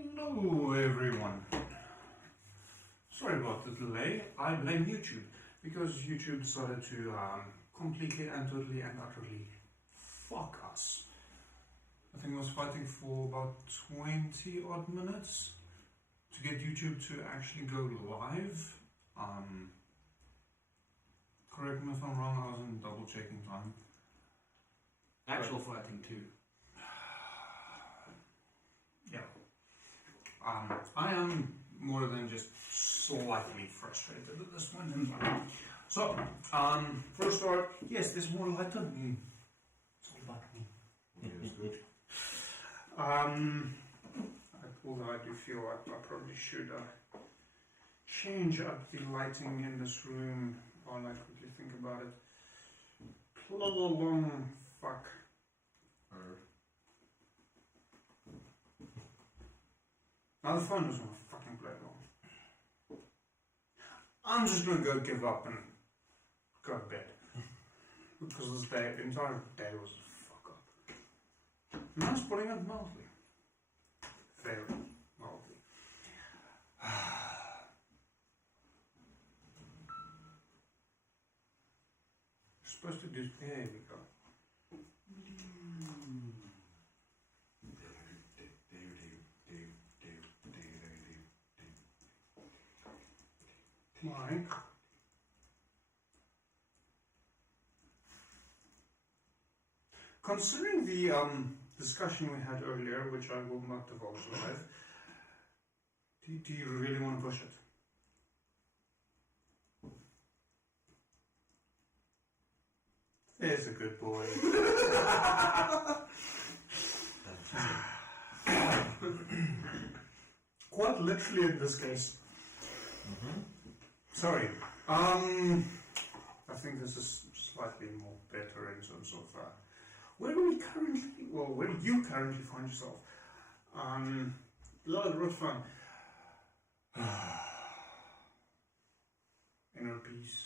Hello everyone. Sorry about the delay. I blame YouTube because YouTube decided to completely and totally and utterly fuck us. I think I was fighting for about 20 odd minutes to get YouTube to actually go live. Correct me if I'm wrong, I was in double checking time. Actual fighting too. Yeah. I am more than just slightly frustrated at this point in time. So, for a start, yes, there's more light on me. It's all about me. Yes, good. Although I do feel I probably should change up the lighting in this room while I quickly think about it. Long fuck. Now the phone doesn't want to fucking play along. I'm just gonna go give up and go to bed. Because the entire day was a fuck up. And that's putting it mildly. Very mildly. You're supposed to do, there we go. Mike. Considering the discussion we had earlier, which I will not divulge live, do you really want to push it? There's a good boy. Quite literally in this case. Sorry. I think this is slightly more better in terms of where do you currently find yourself? A lot of fun. Inner peace.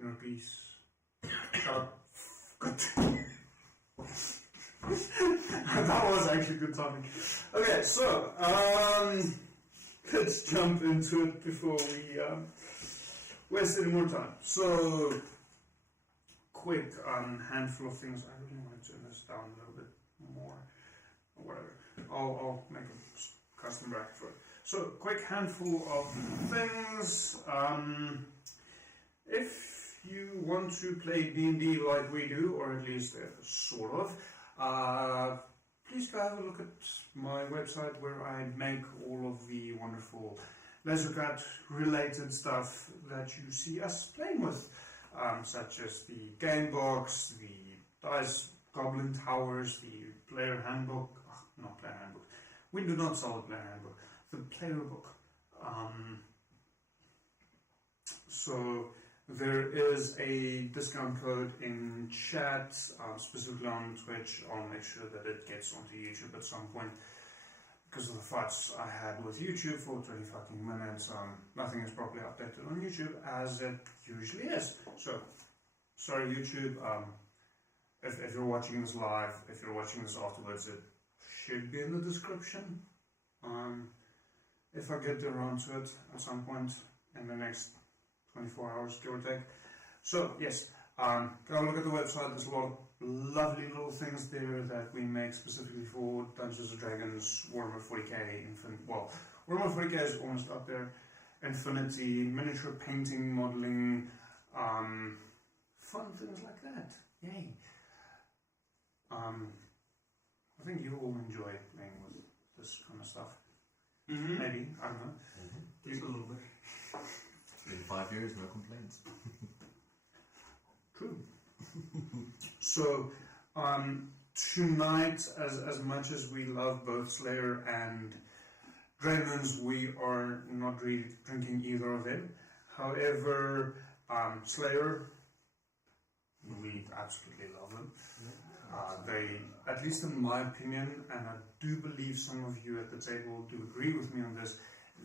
Inner peace. Shut up. Good. That was actually good timing. Okay, so let's jump into it before we waste any more time. So, quick handful of things. I really want to turn this down a little bit more, or whatever. I'll make a custom bracket for it. So, quick handful of things. If you want to play D&D like we do, or at least sort of, please go have a look at my website where I make all of the wonderful Lasercat related stuff that you see us playing with, such as the game box, the dice goblin towers, the player handbook, not player handbook, we do not sell the player handbook, the player book. So there is a discount code in chat, specifically on Twitch. I'll make sure that it gets onto YouTube at some point. Because of the fights I had with YouTube for 20 fucking minutes, nothing is properly updated on YouTube as it usually is. So, sorry YouTube, if you're watching this live, if you're watching this afterwards, it should be in the description. If I get around to it at some point in the next 24 hours, give or take. So, yes, go have a look at the website. There's a lot of lovely little things there that we make specifically for Dungeons & Dragons, Warhammer 40k, Warhammer 40k is almost up there, Infinity, miniature painting, modeling, fun things like that. Yay. I think you all enjoy playing with this kind of stuff. Maybe, I don't know. Just a little bit. In 5 years, no complaints. True. So, tonight, as much as we love both Slayer and Dragons, we are not really drinking either of them. However, Slayer, we absolutely love them. They, at least in my opinion, and I do believe some of you at the table do agree with me on this,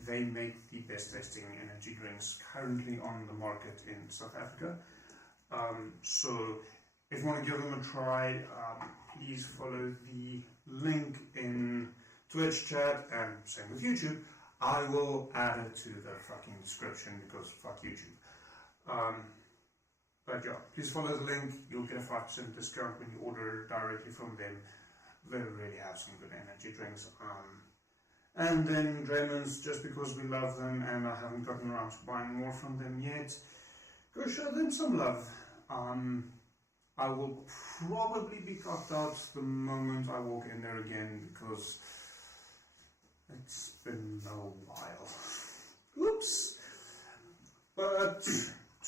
they make the best tasting energy drinks currently on the market in South Africa. So if you want to give them a try, please follow the link in Twitch chat, and same with YouTube. I will add it to the fucking description because fuck YouTube. But yeah, please follow the link. You'll get a 5% discount when you order directly from them. They really have some good energy drinks. And then Draymond's, just because we love them and I haven't gotten around to buying more from them yet, go show them some love. I will probably be cocked out the moment I walk in there again because it's been a while. Oops. But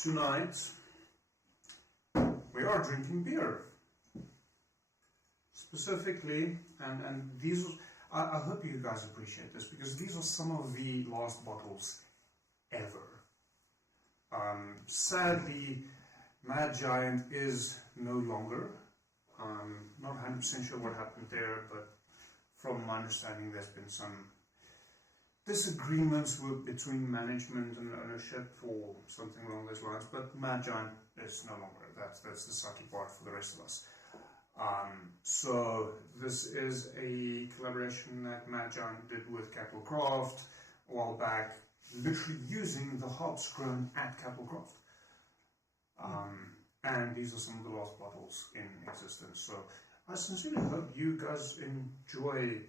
tonight we are drinking beer. Specifically, and these, I hope you guys appreciate this because these are some of the last bottles ever. Sadly, Mad Giant is no longer. Not 100% sure what happened there, but from my understanding, there's been some disagreements between management and ownership or something along those lines. But Mad Giant is no longer. That's the sucky part for the rest of us. So this is a collaboration that Mad Giant did with Capital Craft a while back, literally using the hops grown at Capital Craft. And these are some of the last bottles in existence. So I sincerely hope you guys enjoy,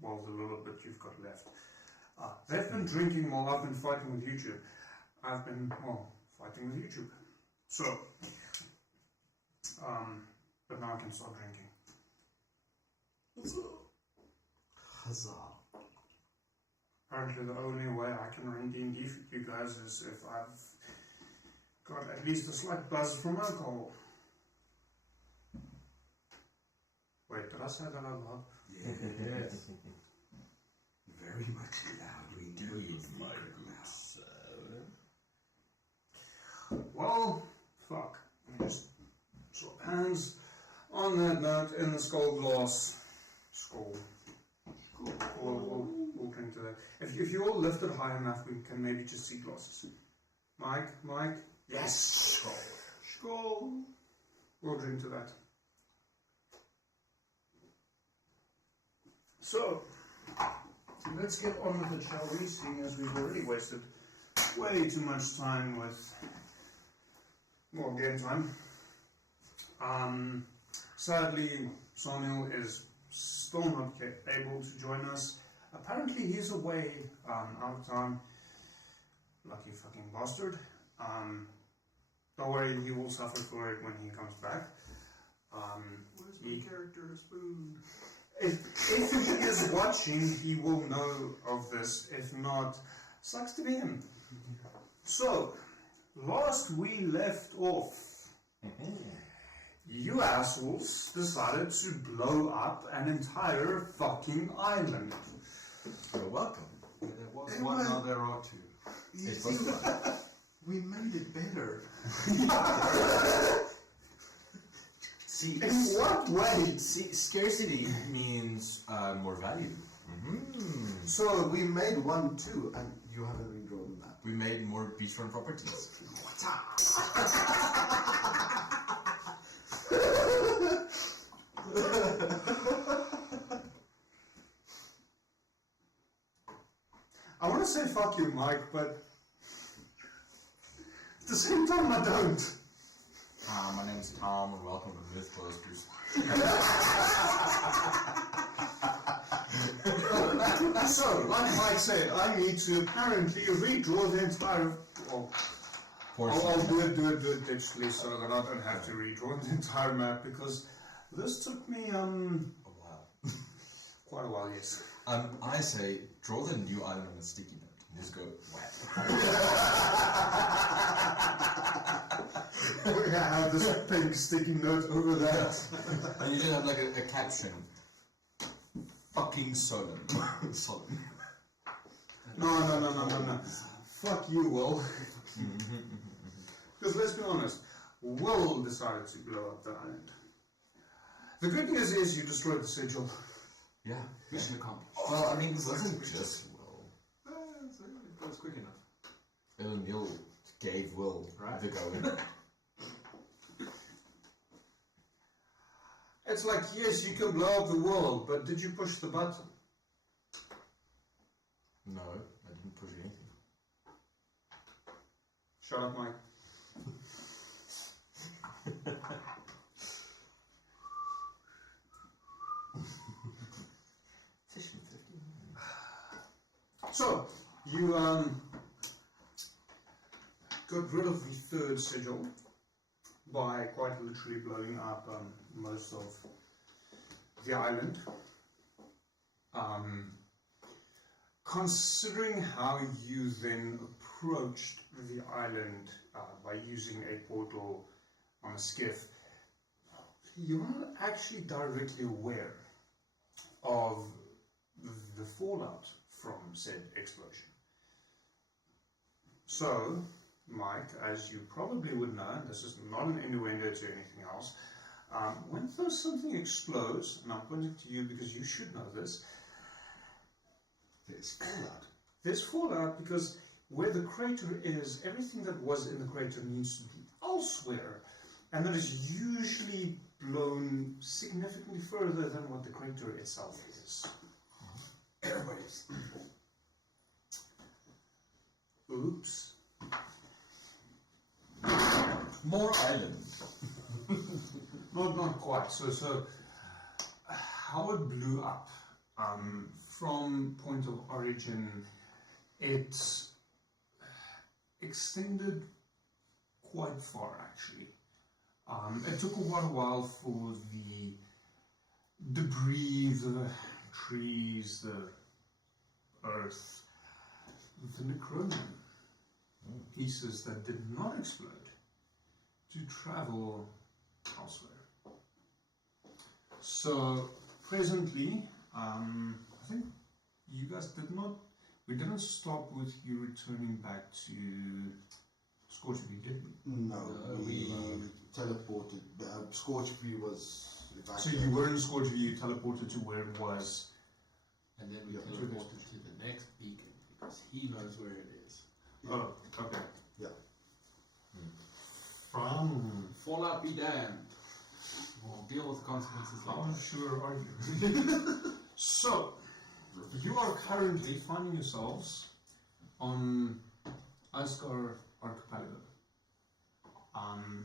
well, the little bit you've got left. They've been drinking while I've been fighting with YouTube. I've been, well, fighting with YouTube. So, but now I can start drinking. Huzzah. Apparently the only way I can run D&D with you guys is if I've got at least a slight buzz from alcohol. Wait, did I say that out loud? Yes. Very much loud. We do it. My good sir. Well, fuck. Let me just swap hands. On that note, in the skull glass. Skull. We'll drink to that. If you all lift it high enough, we can maybe just see glasses. Mike? Yes! Skull. We'll drink to that. So, let's get on with it, shall we? Seeing as we've already wasted way too much time with more game time. Sadly, Samuel is still not able to join us. Apparently he's away out of town. Lucky fucking bastard. Don't worry, he will suffer for it when he comes back. Where's my character spoon? If he is watching, he will know of this. If not, sucks to be him. So, last we left off, you assholes decided to blow up an entire fucking island. You're welcome. There was one, now there are two. It was fun. We made it better. See, In what way? See, scarcity means more value. So we made one too, and you haven't redrawn the map. We made more beachfront properties. I want to say fuck you, Mike, but at the same time I don't. My name's Tom, and welcome to Mythbusters. So, like Mike said, I need to apparently redraw the entire... Well, I'll do it digitally so that I don't have to redraw the entire map, because this took me, a while. quite a while, yes. I say, draw the new island on a sticky note. And just go, wet. We have this pink sticky note over that. And you just have like a caption. Fucking solemn. Solemn. No. Fuck you, Will. Because let's be honest, Will decided to blow up the island. The good news is you destroyed the sigil. Yeah. Mission accomplished. Well, I mean, it wasn't just Will. That was quick enough. Emil gave Will the go in. It's like, yes, you can blow up the world, but did you push the button? No, I didn't push anything. Shut up, Mike. Session 15. So, you got rid of the third sigil by quite literally blowing up most of the island. Considering how you then approached the island by using a portal on a skiff, you're not actually directly aware of the fallout from said explosion. So, Mike, as you probably would know, and this is not an innuendo to anything else, when something explodes, and I'm pointing to you because you should know this, There's fallout. there's fallout because where the crater is, everything that was in the crater needs to be elsewhere, and that is usually blown significantly further than what the crater itself is. Everybody's. Oops. More island. Not quite. So how it blew up from point of origin, it extended quite far actually. It took quite a while for the debris, the trees, the earth, the necromium pieces that did not explode to travel elsewhere. So presently, I think you guys we didn't stop with you returning back to Scorchview, did we? No, we teleported. Scorchview was So evacuated. you were in Scorchview, you teleported to where it was. And then we Yeah. teleported to the next beacon because he knows where it is. Oh, okay. Yeah. From Fallout be damned. We'll deal with the consequences how later. sure are you? So, you are currently finding yourselves on Icegar Archipelago,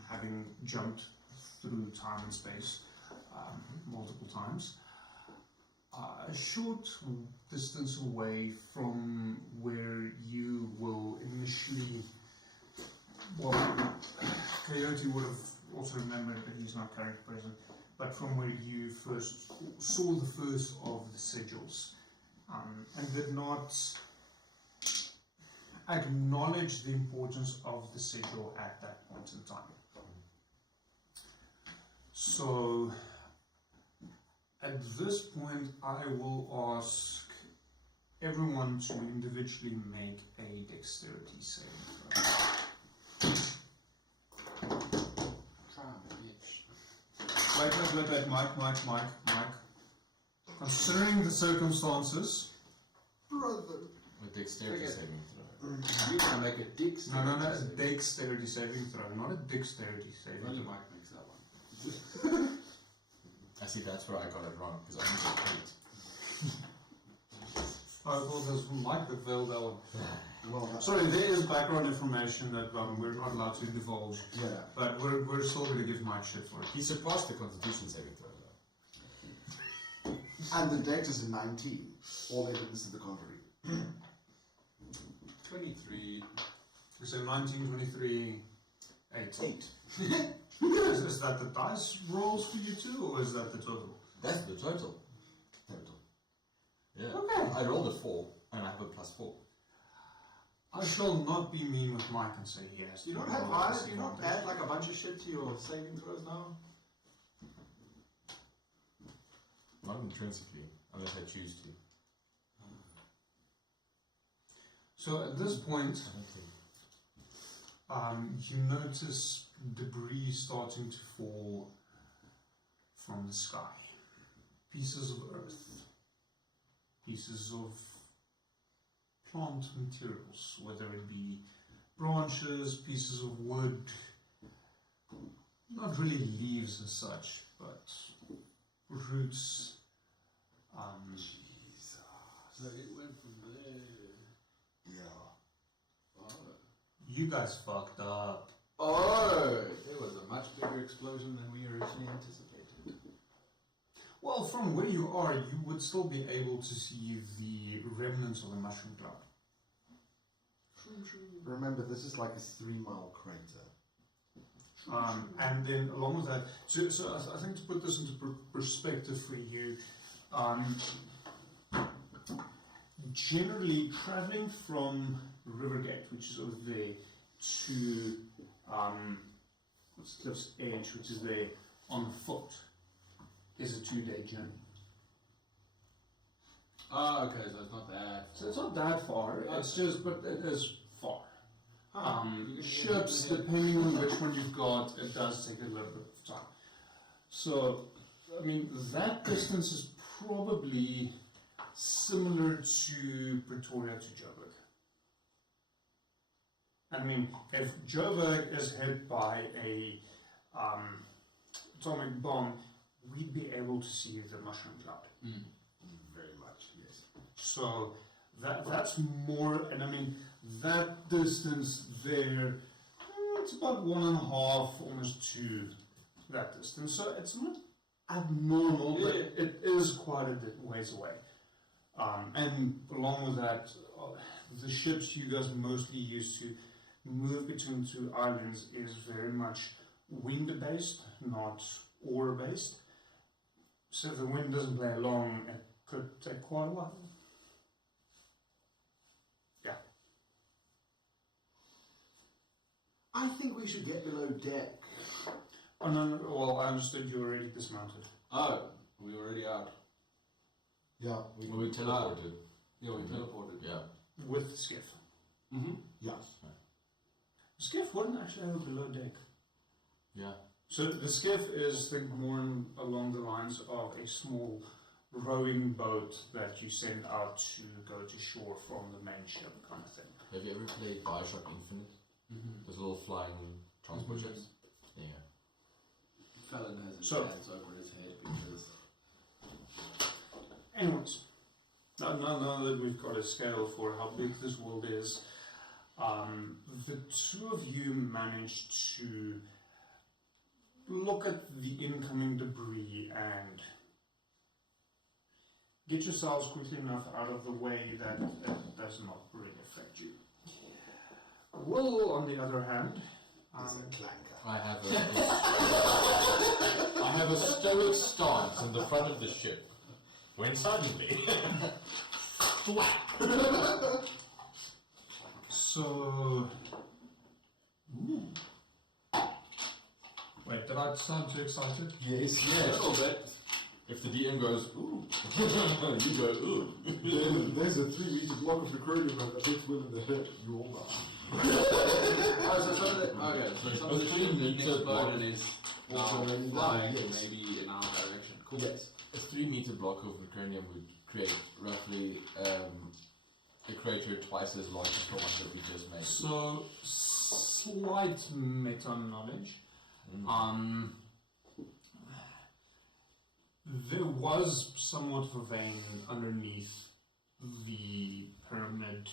having jumped through time and space multiple times. A short distance away from where you will initially, well, Coyote would have also remembered that he's not currently present, but from where you first saw the first of the sigils, and did not acknowledge the importance of the sigil at that point in time. So, at this point, I will ask everyone to individually make a dexterity saving throw. Wait, Mike. Considering the circumstances, Brother. With dexterity Okay. saving throw. We're gonna make a dix. no, dexterity saving throw, not a dexterity saving Only throw. Mike makes that one. I see, that's where I got it wrong, because I only got 8. Oh, well, there's Mike that failed that one. Well, that's, Sorry, there is background information that we're not allowed to divulge, yeah. but we're still going to give Mike shit for it. He surpassed the constitution saving throw, though. And the dex is a 19. All evidence to the contrary. 23. So 19, 23, 8. 8. Is that the dice rolls for you two, or is that the total? That's the total. Yeah. Okay. I rolled a 4, and I have a +4. I shall not be mean with Mike and say yes. You don't have higher, you don't add like a bunch of shit to your saving throws now? Not intrinsically, unless I choose to. So at this point, I don't think. you notice debris starting to fall from the sky. Pieces of earth, pieces of plant materials, whether it be branches, pieces of wood, not really leaves as such, but roots. So it went from there. Yeah. Oh. You guys fucked up. Oh! It was a much bigger explosion than we originally anticipated. Well, from where you are, you would still be able to see the remnants of the mushroom cloud. Remember, this is like a 3-mile crater. And then along with that, so I think to put this into perspective for you, generally traveling from Rivergate, which is over there, to what's Cliff's Edge, which is there on foot, is a 2-day journey. Oh, okay, so it's not that. So it's not that far, it's just, but it is far. Ships, depending on which one you've got, it does take a little bit of time. So, I mean, that distance is probably similar to Pretoria to Joburg. I mean, if Joburg is hit by a atomic bomb, we'd be able to see the mushroom cloud. Very much, yes. So that's more, and I mean, that distance there, it's about 1.5, almost 2, that distance. So it's not abnormal, but it is quite a bit ways away. And along with that, the ships you guys mostly use to move between 2 islands is very much wind-based, not oar-based. So if the wind doesn't play along, it could take quite a while. Yeah. I think we should get below deck. Oh, no, well, I understood you already dismounted. Oh, we already out. Yeah, We teleported. Yeah, we teleported. Yeah. With the skiff. Mm-hmm. yes. The skiff wouldn't actually have a below deck. Yeah. So the skiff is, think more along the lines of a small rowing boat that you send out to go to shore from the main ship kind of thing. Have you ever played Bioshock Infinite? Those little flying transport ships? There you go. Fallon has his So- hands over his head because... Anyways, now that we've got a scale for how big this world is, the 2 of you managed to look at the incoming debris and get yourselves quickly enough out of the way that it does not really affect you. Will, on the other hand, It's a clanker. I have a stoic stance in the front of the ship. When suddenly, thwap! so... Ooh. Wait, did I sound too excited? Yes. Yeah, a little bit. If the DM goes, ooh, you go, ooh. There's a 3-meter block of recruiting that hits Will in the head. You all die. Oh, so some of the... Okay, so some of the It's shit that 3 meter exploded is Also raining flying down, yes. maybe in our direction. Cool. Yes. A 3-meter block of Recurnium would create roughly a crater twice as large as the one that we just made. So, slight meta-knowledge. There was somewhat of a vein underneath the pyramid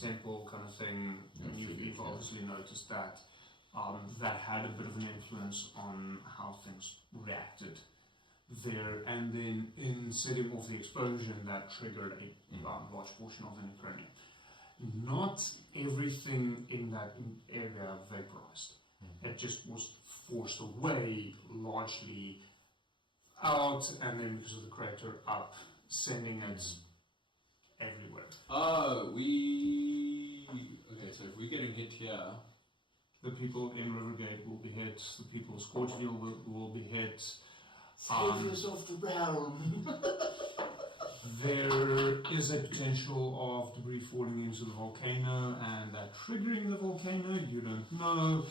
temple kind of thing. Yeah, You've obviously noticed that. That had a bit of an influence on how things reacted there, and then in setting off the explosion that triggered a large portion of the Ukraine. Not everything in that area vaporized. It just was forced away largely out, and then because of the crater up, sending it everywhere. Oh, we... Okay, so if we're getting hit here... The people in Rivergate will be hit, the people of Scorchville will be hit. Save yourself the realm. There is a potential of debris falling into the volcano and that triggering the volcano, you don't know.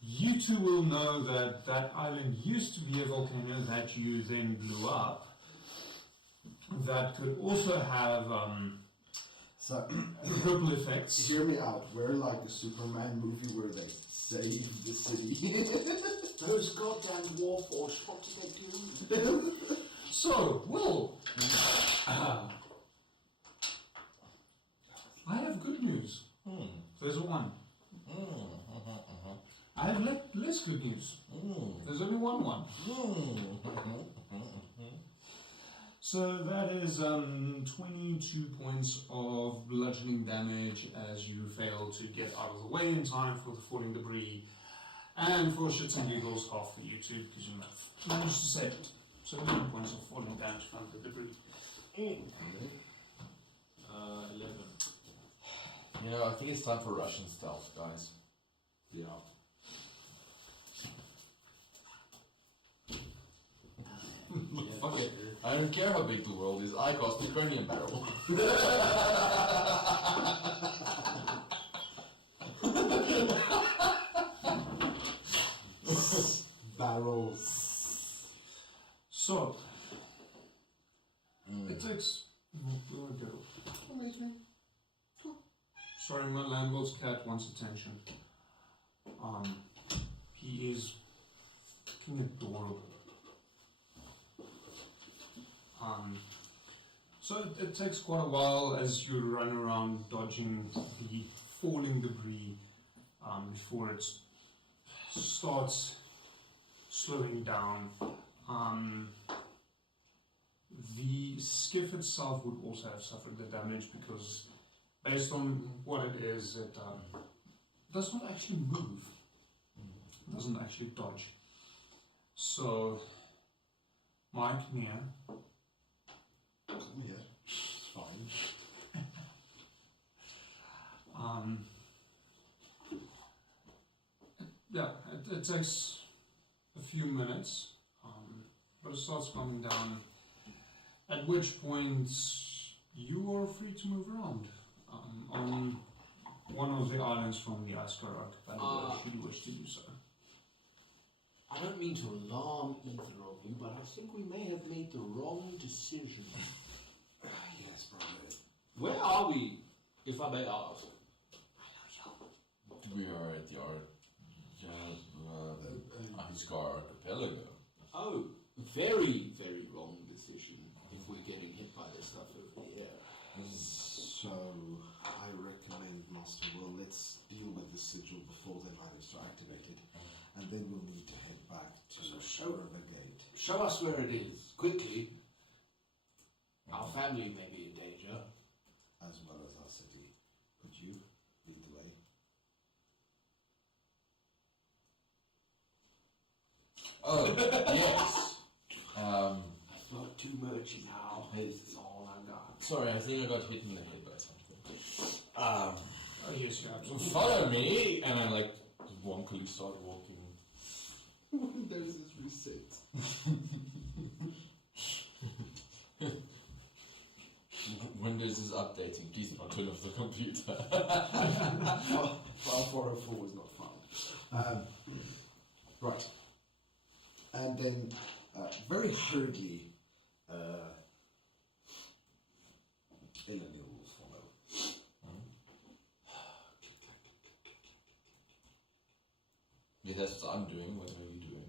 You two will know that that island used to be a volcano that you then blew up. That could also have So, ripple effects. hear me out. We're like the Superman movie where they save the city. Those goddamn warforged, what did they do? So, Will, one. So that is 22 points of bludgeoning damage as you fail to get out of the way in time for the falling debris. And for shits and giggles, half for you too, because you managed to save it. So 11 points of falling damage from the debris. 11. You know, I think it's time for Russian stealth, guys. Yeah. Fuck it. I don't care how big the world is. I cast the cranium barrel. Barrels. So, it takes. Amazing. Sorry, my landlord's cat wants attention. He is fucking adorable. So it takes quite a while as you run around dodging the falling debris before it starts slowing down. The skiff itself would also have suffered the damage because based on what it is, it does not actually move. It doesn't actually dodge. So, Mike, Nia, Come here. It's fine. it takes a few minutes, but it starts coming down, at which point you are free to move around on one of the islands from the Icecar archipelago, should you wish to do so. I don't mean to alarm either of you, but I think we may have made the wrong decision. Yes, probably. Where are we, if I may ask? We are at the Icecar archipelago. Oh, very, very wrong decision if we're getting hit by this stuff over here. So, I recommend, Master Will, let's deal with the sigil before they manage to activate it. And then we'll need to head back to the gate. Show us where it is, quickly. Our family may be in danger. As well as our city. Could you lead the way? Oh, yes. That's not too much now. This is all I got. Sorry, I think I got hit in the head by something. Oh yes, you have to. Follow me, and I like wonkily start walking. Windows is reset. Windows is updating. Please don't turn off the computer. File 404 was not found. Right. And then, very hurriedly, Elenil will follow. Yeah, that's what I'm doing. What are you doing?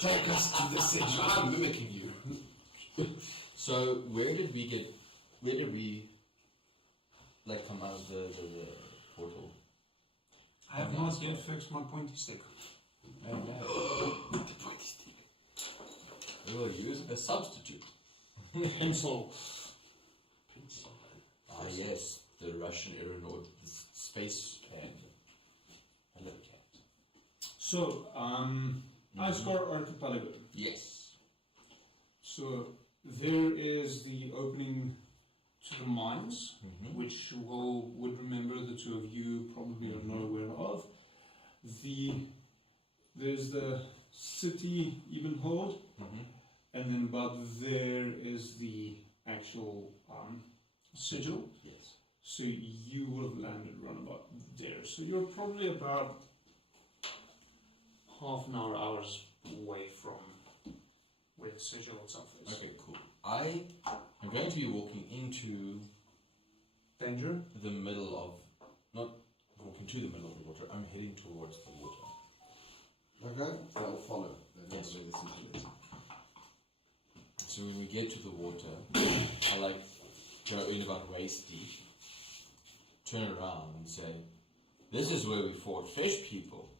Take us to the sigil. I'm mimicking you. So, where did we like come out of the portal? I have not yet fixed my pointy stick. Oh no. The pointy stick. We will use a substitute. Pencil. Ah yes, the Russian aeronaut, the space pen. Hello, cat. So, Icecar archipelago. Yes. So there is the opening to the mines, which would remember the two of you probably are not aware of. There's the city Ebenhold, and then about there is the actual sigil. Yes. So you would have landed around about there. So you're probably about half an hours away from where the sigil itself is. Okay, cool. I am going to be walking into Danger? the middle of, not walking to the middle of the water, I'm heading towards the water. Okay, they'll follow. They know Yes. where the sigil is. So when we get to the water, I like go in about waist deep, turn around and say, this is where we fought fish people.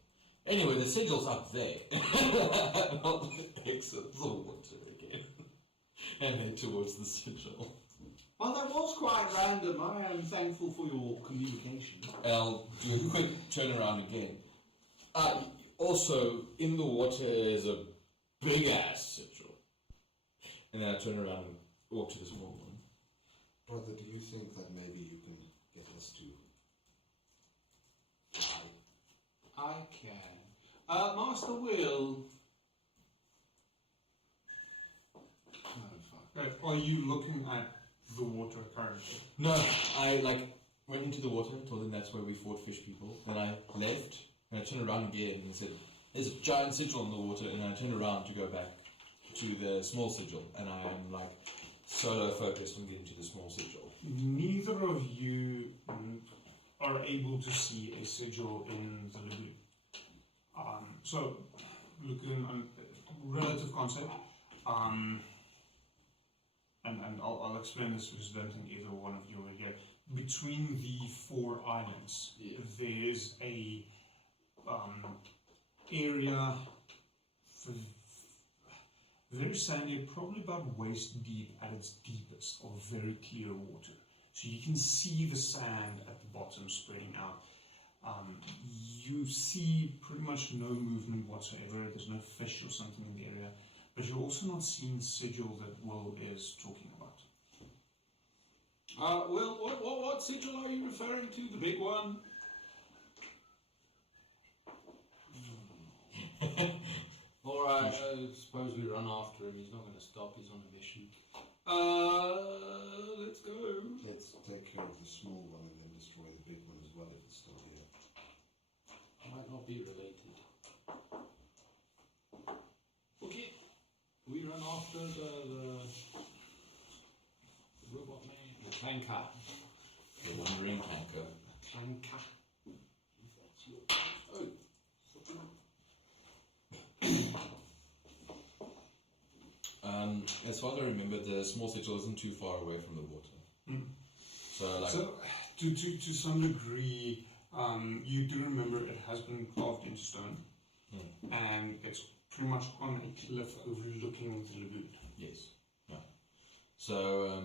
Anyway, the sigil's up there. I'll exit the water again. And head towards the sigil. Well, that was quite random. I am thankful for your communication. I'll do a quick turn around again. Also, in the water is a big ass sigil. And then I turn around and walk to the small one. Brother, do you think that maybe you can get us to fly? I can. Master Will. Oh, fuck. Are you looking at the water currently? No, I went into the water, told them that's where we fought fish people. Then I left, and I turned around again and said, there's a giant sigil in the water, and I turned around to go back to the small sigil, and I am solo focused on getting to the small sigil. Neither of you are able to see a sigil in the lagoon. So, lagoon, relative concept, and I'll explain this because I don't think either one of you are here. Between the 4 islands, there's a area very sandy, probably about waist deep at its deepest, of very clear water. So you can see the sand at the bottom spreading out. You see pretty much no movement whatsoever. There's no fish or something in the area, but you're also not seeing sigil that Will is talking about. Will, what sigil are you referring to? The big one? Alright, I suppose we run after him. He's not going to stop. He's on a mission. Let's go. Let's take care of the small one and then destroy the big one as well if it's still here. Might not be related. Okay. We run after the robot man. The clanker. The wandering tanker. Clanker. If that's your... Oh. As far as I remember, the small sigil isn't too far away from the water. Mm. So, to some degree, you do remember it has been carved into stone, and it's pretty much on a cliff overlooking the lagoon. yes. Yeah. So,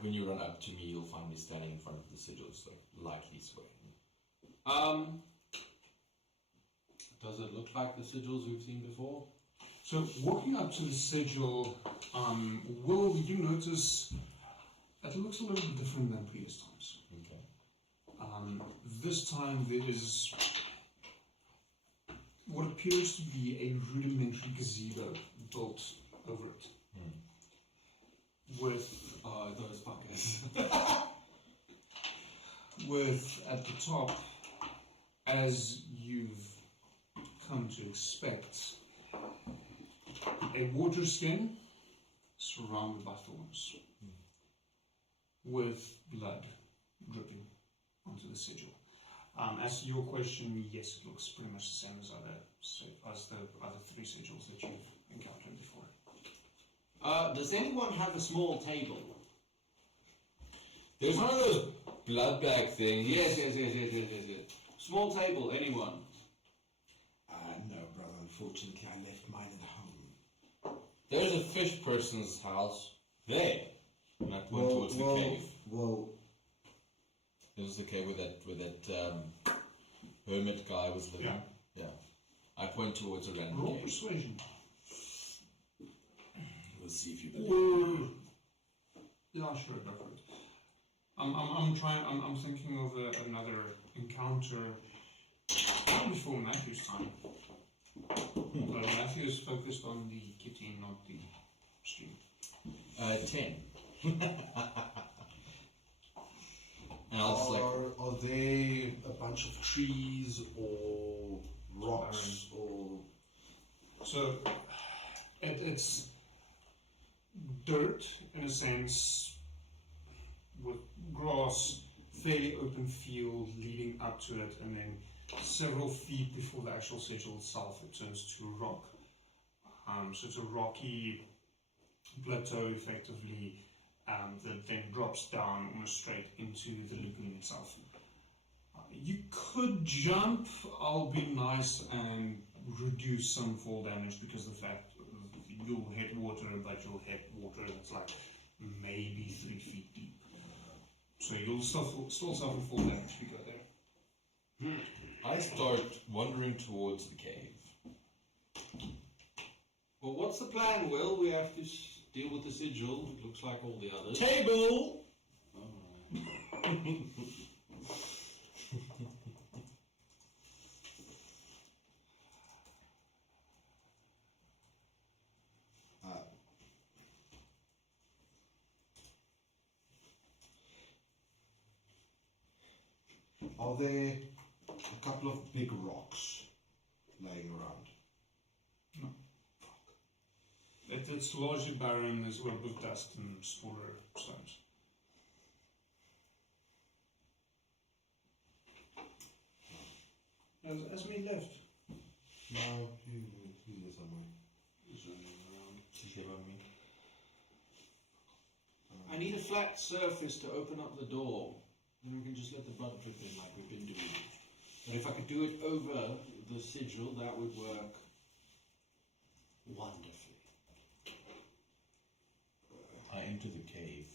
when you run up to me, you'll find me standing in front of the sigil, so lightly swaying. Does it look like the sigils we've seen before? So, walking up to the sigil, Will, you do notice it looks a little bit different than previous times. Okay. This time there is what appears to be a rudimentary gazebo built over it. With those fuckers. with at the top, as you've come to expect, a water skin surrounded by thorns, with blood dripping onto the sigil. As to your question, yes, it looks pretty much the same as the other 3 sigils that you've encountered before. Does anyone have a small table? There's one of those blood bag things. Yes. Small table, anyone? No, brother, unfortunately I left mine at home. There's a fish person's house there. And I point towards the cave. Well, This is the cave where that hermit guy was living. Yeah. I point towards a random Roll cave. persuasion. We'll see if you believe. Yeah, sure, go for it. I'm thinking of another encounter before Matthew's time. But Matthew is focused on the kitty, not the stream. 10. And I'll just are they a bunch of trees or rocks or... So it's dirt in a sense, with grass, fairly open field leading up to it, and then several feet before the actual sigil itself it turns to rock. So it's a rocky plateau effectively that then drops down almost straight into the lagoon itself. You could jump. I'll be nice and reduce some fall damage because the fact you'll hit water, but you'll hit water that's like maybe 3 feet deep. So you'll still suffer fall damage if you go there. I start wandering towards the cave. Well, what's the plan, Will? We have to deal with the sigil. It looks like all the others. Table! Alright. Are there a couple of big rocks laying around? It's largely barren. There's a web of dust and smaller stones. As me left. No, he's there somewhere. He's running around. She's here by me. I need a flat surface to open up the door. Then we can just let the blood drip in like we've been doing. But if I could do it over the sigil, that would work wonderfully. I enter the cave.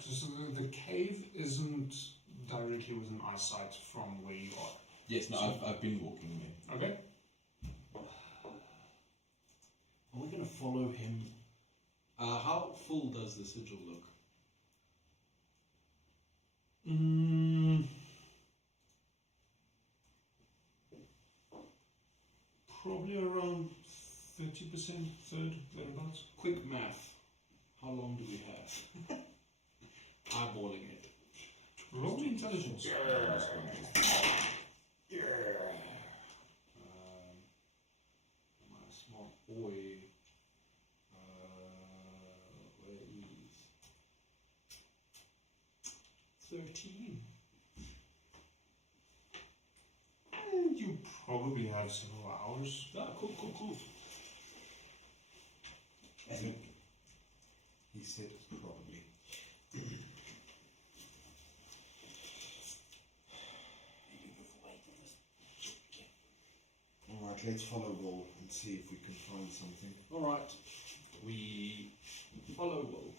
So the cave isn't directly within eyesight from where you are. Yes, no, I've been walking there. Okay. Are we going to follow him? How full does the sigil look? Probably around 30%, third, thereabouts. Quick math. How long do we have? Eyeballing it. Roll me intelligence. My smart boy. Where is 13? You probably have several hours. Ah, cool. He said probably. Alright, let's follow Wall and see if we can find something. Alright, we follow Will.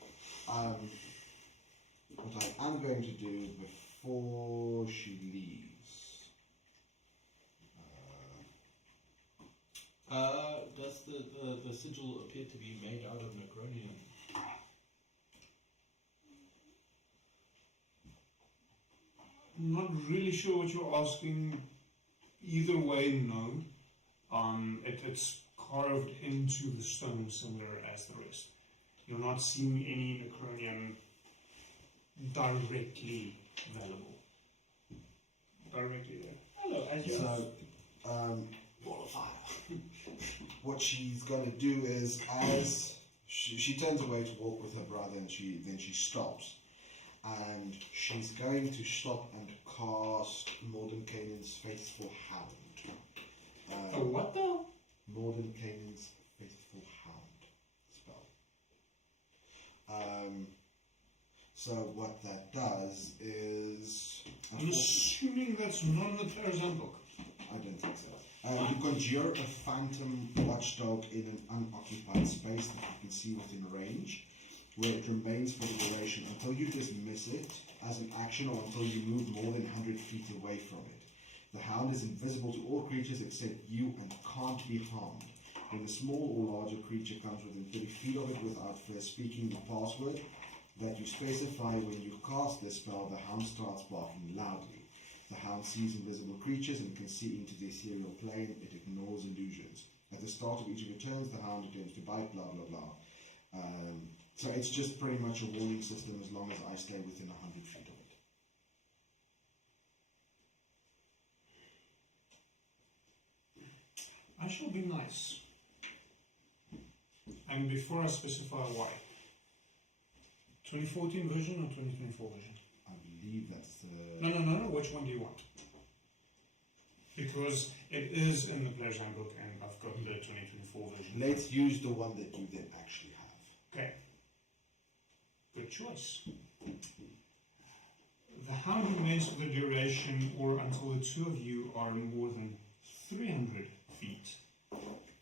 What I am going to do before she leaves. Does the sigil appear to be made out of Necronium? I'm not really sure what you're asking. Either way, no. It's carved into the stone similar as the rest. You're not seeing any Necronium directly available. Directly there. Hello, as you So, Wall of fire. what she's going to do is, as she turns away to walk with her brother, and then she stops, and she's going to stop and cast Mordenkainen's Faithful Hound. what though? Mordenkainen's Faithful Hound spell. So what that does is, I'm assuming that's not in the player's handbook. I don't think so. You conjure a phantom watchdog in an unoccupied space that you can see within range, where it remains for the duration until you dismiss it as an action or until you move more than 100 feet away from it. The hound is invisible to all creatures except you and can't be harmed. When a small or larger creature comes within 30 feet of it without first speaking the password that you specify when you cast this spell, the hound starts barking loudly. The hound sees invisible creatures and can see into the ethereal plane. It ignores illusions. At the start of each of your turns, the hound attempts to bite, blah, blah, blah. So it's just pretty much a warning system as long as I stay within 100 feet of it. I shall be nice. And before I specify why. 2014 version or 2024 version? I believe that's the... No. Which one do you want? Because it is in the player's handbook and I've got the 2024 version. Let's use the one that you then actually have. Okay. Good choice. The hound remains for the duration or until the two of you are more than 300 feet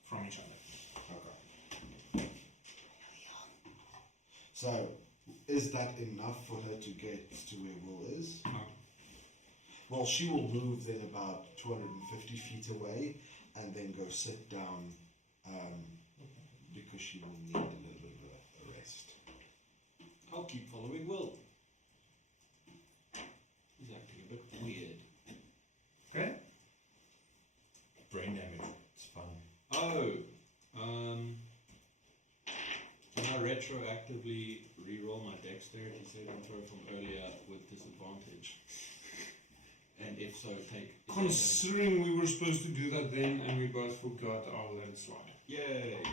from each other. Okay. So, is that enough for her to get to where Will is? No. Well, she will move then about 250 feet away and then go sit down because she will need a little bit of a rest. I'll keep following Will. He's acting a bit weird. Okay? Brain damage. It's fun. Oh, can I retroactively re-roll my dexterity saving throw from earlier with disadvantage? And if so, take... Considering we were supposed to do that then and we both forgot, I'll let it slide. Yay!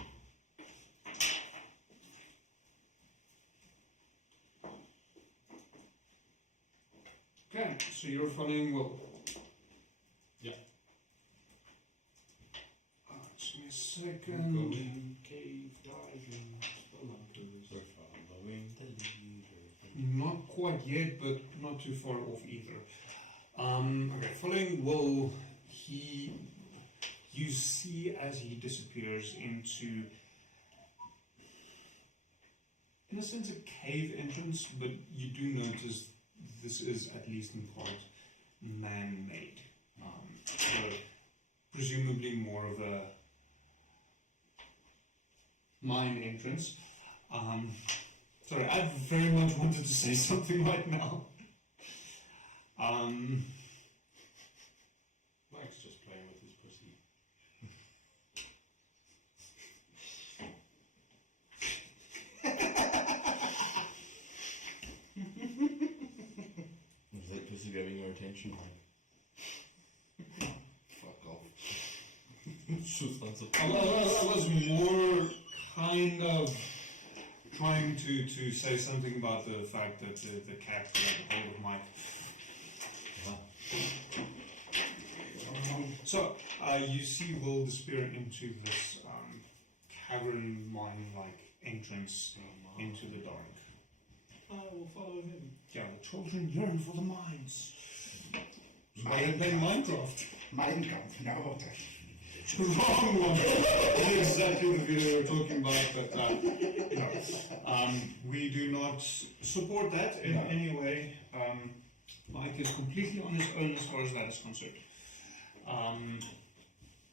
Okay, so you're following Will. Yeah. Just give me a second. Going cave diving, spelunkers. So following the leader. Not quite yet, but not too far off either. Okay, following Will, you see as he disappears into, in a sense, a cave entrance, but you do notice this is at least in part man-made. So presumably more of a mine entrance. Sorry, I very much wanted to say something right now. Mike's just playing with his pussy. Is that pussy grabbing your attention, Mike? Fuck off. I was more kind of trying to say something about the fact that the cat got hold of Mike. So, you see Will disappear into this cavern mine-like entrance into the dark. I will follow him. Yeah, the children yearn for the mines. Why Minecraft. they play Minecraft? Minecraft, no. Wrong one. Not exactly the video we're talking about, but no. We do not support that in any way. Mike is completely on his own as far as that is concerned.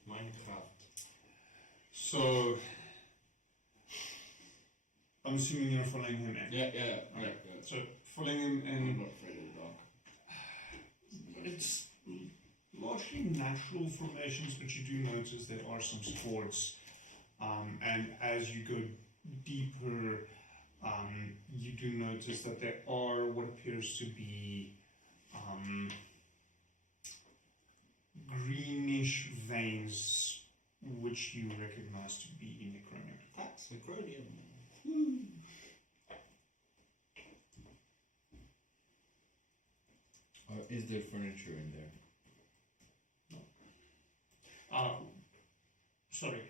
Minecraft. So, I'm assuming you're following him in. Yeah. So, following him I'm in, not afraid of the dark. it's largely natural formations, but you do notice there are some supports. And as you go deeper, you do notice that there are what appears to be greenish veins, which you recognize to be necromium. That's necronium. Is there furniture in there? Sorry,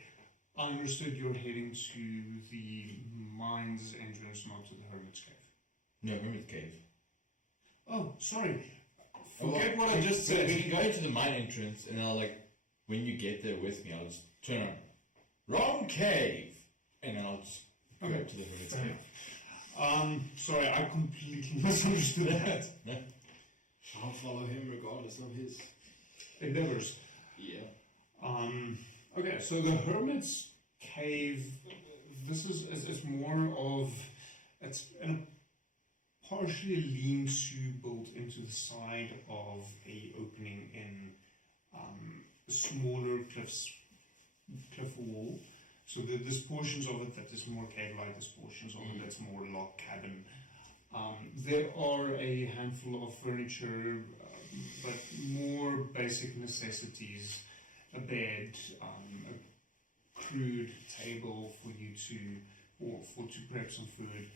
I understood you're heading to the mine's entrance, not to the Hermit's Cave. No, Hermit's Cave. Oh, sorry. Forget what I just We said. can go into the mine entrance, and I'll when you get there with me, I'll just turn on. Wrong cave! And then I'll just go Okay. to the Hermit's Fair Cave. enough. Sorry, I completely misunderstood that. I'll follow him regardless of his... Endeavors. Yeah. Okay, so the Hermit's Cave, this is it's more of, it's a partially lean-to built into the side of a opening in a smaller cliff wall. So there's portions of it that is more cave-like, there's portions of it that's more log cabin. There are a handful of furniture, but more basic necessities, a bed, a crude table for you to prep some food.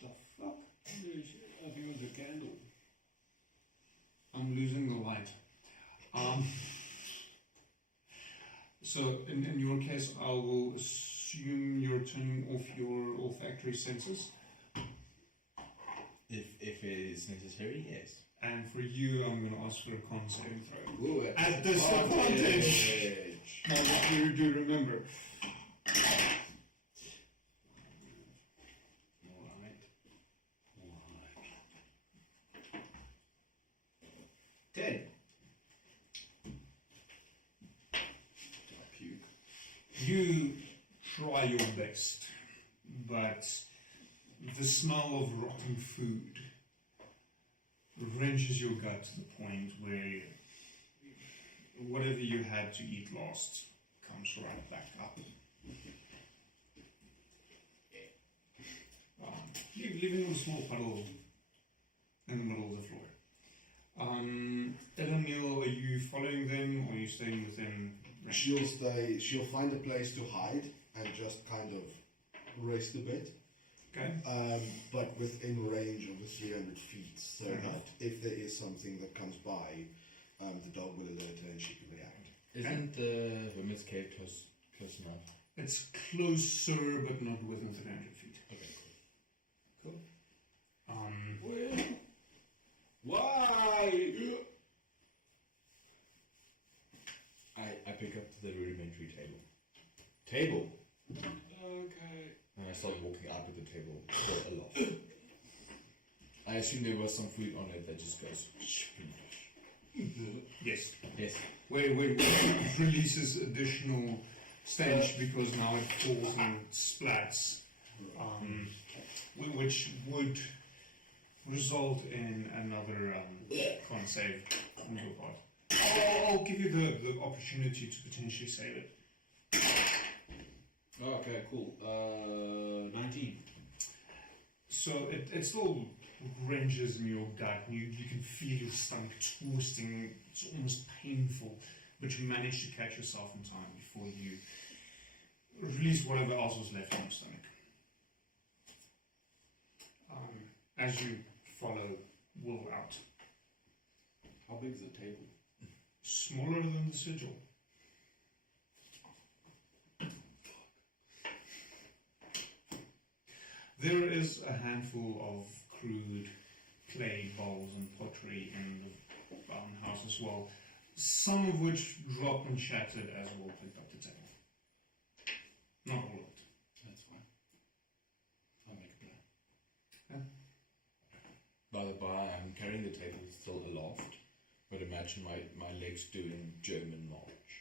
The fuck? Have you the candle? I'm losing the light. So in your case, I will assume assume you're turning off your olfactory senses. If it is necessary, yes. And for you, I'm going to ask for a con saving throw. Ooh, At disadvantage! Now that you do remember. Alright. 10. Puke. You try your best, but the smell of rotten food wrenches your gut to the point where whatever you had to eat last comes right back up. Leaving a small puddle in the middle of the floor. Elenil, are you following them, or are you staying within range? She'll find a place to hide and just kind of rest a bit. Okay. But within range of the 300 feet, so Fair enough. that if there is something that comes by, the dog will alert her and she can react. Isn't the women's cave close enough? It's closer, but not within 300 feet. Okay, cool. Why? I pick up the rudimentary table. Table? Okay. And I start walking up to the table or aloft. I assume there was some food on it that just goes. Yes. Yes. Where it releases additional stench because now it falls and splats, which would result in another con save on your part. I'll give you the opportunity to potentially save it. Okay, cool. 19. So it still wrenches in your gut, and you can feel your stomach twisting. It's almost painful, but you manage to catch yourself in time before you release whatever else was left in your stomach. As you follow Will out. How big is the table? Smaller than the sigil. There is a handful of crude clay bowls and pottery in the house as well, some of which dropped and shattered as Will picked up the table. Not all of it. That's fine. I'll make a plan. By the by, I'm carrying the table still aloft, but imagine my legs doing German march.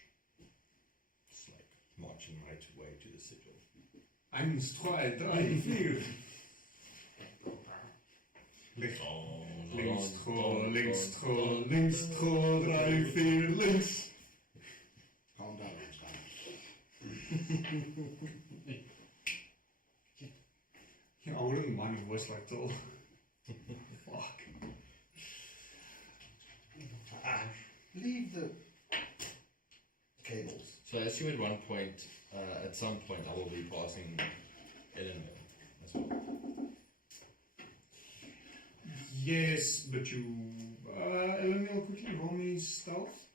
It's like marching right away to the sigil. 1, 2, 3, 4. Links, tro, links, tro, links, tro, 3, 4, links. Calm down, Einstein. Yeah, I wouldn't mind a voice like that. Fuck. Leave the cables. So I assume at one point, at some point, I will be passing Eleanor as well. Yes, but you... Eleanor, quickly roll me stealth.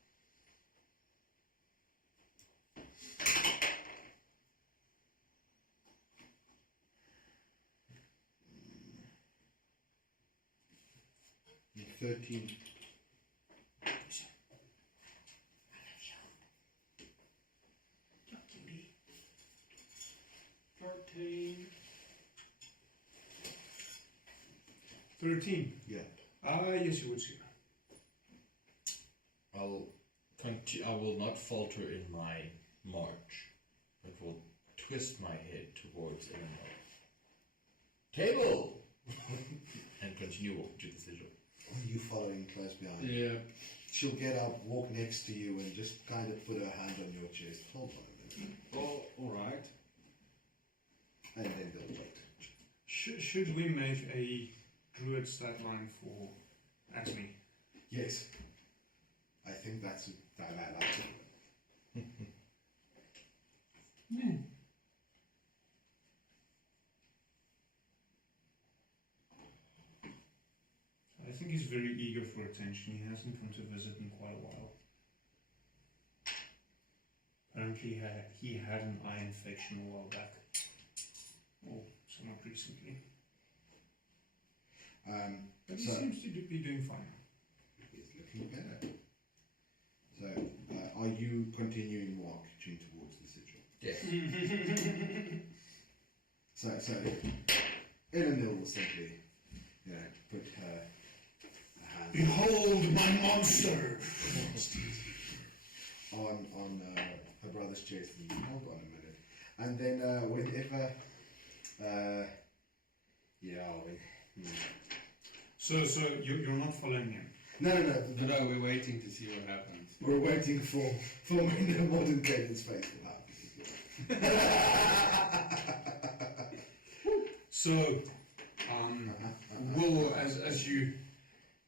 Mm. 13. 14. 13. Yeah. Yes, you would see. I will not falter in my march, but will twist my head towards Eleanor. Table! And continue walking to the sigil. You following close behind. Yeah. She'll get up, walk next to you, and just kind of put her hand on your chest. Hold on a minute. Oh, alright. And then they'll wait. Should we make a druid stat line for Acme? Yes. I think that's it. I think he's very eager for attention. He hasn't come to visit in quite a while. Apparently he had an eye infection a while back. Oh, somewhat recently. But he So seems to be doing fine. it's looking better. So, are you continuing marching towards the sigil? Yes. So Elenil will simply, put her hand Behold my monster! on her brother's chest and hold on a minute. And then whenever So you're not following him? No, No, we're waiting to see what happens. we're waiting for when the modern Caden's face will happen. So, Will, as you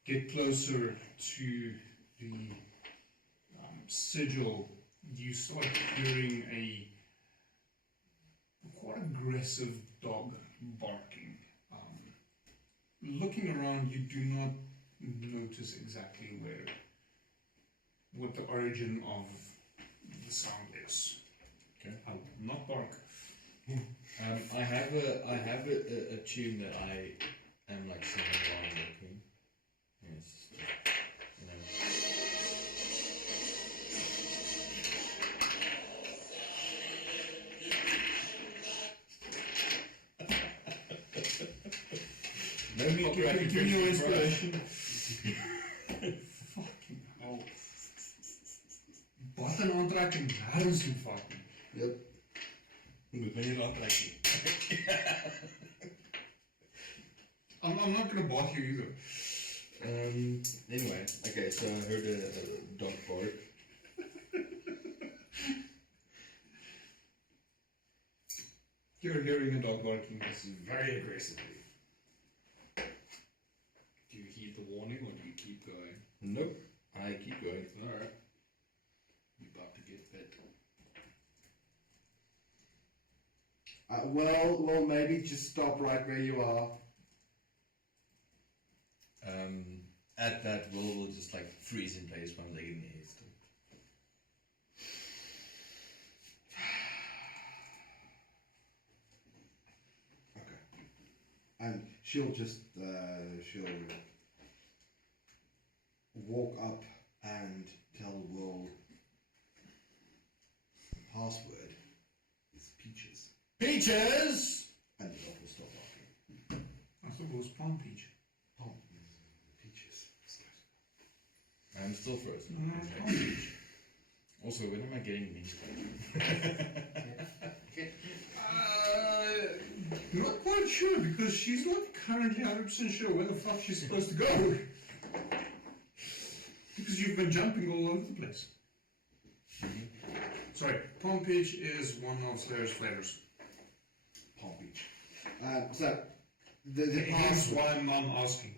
get closer to the sigil, you start hearing a quite aggressive dog barking. Looking around, you do not notice exactly what the origin of the sound is. Okay. I will not bark. I have a tune that I am like singing while I'm walking. Yes. No need to Okay, give me your inspiration. Fucking hell. Wat een aantrekking, nergens toe fucking. Yep. Moet my nie aantrekking. I'm not gonna bother you either. Anyway, okay, so I heard a dog bark. You're hearing a dog barking. This is very aggressively. Do you heed the warning or do you keep going? Nope, I keep going. Alright. You're about to get bit. Well, maybe just stop right where you are. At that, we'll just like freeze in place, one leg in the air still. Okay. And she'll just she'll walk up and tell Will the password is Peaches, Peaches! and the dog will stop barking. I thought it was Palm Peach. Oh, Peaches. I'm still frozen. No, it's Palm Peach. Also, when am I getting these back? Not quite sure because she's not currently 100% sure where the fuck she's supposed to go. Because you've been jumping all over the place. Sorry, Palm Peach is one of Slayer's flavors. Palm Beach. So the Hence password. why I'm not asking.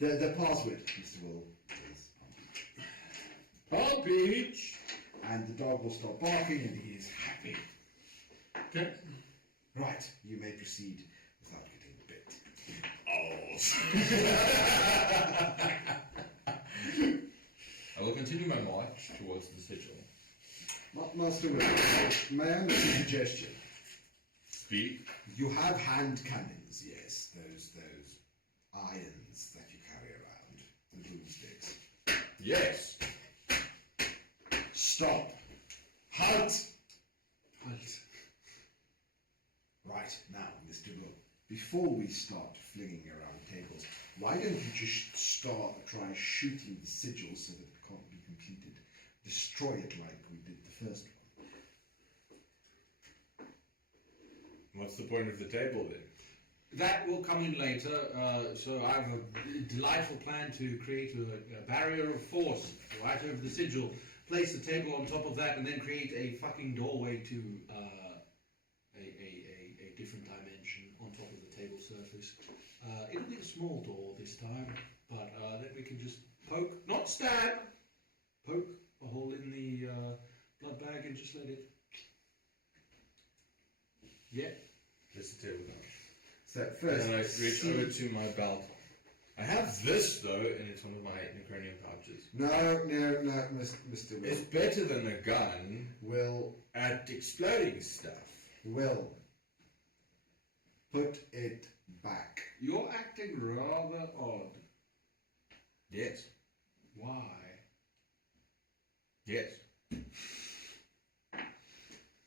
The password, Mr. Will, is Palm Beach. Palm Beach! And the dog will stop barking and he is happy. Okay. Right, you may proceed without getting bit. I will continue my march towards the sigil. Master Will, may I make a suggestion? Speak. You have hand cannons, yes, those irons that you carry around, the broomsticks. Yes. Stop. Halt. Halt. Right, now, Mr. Will, before we start flinging around tables, why don't you just try shooting the sigil so that it can't be completed? Destroy it like we did the first one. What's the point of the table then? That will come in later. So I have a delightful plan to create a barrier of force right over the sigil, place the table on top of that, and then create a fucking doorway to a different dimension on top of the table surface. It'll be a small door this time, but then we can just poke, not stab, poke a hole in the blood bag and just let it. Yeah. There's the table now. So first, And I reach over to my belt I have this though, and it's one of my necronium pouches. No, Mr. Will. It's better than a gun Will, at exploding stuff. Will. Put it back. You're acting rather odd. Yes. Why? Yes.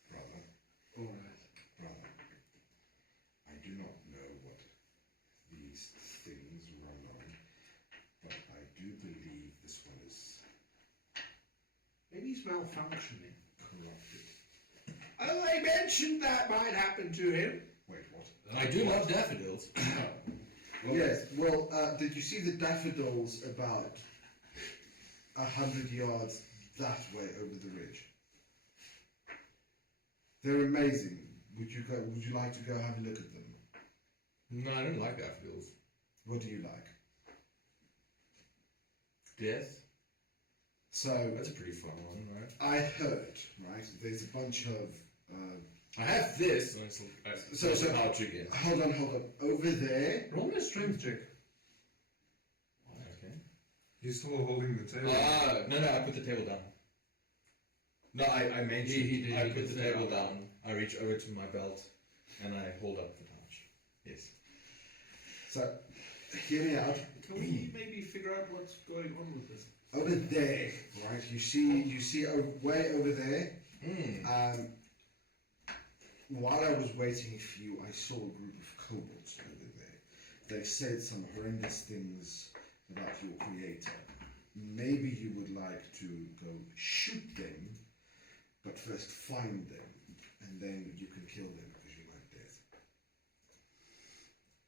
Brother, Alright. brother. I do not know what these things run on, but I do believe this one is Maybe he's malfunctioning. corrupted. Oh, they mentioned that might happen to him. Wait, what? I do love daffodils. Yes, well, did you see the daffodils about 100 yards that way over the ridge? They're amazing. Would you like to go have a look at them? No, I don't like daffodils. What do you like? Death? So, That's a pretty fun one, right? I heard, right, there's a bunch of, I have this, and it's So- a pouch again. hold on, over there, Roll me a strength check. Okay. He's still holding the table. No, I put the table down. No, I mentioned He did, I he put did the say table that. down. I reach over to my belt, and I hold up the pouch. Yes. so, hear me out, Can we maybe figure out what's going on with this? over there, right, you see way over there, Mm. while I was waiting for you, I saw a group of kobolds over there. They said some horrendous things about your creator. Maybe you would like to go shoot them, but first find them, and then you can kill them because you like death.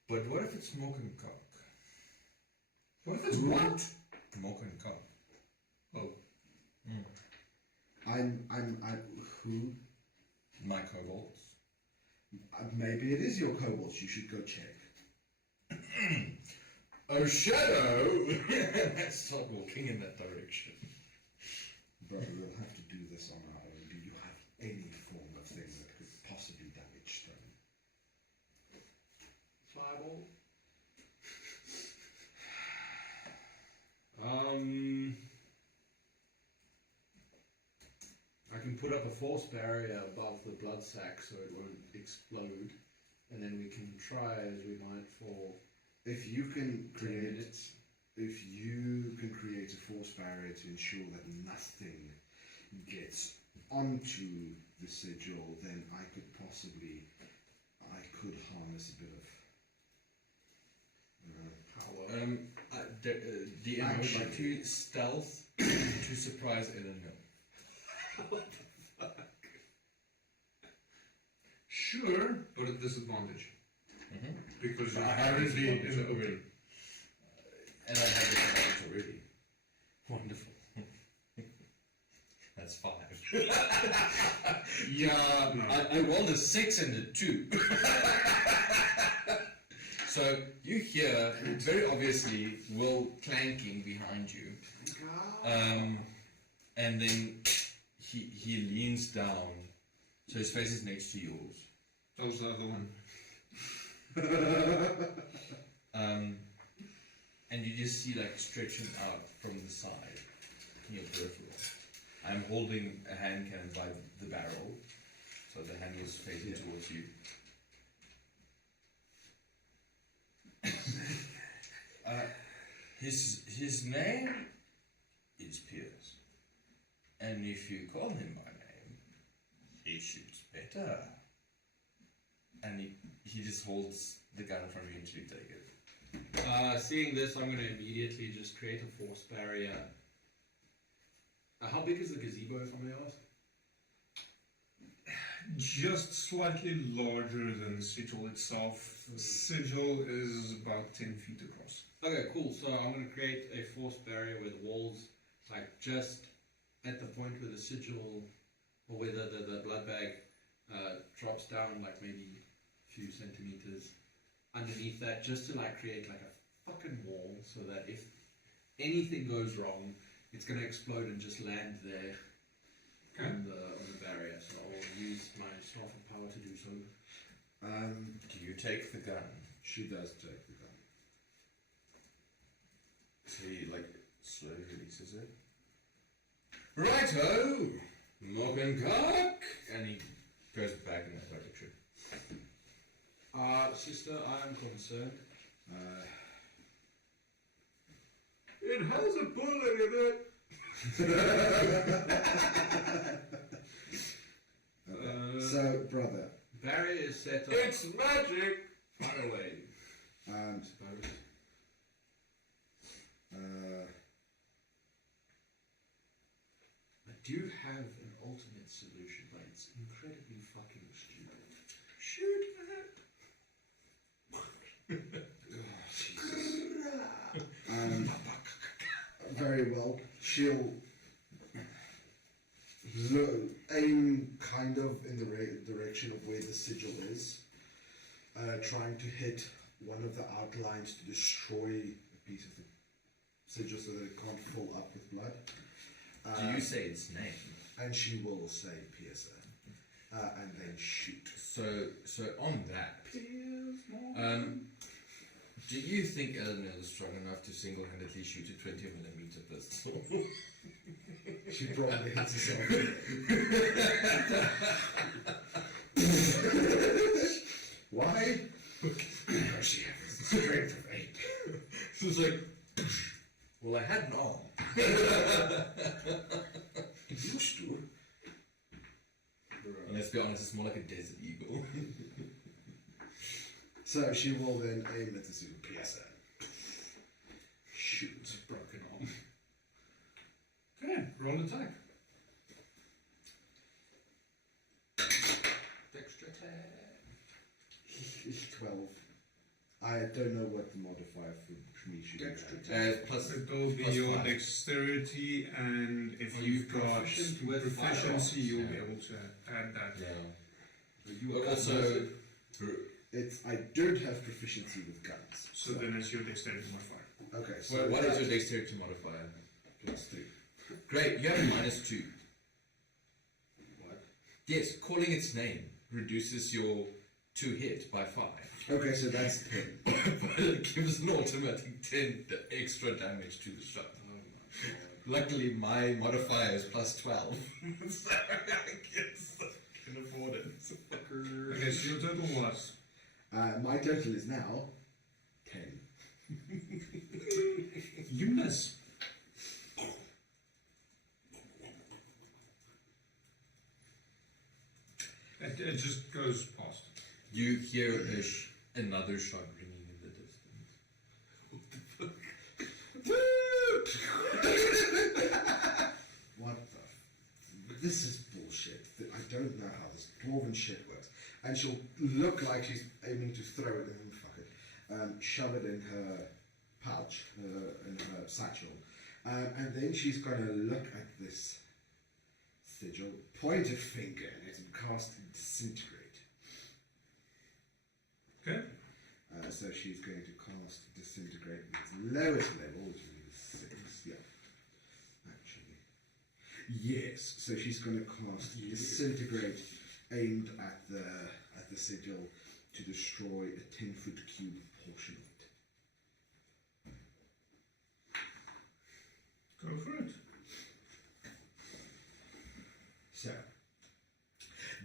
But what if it's smoke and coke? What if it's what? Smoke and coke. Oh, Who? My kobolds. Maybe it is your kobolds. You should go check. Oh, Shadow! Let's stop walking in that direction. Brother, we'll have to do this on our own. Do you have any form of thing that could possibly damage stone? Fireball? I can put up a force barrier above the blood sac so it won't explode, and then we can try as we might for If you can 10 create minutes. If you can create a force barrier to ensure that nothing gets onto the sigil, then I could harness a bit of Power. DM, I would like to stealth to surprise Eleanor. sure, but at disadvantage. Mm-hmm. Because I you're have currently disadvantage in the already. open. And I have disadvantage already. Wonderful. That's 5. Yeah, no. I rolled a 6 and a 2. So you hear very obviously Will clanking behind you, and then he leans down, so his face is next to yours. That was the other one. And you just see like stretching out from the side in your peripheral. I'm holding a hand cannon by the barrel, so the hand was facing towards you. His name is Pierce, and if you call him by name, he shoots better. And he just holds the gun in front of you until you take it. Seeing this, I'm going to immediately just create a force barrier. How big is the gazebo, if I may ask? Just slightly larger than the sigil itself. The sigil is about 10 feet across. Okay, cool. So I'm going to create a force barrier where the walls, like just at the point where the sigil, or where the blood bag drops down, like maybe a few centimeters underneath that, just to like create like a fucking wall, so that if anything goes wrong, it's going to explode and just land there on the barrier. So I'll use my staff of power to do so. Do you take the gun? She does take the gun. So he like slowly releases it. Righto, Mock and Cock, and he goes back in that direction. Sister, I am concerned. It has a bullet in it. So, brother, Barrier is set up. It's magic. Far away. suppose. I do have an ultimate solution, but it's incredibly fucking stupid. Shoot Very well. She'll aim kind of in the direction of where the sigil is, trying to hit one of the outlines to destroy a piece of the sigil so that it can't fill up with blood. Do you say its name? And she will say piercer, and then shoot. So on that, do you think Eleanor is strong enough to single-handedly shoot a 20mm pistol? She probably hits herself. Why? Because she has the strength of 8. She's like, well, I had an arm. Used to. And let's be honest, it's more like a desert eagle. So she will then aim at the super piercer. Shoot. broken arm. Okay, roll attack. Dexter attack. 12. I don't know what the modifier for me should be. Plus, It'll be plus your 5. dexterity, and if Are you've you got proficient with proficiency, firearms? you'll be Yeah. able to add that. Yeah. You But are also, I don't have proficiency with guns. So then it's your dexterity modifier. Okay, so what is that's your dexterity modifier? +2. Great, you have a -2. What? Yes, calling its name reduces your to hit by 5. Okay, so that's 10. But it gives an automatic 10 extra damage to the shot. Oh my god. Luckily, my modifier is +12. So I guess I can afford it. Okay, so your total was? My total is now 10. You miss. It just goes past. You hear another shot ringing in the distance. What the? This is bullshit. I don't know how this dwarven shit works. And she'll look like she's aiming to throw it, and then fuck it, shove it in her pouch, in her satchel, and then she's going to look at this sigil, point a finger at it, and cast disintegrate. Okay. So she's going to cast disintegrate at its lowest level, which is 6. Yeah. Actually. Yes. So she's going to cast disintegrate, aimed at the sigil to destroy a 10-foot cube portion of it. Go for it. So,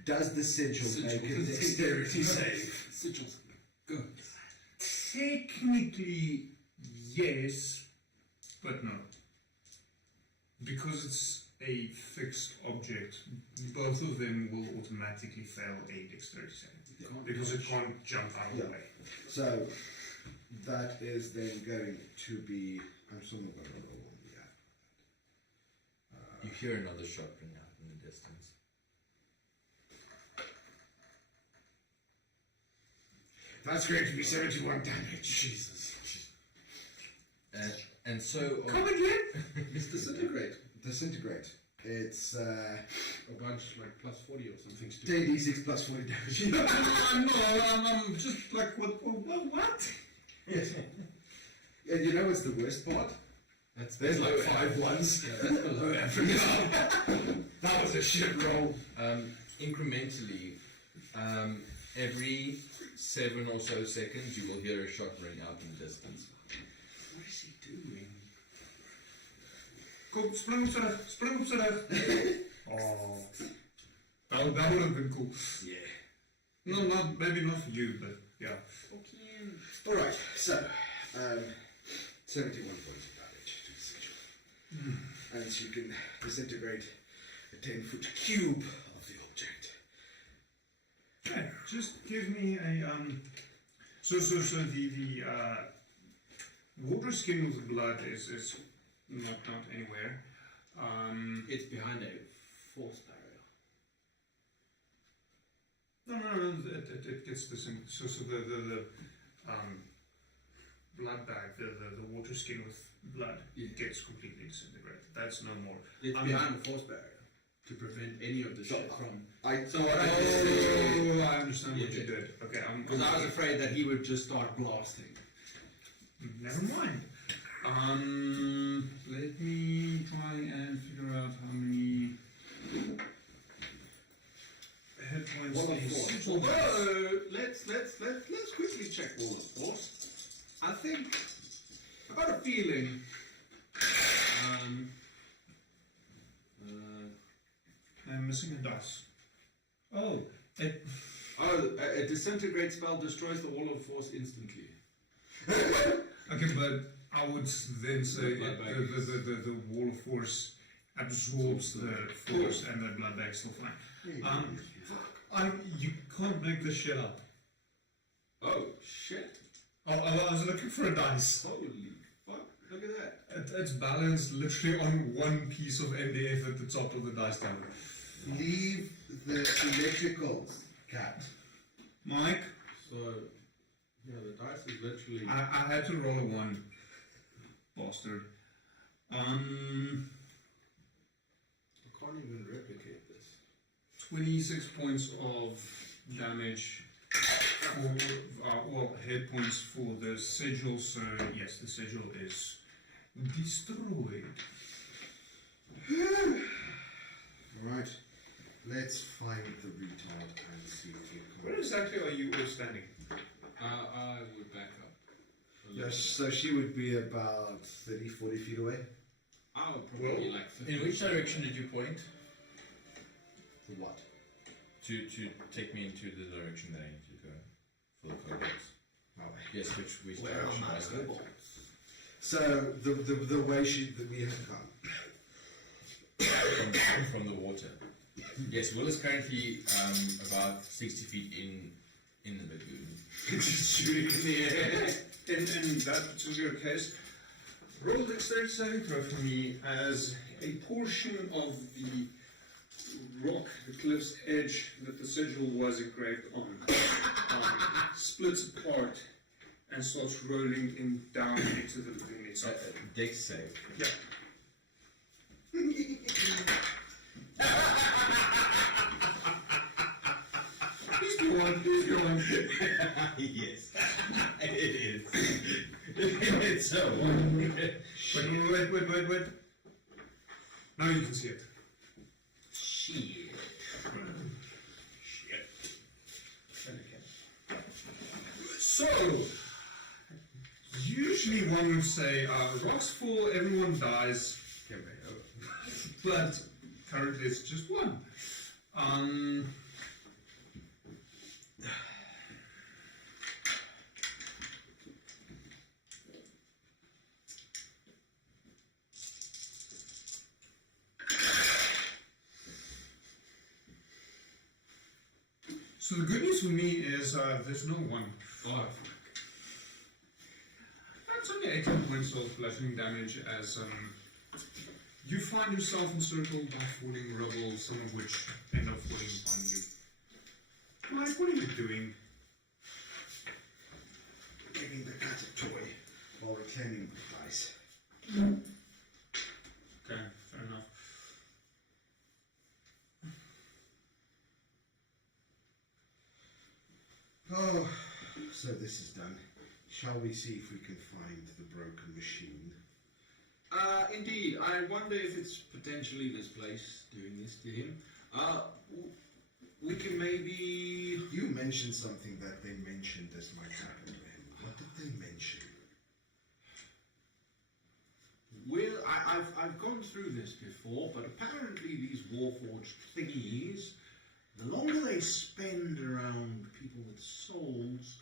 does the sigil make a dexterity save? Sigils. Good. Technically, yes, but no. Because it's a fixed object, both of them will automatically fail a dexterity save. Because it can't jump out of the way. So, that is then going to be. I'm still not going to roll one. Yeah. You hear another shot ring out in the distance. That's going to be 71 damage. Jesus. And so... Come again? It's disintegrate. Disintegrate. It's A bunch like plus 40 or something stupid. 10d6 plus 40 damage. No, I'm just like, what? Yes. And you know what's the worst part? There's like 5 ones. Yeah, that's below average. That was a shit roll. Incrementally, every 7 or so seconds, you will hear a shot ring out in the distance. What is he doing? Kom, spring op terug. Oh, that would have been cool. Yeah. No, maybe not for you, but yeah. Alright, so, 71 points of damage to the sigil. And you can disintegrate a 10-foot cube of the object. Okay, just give me a So the water skin with the blood is not anywhere. It's behind a force barrier. No, it gets the same. So the blood bag, the water skin with blood, it gets completely disintegrated. That's no more. It's behind the force barrier to prevent any of the shit from. So what I did. I understand what you did. Okay, because I was afraid that he would just start blasting. Never mind. Let me try and figure out how many hit points these sigil has. Whoa! Let's quickly check all of force. I think I got a feeling. I'm missing a dice. Oh, a disintegrate spell destroys the wall of force instantly. okay, but I would then say the wall of force absorbs the force and the blood bag's still fine. You can't make this shit up. Oh shit! Oh, I was looking for a dice. Holy fuck! Look at that. It's balanced literally on one piece of MDF at the top of the dice tower. Leave the electricals, cat. Mike? So, yeah, the dice is literally. I had to roll a 1. Bastard. I can't even replicate this. 26 points of damage for, hit points for the sigil, so yes, the sigil is destroyed. Alright, let's find the retard and see if he can. Where exactly are you all standing? I would back up. Yes, so she would be about 30, 40 feet away. I would probably be like 50. In which direction did you point? For what? To take me into the direction that I need to go for the codex. Oh, Yes, which where direction are my was that? snowballs? So the way that we have come. From the water. Yes, Will is currently about 60 feet in the lagoon. Shooting in the air. In that particular case, roll dexterity saving throw for me as a portion of the rock, the cliff's edge that the sigil was engraved on, splits apart and starts rolling down into the lagoon itself. Dex save. Yeah. Please go on. Yes, it is. It's so one. Wait. Now you can see it. Shit. So, usually one would say, rocks fall, everyone dies, but currently it's just one. So the good news for me is there's no one. Oh, That's only 18 points of bludgeoning damage as you find yourself encircled by falling rubble, some of which end up falling upon you. Mike, what are you doing? Giving the cat a toy while reclaiming the dice. Okay, fair enough. Oh, so this is done. Shall we see if we can find the broken machine? Indeed. I wonder if it's potentially this place doing this to him. We can maybe... You mentioned something that they mentioned this might happen to him. What did they mention? I've gone through this before, but apparently these Warforged thingies, the longer they spend around people with souls,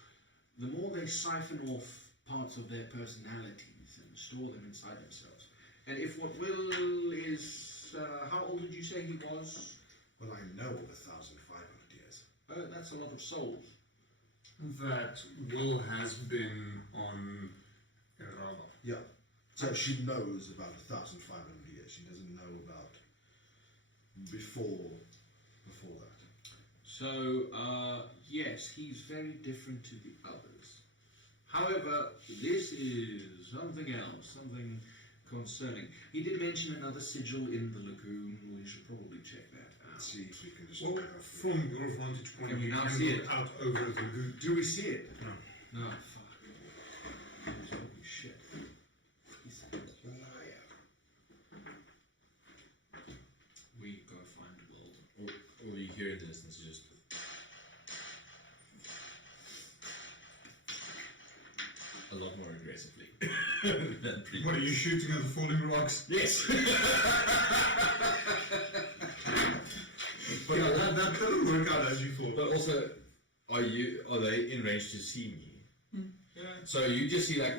the more they siphon off parts of their personalities and store them inside themselves. And if what Will is, how old did you say he was? Well, I know of 1,500 years. That's a lot of souls. That Will has been on Irava. Yeah. So she knows about 1,500 years. She doesn't know about before that. So, yes, he's very different to the others. However, this is something else, something concerning. He did mention another sigil in the lagoon. We should probably check that out. See if we can just. Well, from your vantage point, Can we you now can see look it? out over the lagoon. Do we see it? No. No, fuck. Holy shit. He's a liar. We gotta find Will. All you hear in the distance is just. A lot more aggressively than previous. What are you shooting at the falling rocks? Yes! But yeah, that didn't work out as you thought. But also, are they in range to see me? Yeah. So you just see like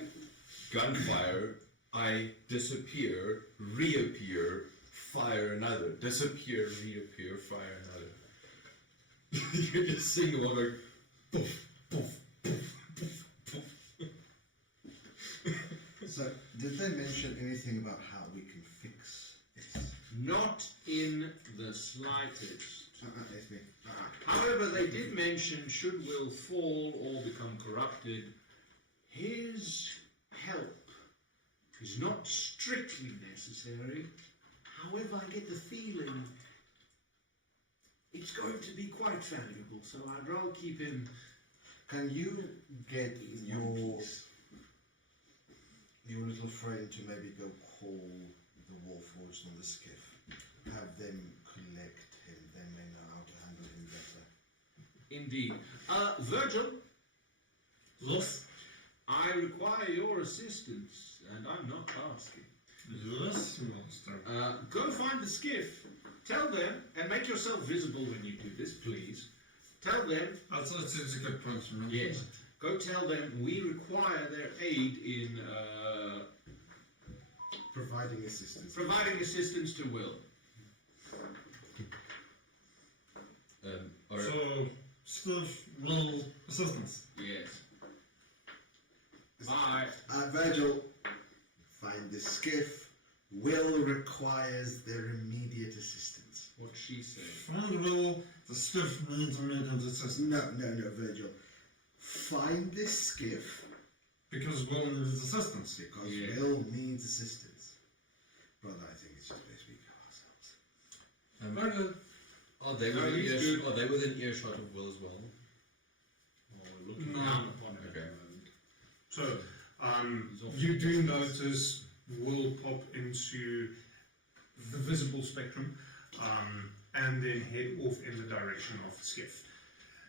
gunfire, I disappear, reappear, fire another, disappear, reappear, fire another. You're just seeing the one like poof, poof, poof, poof, poof. So, did they mention anything about how we can fix this? Not in the slightest. It's me. However, they did mention should Will fall or become corrupted, his help is not strictly necessary. However, I get the feeling it's going to be quite valuable, so I'd rather keep him. Can you get in your one piece. little friend to maybe go call the Warforged on the skiff? Have them collect him, then they know how to handle him better. Indeed. Virgil, Yes? I require your assistance, and I'm not asking. Yes, master. Go find the skiff. Tell them, and make yourself visible when you do this, please. Tell them, That's a good point, remember? yes, go tell them we require their aid in Providing assistance. providing assistance to Will. So, Steve will assistance. Yes. Bye. Virgil, find the skiff. Will requires their immediate assistance. What she said. Find Will, the skiff needs immediate assistance. No, Virgil. Find this skiff Because Will needs assistance. because Yeah. Will needs assistance. Brother, I think it's just best we go ourselves. Very good. Are they No, within he's earshot? good. Are they within earshot of Will as well? Oh, we're looking No. down upon him at Okay. the moment. So, He's off you the do distance. notice Will pop into the visible spectrum and then head off in the direction of the skiff,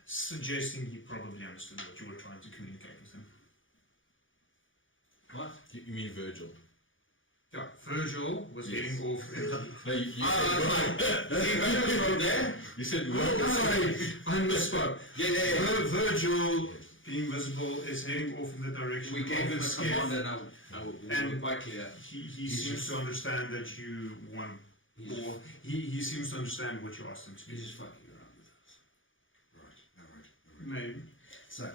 suggesting he probably understood what you were trying to communicate with him. What? You mean Virgil? Yeah, Virgil was Yes. heading off in the... No, you Right. From there? You said Will. Sorry, I misspoke. Yeah. Virgil, being visible, is heading off in the direction We gave of him the a skiff. command and we were quite clear. He seems to understand that you want, or he seems to understand what you asked him to He's do. just fucking around with us. Right. Maybe. So,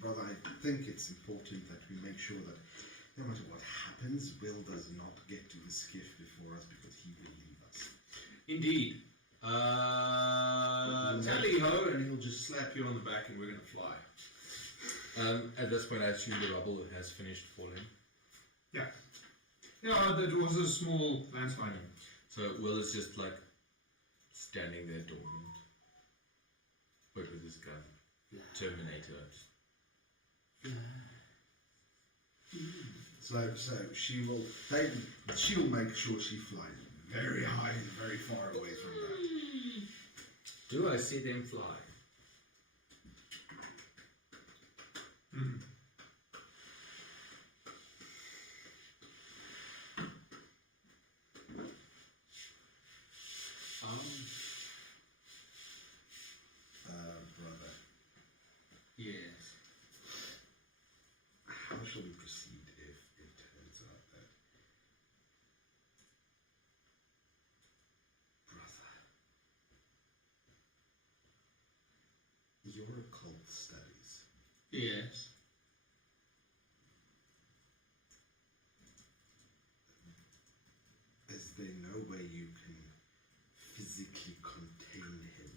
brother, I think it's important that we make sure that no matter what happens, Will does not get to the skiff before us because he will leave us. Indeed. Tally ho, and he'll just slap you on the back and we're gonna fly. At this point, I assume the rubble has finished falling. Yeah, that was a small landslide. So Will is just like standing there dormant, but with his gun. Terminator. So she'll make sure she flies very high and very far away from that. Do I see them fly? your occult studies, Yes. is there no way you can physically contain him?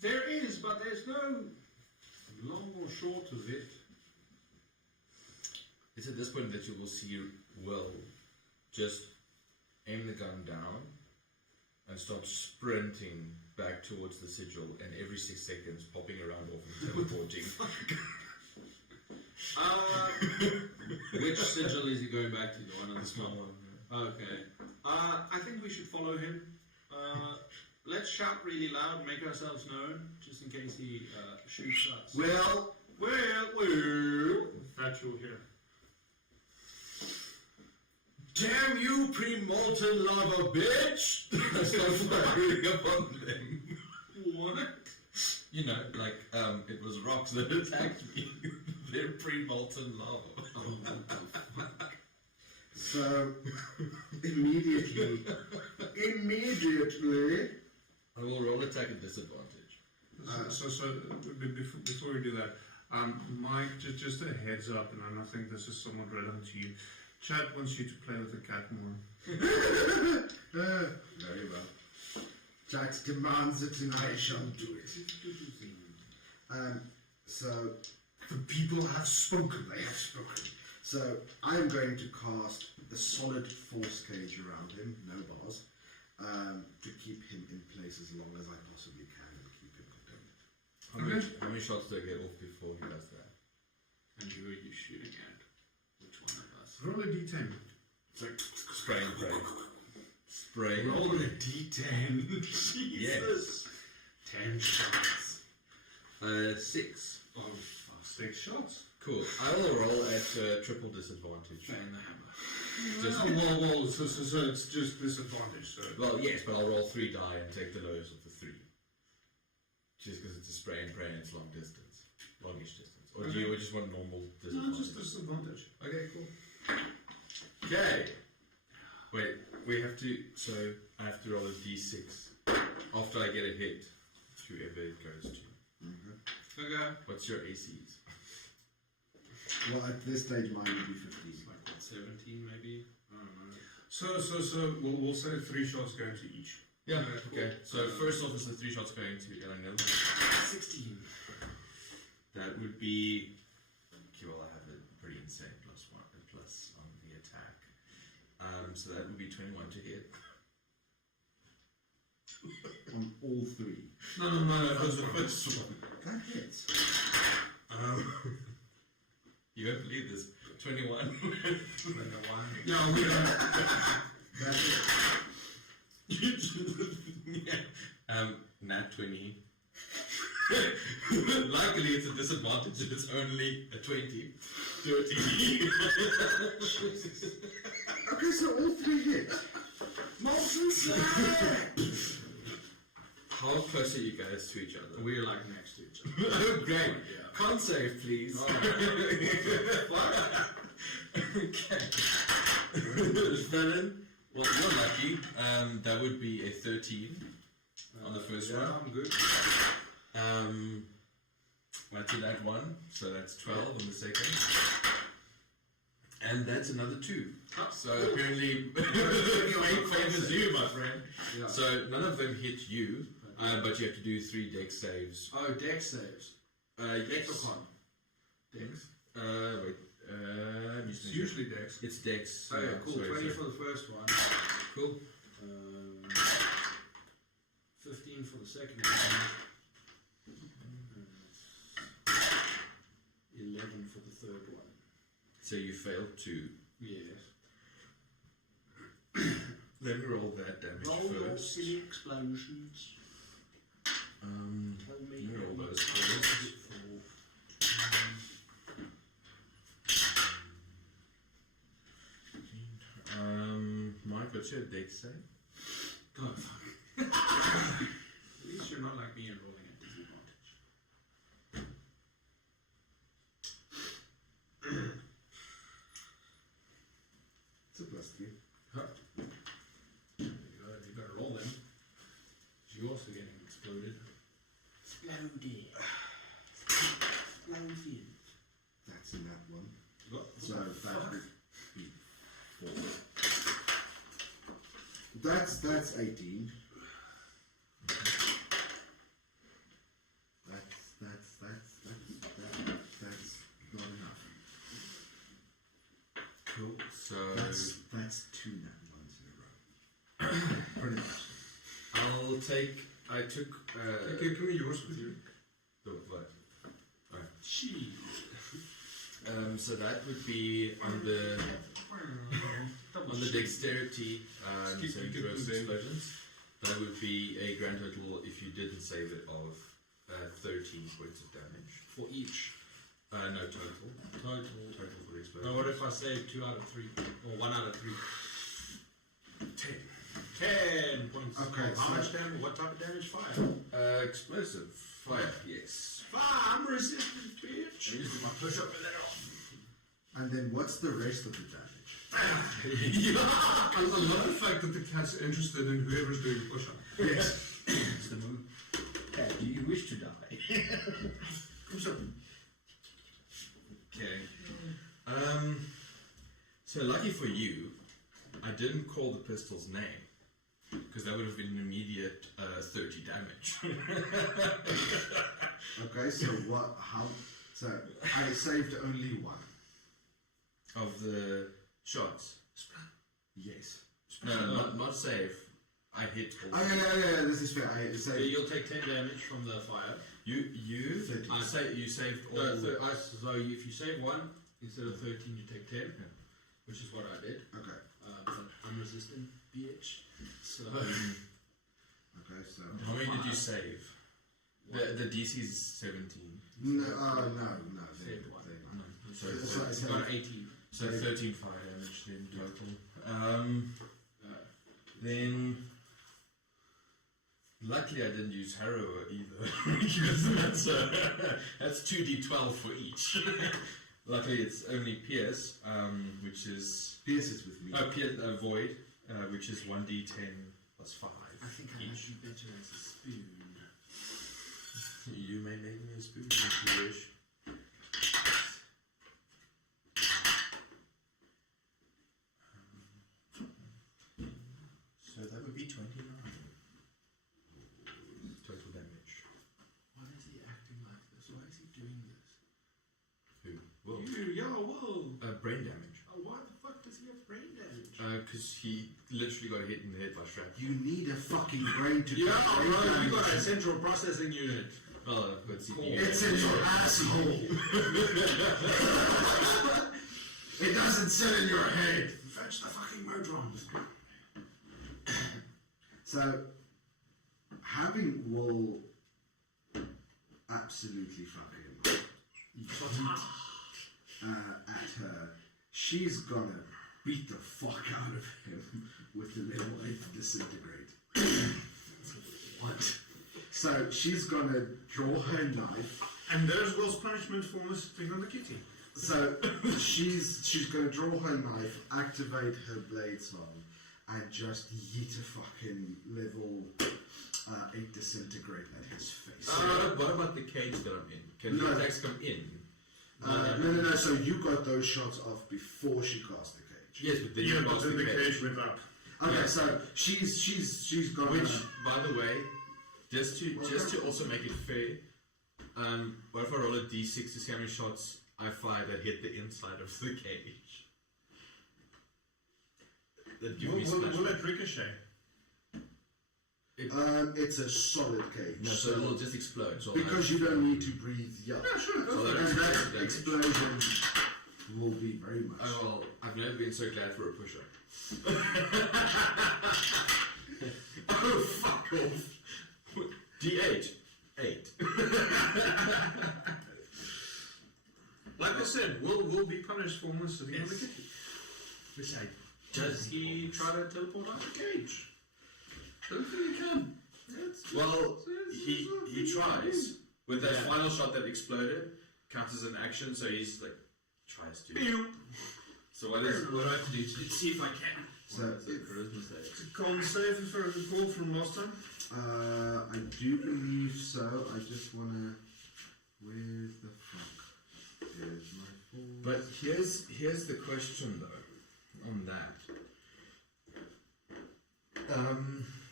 There is, but there's no long or short of it. It's at this point that you will see Will just aim the gun down and start sprinting back towards the sigil, and every 6 seconds popping around off and teleporting. Which sigil is he going back to? The one on The the small small? one. Okay. I think we should follow him. Let's shout really loud, make ourselves known, just in case he shoots us. Well, That you'll hear. Damn you, pre-molten lava bitch! I start firing upon them. What? You know, like, it was rocks that attacked me. They're pre-molten lava. so immediately, I will roll attack at disadvantage. Before we do that, Mike, just a heads up, and I think this is somewhat relevant to you. Chad wants you to play with the cat more. Very well. Jack demands it, and I shall do it. So The people have spoken. they have spoken. So I'm going to cast a solid force cage around him, no bars, to keep him in place as long as I possibly can and keep him contained. How many shots do I get off before he does that? And who are you shooting at? Which one of us? Roll a d10. It's like spray and pray. Spray. Roll a d10. Yes. 10 shots. 6. Oh, fuck. 6 shots. Cool. I will roll at triple disadvantage. And the hammer. Just- Well, so it's just disadvantage. So Well, yes, but I'll roll 3 die and take the lowest of the 3. Just because it's a spray and pray and it's long distance. Longish distance. Or do you just want normal no, disadvantage? just disadvantage. Okay, cool. Okay. Wait, we have to. So I have to roll a d6 after I get a hit, whoever it goes to. Okay. What's your ACs? Well, at this stage, mine would be 15. Like what, 17 maybe? I don't know. So we'll say 3 shots going to each. Yeah. Okay. So first off is the 3 shots going to Eleanor. 16. That would be. Okay, well, I have a pretty insane plus on the attack. So that would be 21 to hit. On all 3. No, that was the first one. That hits. You won't believe this. 21. 21. No, we don't. That hits. Yeah. Nat 20. Luckily, it's a disadvantage if it's only a 20. 30. Okay, so all 3 hit. Molten slab! How close are you guys to each other? We're like next to each other. Oh, great. Yeah. Con save, please. Okay. Felon, well, you're lucky. That would be a 13 on the first one. I'm good. That's a nat 1, so that's 12 on the second. And that's another 2. So apparently, fate favors you, my friend. Yeah. So none of them hit you, but you have to do 3 dex saves. Oh, dex saves. Dex or con? Dex. Wait. It's usually dex. It's dex. Oh yeah, cool. sorry, 20 sorry. for the first one. Cool. 15 for the second one. 11 for the third one. So you failed 2. Yes. Let me roll that damage Roll your first. silly explosions. Tell me let me roll how those much first. is it for. Mike, what's your dex save? God, fuck. At least you're not like me and rolling at disadvantage. It's a +3. Huh. You better roll them. 'Cause you're also getting exploded. Exploded. Exploded. That's in that one. What? So that would be 4. That's 18. That's not enough. Cool. So That's 2 nat ones in a row. Pretty much. I took. Okay, give me yours with you. The what? Alright. Jeez. So that would be on the dexterity Skip, saving you get throws them then. explosions. That would be a grand total, if you didn't save it, of 13 points of damage. For each. No, total. Total. Total for the explosion. Now what if I save 2 out of 3? Or 1 out of 3? 10. 10 points. Okay, How so- much damage? What type of damage? Fire. Explosive. Fire, yes. Fire! I'm resistant, bitch! I'm using my push-up and then off. And then what's the rest of the damage? I love the fact that the cat's interested in whoever's doing push-up. Yes. It's the move. Cat, do you wish to die? Okay. So lucky for you, I didn't call the pistol's name. Because that would have been an immediate 30 damage. Okay, so what? How? So I saved only 1. Of the shots. Yes. No, not save. I hit all. Oh yeah. This is fair. I So saved. you'll take 10 damage from the fire. You 30. you saved all. So if you save 1, instead of 13 you take 10. Yeah. Which is what I did. Okay. But I'm resistant, bitch. So... Okay. So. How many did you save? The DC is 17. No. Saved 1. So, I got 18. so 13 fire damage in total. Then luckily I didn't use harrower either because that's 2d12 for each. Luckily it's only pierce, which is Pierce is with me. pierce, void, which is 1d10 plus 5. I think I like you better as a spoon. You may make me a spoon if you wish. So that would be 29 total damage. Why is he acting like this? Why is he doing this? Who? Will? Whoa. Brain damage. Oh, why the fuck does he have brain damage? Because he literally got hit in the head by shrapnel. You need a fucking brain to. Yeah, get brain bro, you damage. got a central processing unit. Oh, but CPU. It's in your asshole. It doesn't sit in your head. Fetch the fucking Modrons. So, having Wool absolutely fucking at her, she's gonna beat the fuck out of him with the level 8 disintegrate. What? So she's gonna draw her knife. And there's Will's punishment for sitting on the kitty. So she's gonna draw her knife, activate her blade song, and just yeet a fucking level 8 disintegrate at his face. What about the cage that I'm in? Can No. the attacks come in? No. So you got those shots off before she cast the cage. Yes, but then Yeah, you but pass then the the cage. cage went up. Okay, Yeah. so she's gonna. Which, by the way, just to also make it fair, what if I roll a d6 to see how many shots I fire that hit the inside of the cage? That give me splash. Will it ricochet? It's a solid cage. No, so it'll just explode. So because you don't need to breathe. Yeah. Sure, So And that's that damage. explosion will be very much. Oh well, I've never been so glad for a push-up. Oh fuck off! D8, 8. Like I said, will be punished for almost sitting on the Yes. kitty. Which I Does he try to teleport out the cage? Don't think he can. Well, he tries with that final shot that exploded. Counts as an action, so he's like tries to. So what do I have to do to see if I can? So It's a charisma save. Con save, if I recall from last time. I do believe so. I just wanna. Where's the fuck? Here's my phone. But here's the question though, on that.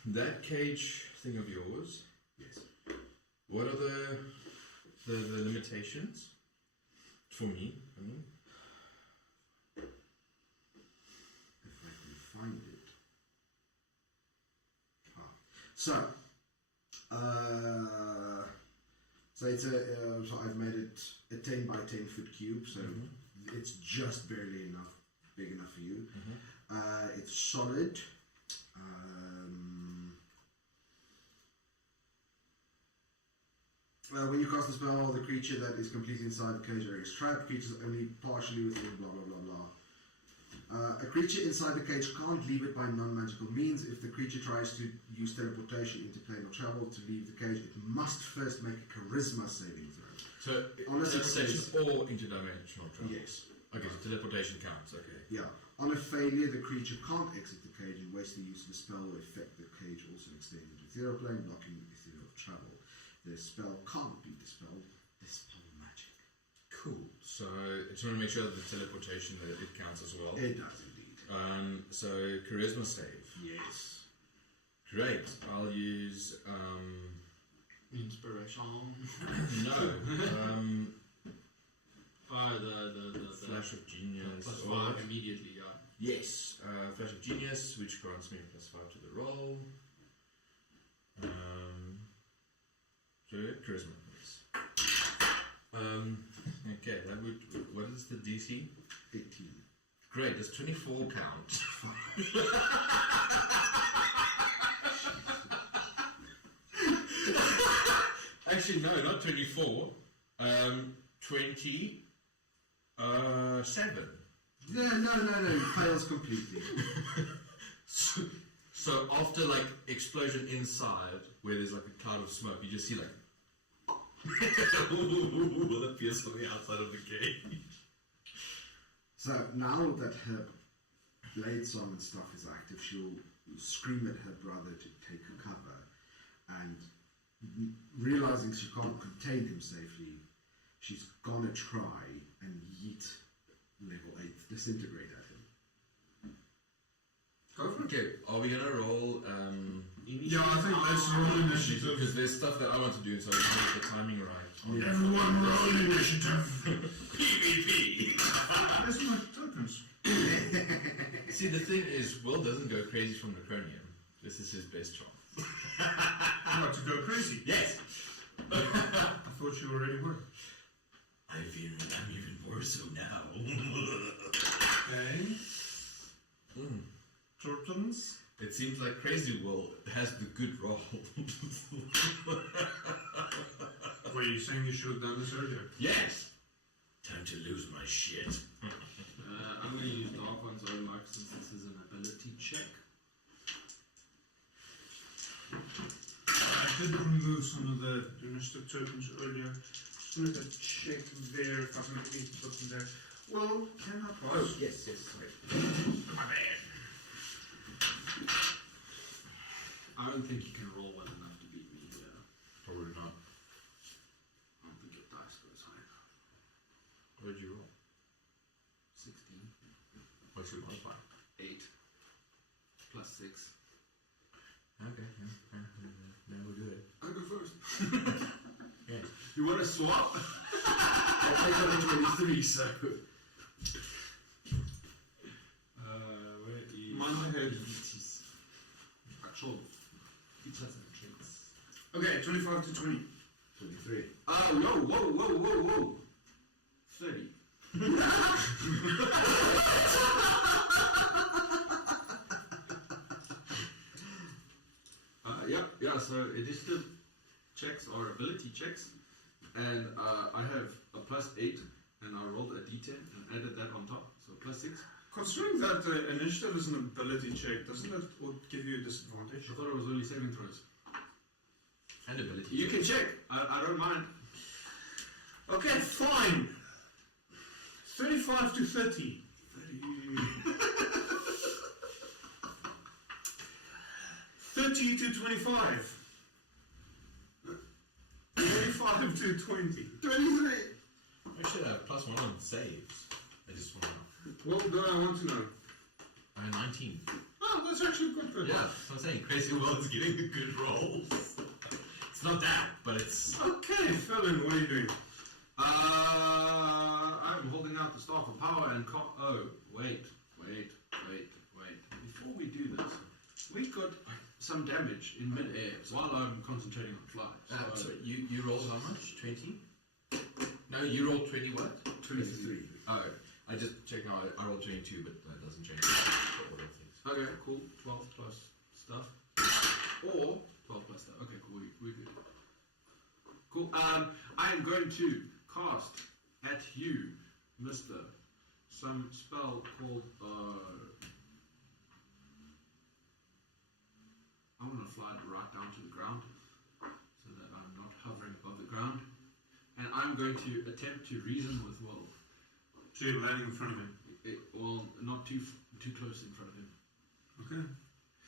That cage thing of yours. Yes. What are the limitations for me? I mean, If I can find it. So it's so I've made it a 10 by 10 foot cube, so it's just barely big enough for you. It's solid. When you cast a spell, the creature that is completely inside the cage area is trapped. Creatures only partially within, blah blah blah blah. A creature inside the cage can't leave it by non-magical means. If the creature tries to use teleportation, interplane, or travel to leave the cage, it must first make a charisma saving throw. so Honestly, teleportation or interdimensional travel? Yes. Okay, so teleportation counts. Okay. Yeah. On a failure, the creature can't exit the cage and waste the use of the spell or effect. The cage also extends into ethereal plane, blocking ethereal travel. The spell can't be dispelled. Dispel magic. Cool. So I just want to make sure that the teleportation that it counts as well. It does indeed. So charisma save. Yes. Great. I'll use Inspiration. no. The Flash of Genius. plus or- 5 immediately, yeah. Yes, Flash of Genius, which grants me +5 to the roll. So charisma, yes. Okay, that would. What is the DC? 18. Great. Does 24 count? Actually, no, not 24. 27. No. Fails completely. So after like explosion inside, where there's like a cloud of smoke, you just see like will appears on the outside of the cage. So now that her blade song and stuff is active, she'll scream at her brother to take cover, and realizing she can't contain him safely, she's gonna try and yeet level 8 disintegrate at him. Go for it. Okay, are we gonna roll? Yeah, I think let's roll initiative. Because there's stuff that I want to do, so I want to get the timing right. Yeah. Everyone roll initiative. PvP. Where's my tokens? See, the thing is, Will doesn't go crazy from Draconium. This is his best chance. What, to go crazy? Yes. I thought you already were. I'm even more so now. Okay. Turtles. It seems like Crazy Will has the good roll. Were you saying you should have done this earlier? Yes. Time to lose my shit. I'm going to use Dark One's own mark since this is an ability check. I did remove some of the initiative tokens earlier. Just wanted to check there if I can at least put them there. Well, can I pass? Oh, yes, sorry. My bad. I don't think you can roll well enough to beat me here. Probably not. I don't think your dice goes high enough. What did you roll? 16. What's your modifier? 8. Plus 6. Okay, then we'll do it. I go first. Yes. You want to swap? I'll take on 23, so. Where is. Mine ahead. Actual. Features and traits. Okay, 25 to 20. 23. Oh, no, whoa. 30. Yeah, so initiative checks are ability checks, and I have a +8, and I rolled a d10 and added that on top, so +6. Considering that initiative is an ability check, doesn't that give you a disadvantage? I thought it was only saving throws. And ability. You can check, I don't mind. Okay, fine. 35 to 30. 30 to 25. 25 to 20. 23! I should have +1 on saves. I just want to know. What do I want to know? 19. Oh, that's actually quite good. Yeah, so I'm saying Crazy World's getting the good rolls. It's not that, but it's... Okay, Felon, what are you doing? I'm holding out the Staff of Power and wait. Before we do this, we got some damage in mid-air while I'm concentrating on flight. so you rolled how much? 20? No, you rolled 20 what? 23. Oh, I just checked now. I rolled 22, but that doesn't change for order of things. Okay, cool. 12 plus stuff. Or 12 plus stuff. Okay, cool. We're good. Cool. I am going to cast at you, Mister, some spell called. I want to fly it right down to the ground, so that I'm not hovering above the ground, and I'm going to attempt to reason with Will. So you're landing in front of him. Well, not too close in front of him. Okay.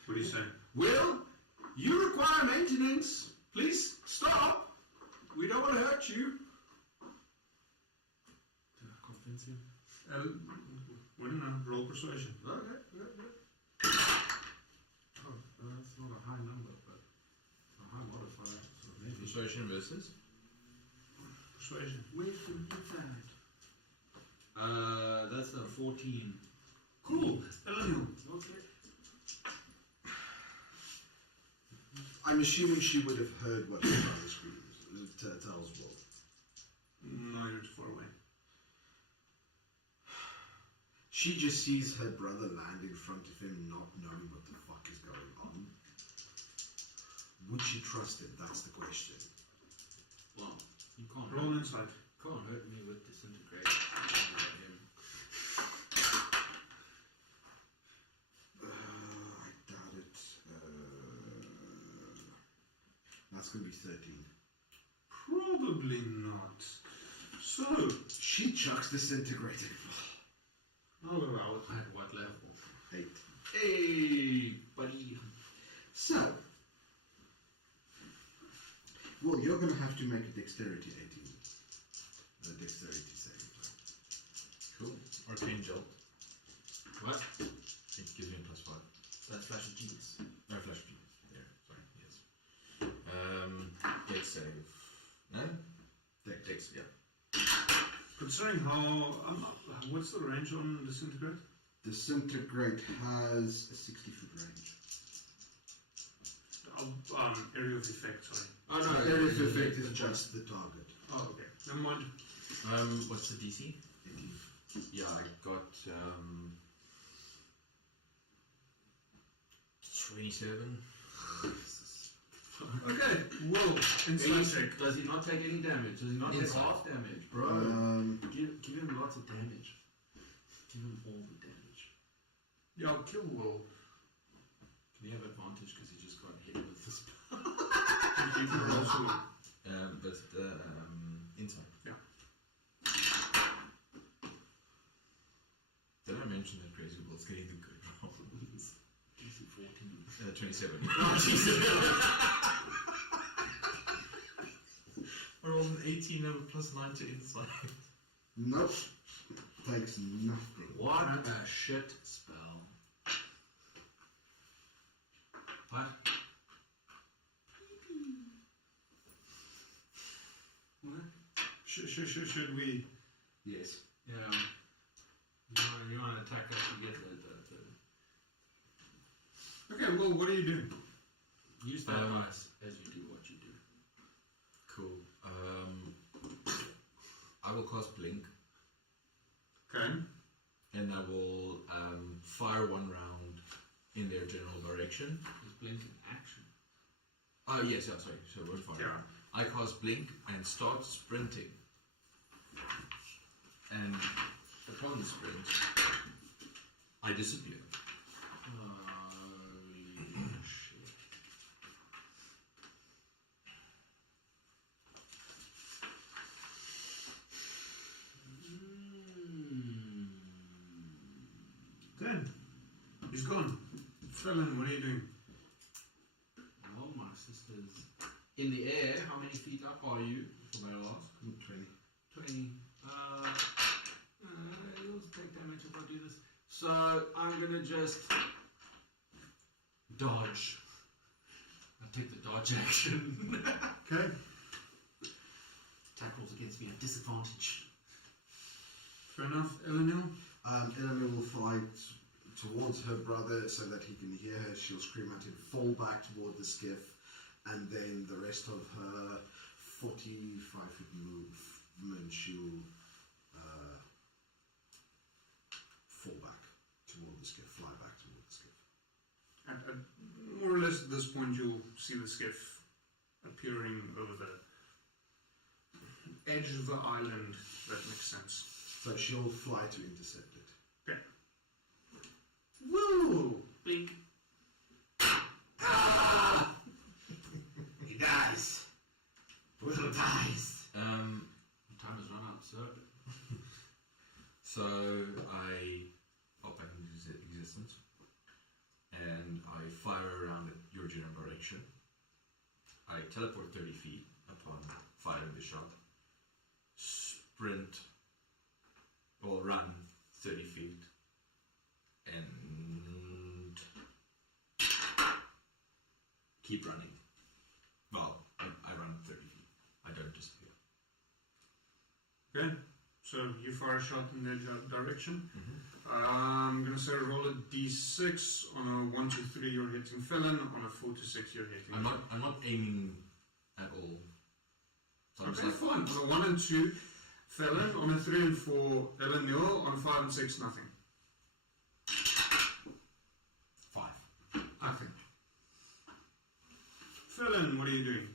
What do you say? Will, you require maintenance. Please stop. We don't want to hurt you. Did I convince him? We don't know. Roll persuasion. Okay. Oh, that's not a high number, but a high modifier. So maybe. Persuasion versus? Persuasion. Where did you get that? That's a 14. Cool. Eleniel. Okay. I'm assuming she would have heard what the brother screams. Tells Will. No, you're too far away. She just sees her brother land in front of him, not knowing what the fuck is going on. Would she trust him? That's the question. Well, you can't. Roll inside. Can't hurt me with disintegrate. I doubt it. That's going to be 13. Probably not. So, She chucks disintegrating. I'll allow it. At what level? 8. Hey, buddy. So, well, you're going to have to make a dexterity 18. A dexterity saving throw. Cool. Arcane Jolt. What? It gives me a +5. That's Flash of Genius. No, Flash of Genius. There, sorry, yes. Dex save. No? Dex, yeah. Considering how... what's the range on Disintegrate? Disintegrate has a 60-foot range. Area of effect, sorry. Oh no, Area of effect is just the target. Oh, okay. Never mind. What's the DC? 18. Yeah, I got 27. Okay, whoa. Inside check. Does he not take any damage? Does he not take half damage? Bro, give him lots of damage. Give him all the damage. Yeah, I'll kill Will. Can he have advantage because he just got hit with this? You can roll too. But inside. Yeah. Did I mention that Crazy World's getting the good rolls? DC 14. 27. Oh, Jesus. I rolled an 18 and a +9 to inside. Nope. Takes nothing. What a shit spell. What? What? Should we... Yes. Yeah. You want to attack us to get the Okay, well, what are you doing? use that dice as you do what you do. Cool. I will cast Blink, Okay. and I will fire one round in their general direction. Is blink in action? Yes, yeah, sorry. So word fire. Yeah. I cast Blink and start sprinting. And upon the sprint, I disappear. Holy shit. Good. He's gone. Felon, what are you doing? my sisters. In the air, how many feet up are you? If I ask. 20. 20. You'll take damage if I do this. So I'm gonna just dodge. I take the dodge action. Okay. Tackles against me at disadvantage. Fair enough. Elenil? Eleanor will fight towards her brother so that he can hear her. She'll scream at him, fall back toward the skiff, and then the rest of her 45-foot movement, she'll fall back toward the skiff, fly back toward the skiff. At more or less at this point, you'll see the skiff appearing over the edge of the island. That makes sense. So she'll fly to intercept it. Okay. Woo! Big. Ah! He dies. Will dies. Time has run out, sir. So I pop back into existence and I fire around at your general direction. I teleport 30 feet upon firing the shot. Sprint or run 30 feet and keep running. Well, I run 30 feet. I don't disappear. Okay. So you fire a shot in that direction. Mm-hmm. I'm gonna say roll a d6. On a 1 to 3, you're hitting Felon. On a 4 to 6, you're hitting. I'm not aiming at all. So I'm Okay, just like, fine. On a 1 and 2, Felon. On a 3 and 4, Elenil. On a 5 and 6, nothing. 5. Nothing. Felon, what are you doing?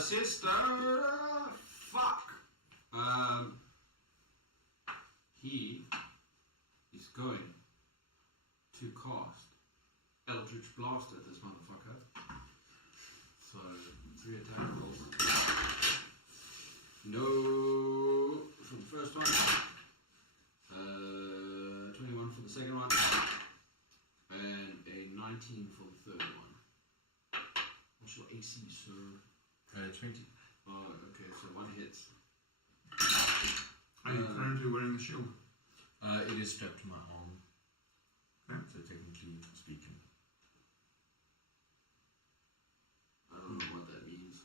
Sister, fuck. He is going to cast Eldritch Blast at this motherfucker. So 3 attack rolls. No for the first one. 21 for the second one. And a 19 for the third one. What's your AC, sir? 20. Oh, okay, so 1 hits. Are you currently wearing the shield? It is strapped to my arm. Okay. So technically speaking. I don't know what that means.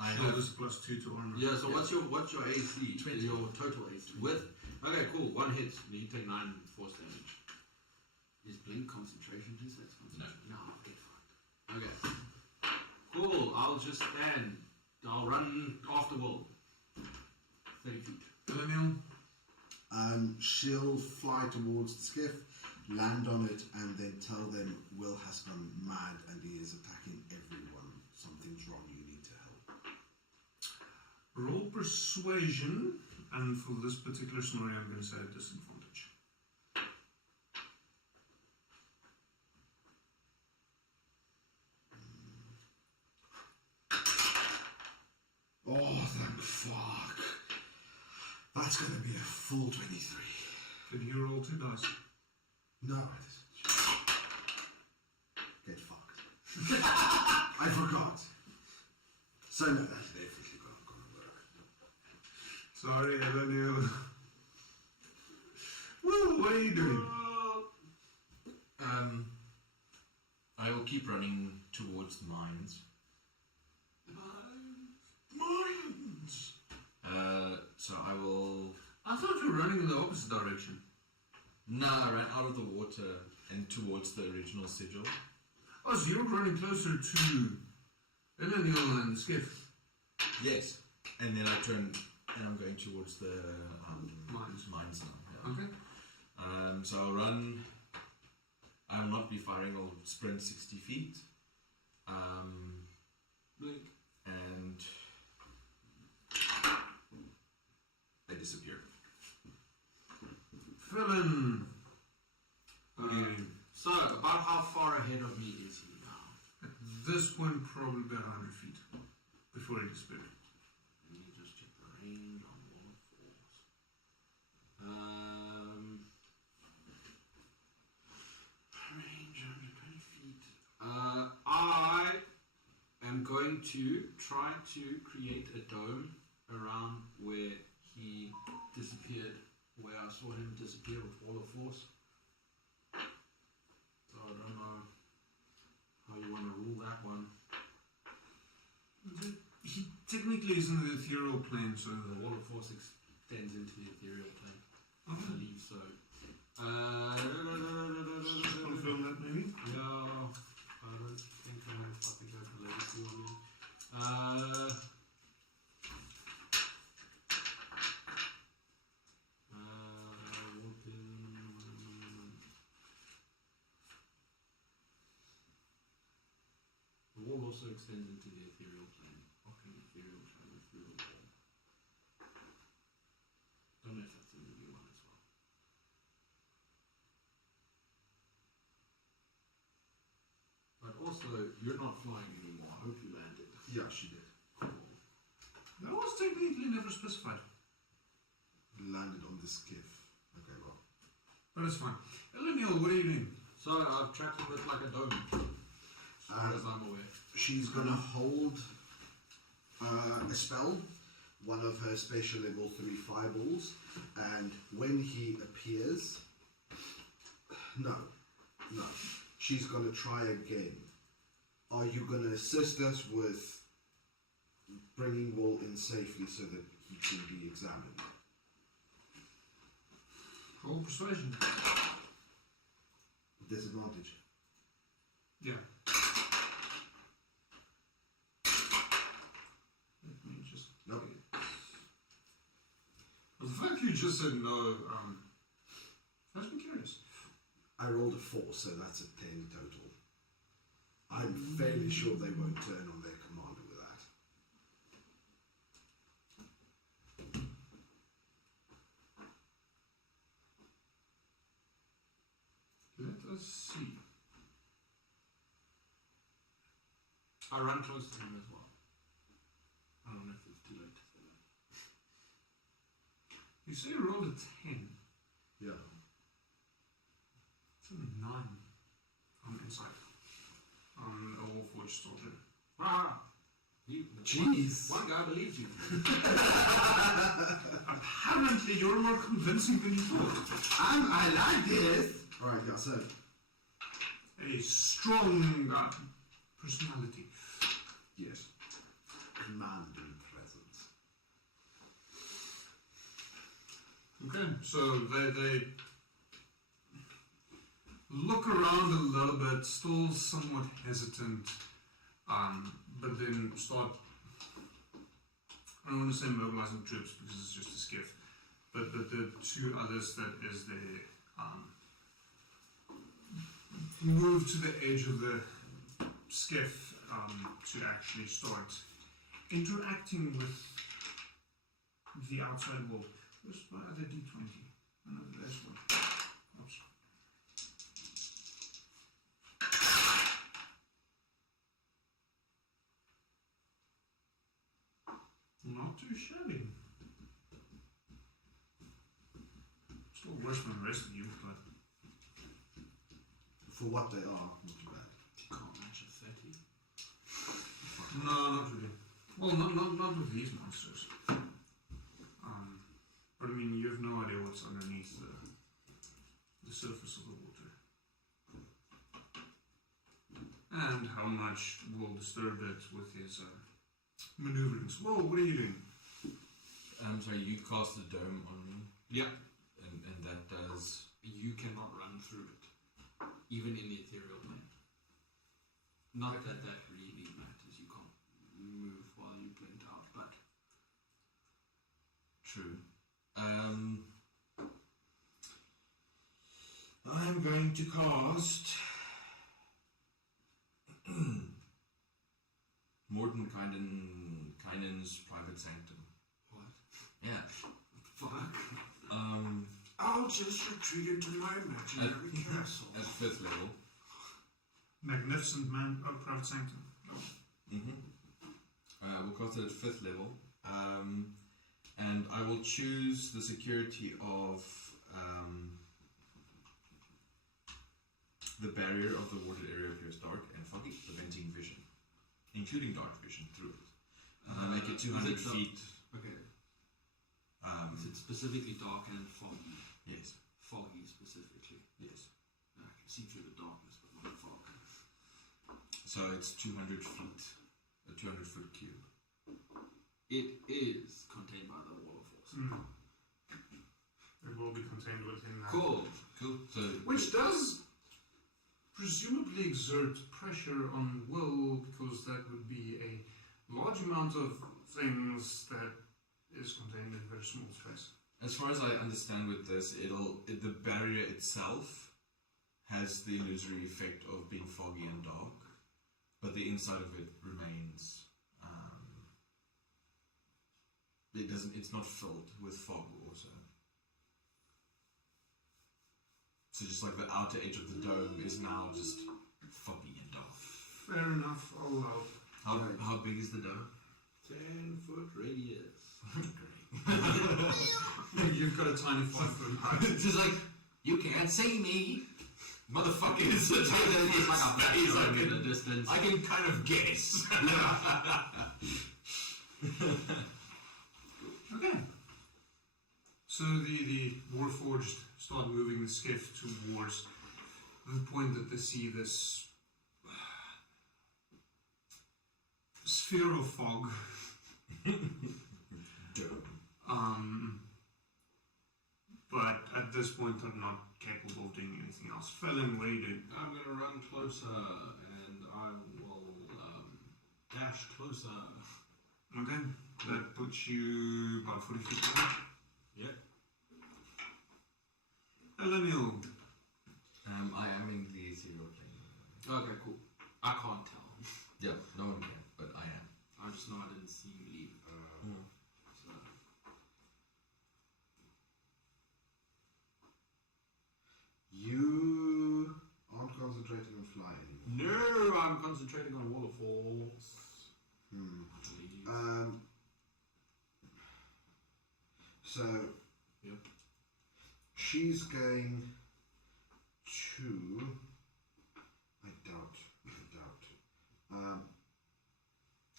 I Shield have is +2 to armor. Yeah, so what's your AC? 20. Your total AC. With okay, cool. 1 hit. You take 9 force damage. Is blink concentration? Please, that's concentration. No, get fucked. Okay. Cool. I'll just stand. I'll run after Will. 30 feet. Elenil? She'll fly towards the skiff, land on it, and then tell them Will has gone mad and he is attacking everyone. Something's wrong, you need to help. Roll persuasion, and for this particular scenario, I'm going to say a disadvantage. Oh, thank fuck. That's going to be a full 23. Can you roll 2 dice? No, it isn't. Get fucked. I forgot. So no, that's definitely not going to work. Sorry, Elenil. Woo, what are you doing? I will keep running towards the mines. Mines! So I will. I thought you were running in the opposite direction. No, I ran out of the water and towards the original sigil. Oh, so you're running closer to Elenil and the skiff. Yes. And then I turn and I'm going towards the Mines. now. Yeah. Okay. So I'll run. I will not be firing. I'll sprint 60 feet. Blink. And I disappear. Felon! What are you doing? So, about how far ahead of me is he now? At this point, probably about 100 feet before he disappeared. Let me just check the range on Wall of Force. Range 120 feet. I am going to try to create a dome around where he disappeared, where I saw him disappear with all the force. So I don't know how you want to rule that one. He technically is in the ethereal plane, so The wall of force extends into the ethereal plane. I okay. believe so. Just confirm that maybe. Yeah, I don't think I have. I think I have the latest one. The wall also extends into the ethereal plane. Walking ethereal travel through the wall. Don't know if that's in the new one as well. But also, you're not flying anymore. I hope you landed. Yeah, she did. Cool. That was technically never specified. Landed on the skiff. Okay, well. But it's fine. Neil, what are you doing? So I've trapped him with like a dome. As far as I'm aware. She's gonna hold a spell, one of her special level 3 fireballs, and when he appears, no, she's gonna try again. Are you gonna assist us with bringing Will in safely so that he can be examined? Roll persuasion. Disadvantage. Yeah. Let me just. Nope. Well, the fact you just said no, has me curious. I rolled a 4, so that's a 10 total. I'm fairly sure they won't turn on their commander with that. Let us see. I run close to him as well. I don't know if it's too late to say that. You say you rolled a 10. Yeah. It's a 9 on insight. On a Warforged soldier. Ah! Jeez. One guy believes you. Apparently you're more convincing than you thought. I like this! Alright, yeah, so. A strong personality. Yes. Commanding presence. Okay, so they look around a little bit, still somewhat hesitant, but then start, I don't want to say mobilizing troops because it's just a skiff, but the two others that is there move to the edge of the skiff to actually start interacting with the outside world. Where's my other D20? Another last one. Oops. Not too shabby. Still worse than the rest of you, but For what they are, not too bad. You can't match a 30. no, not really. Well, not with these monsters. But I mean, you have no idea what's underneath the surface of the water, and how much will disturb it with his maneuverings. Whoa, what are you doing? Sorry, you cast a dome on me, Yeah. and that does. You cannot run through it. Even in the ethereal plane. Not that that really matters. You can't move while you blink out, but True. I'm going to cast Mordenkainen's Private Sanctum. what? Yeah. Fuck. I'll just retreat into my imaginary castle. At 5th level. Magnificent man of Private Sanctum. Oh. We'll cast it at 5th level. And I will choose the security of the barrier of the water area appears dark and foggy, preventing vision. In including dark vision, through it. And I make it 200 is it feet. Okay. Is it specifically dark and foggy? Yes. Foggy specifically. Yes. I can see through the darkness, but not the fog. So it's 200 feet, a 200-foot cube. It is contained by the wall of force. It will be contained within that. Cool. So Which does presumably exert pressure on will, because that would be a large amount of things that is contained in very small space. as far as I understand with this, the barrier itself has the illusory effect of being foggy and dark, but the inside of it remains. It's not filled with fog also. So just like the outer edge of the dome is now just foggy and dark. Fair enough, I'll allow. How big is the dome? 10-foot radius. Great. You've got a tiny 5-foot height. It's just like, you can't see me, motherfucker. It's such It's like a flash I in can, the distance. I can kind of guess. Okay. So the Warforged start moving the skiff towards the point that they see this sphere of fog. Dome. But at this point they're not capable of doing anything else. Felon, what are you doing? I'm going to run closer, and I will dash closer. Okay. That puts you about 40 feet away. Yep. Eleniel. I am in the ethereal plane. Okay, cool. I can't tell. Yeah, no one can, but I am. I just know I didn't see you leave. So. You aren't concentrating on flying. No, I'm concentrating on wall of force. Please. So, Yep. she's going to. I doubt.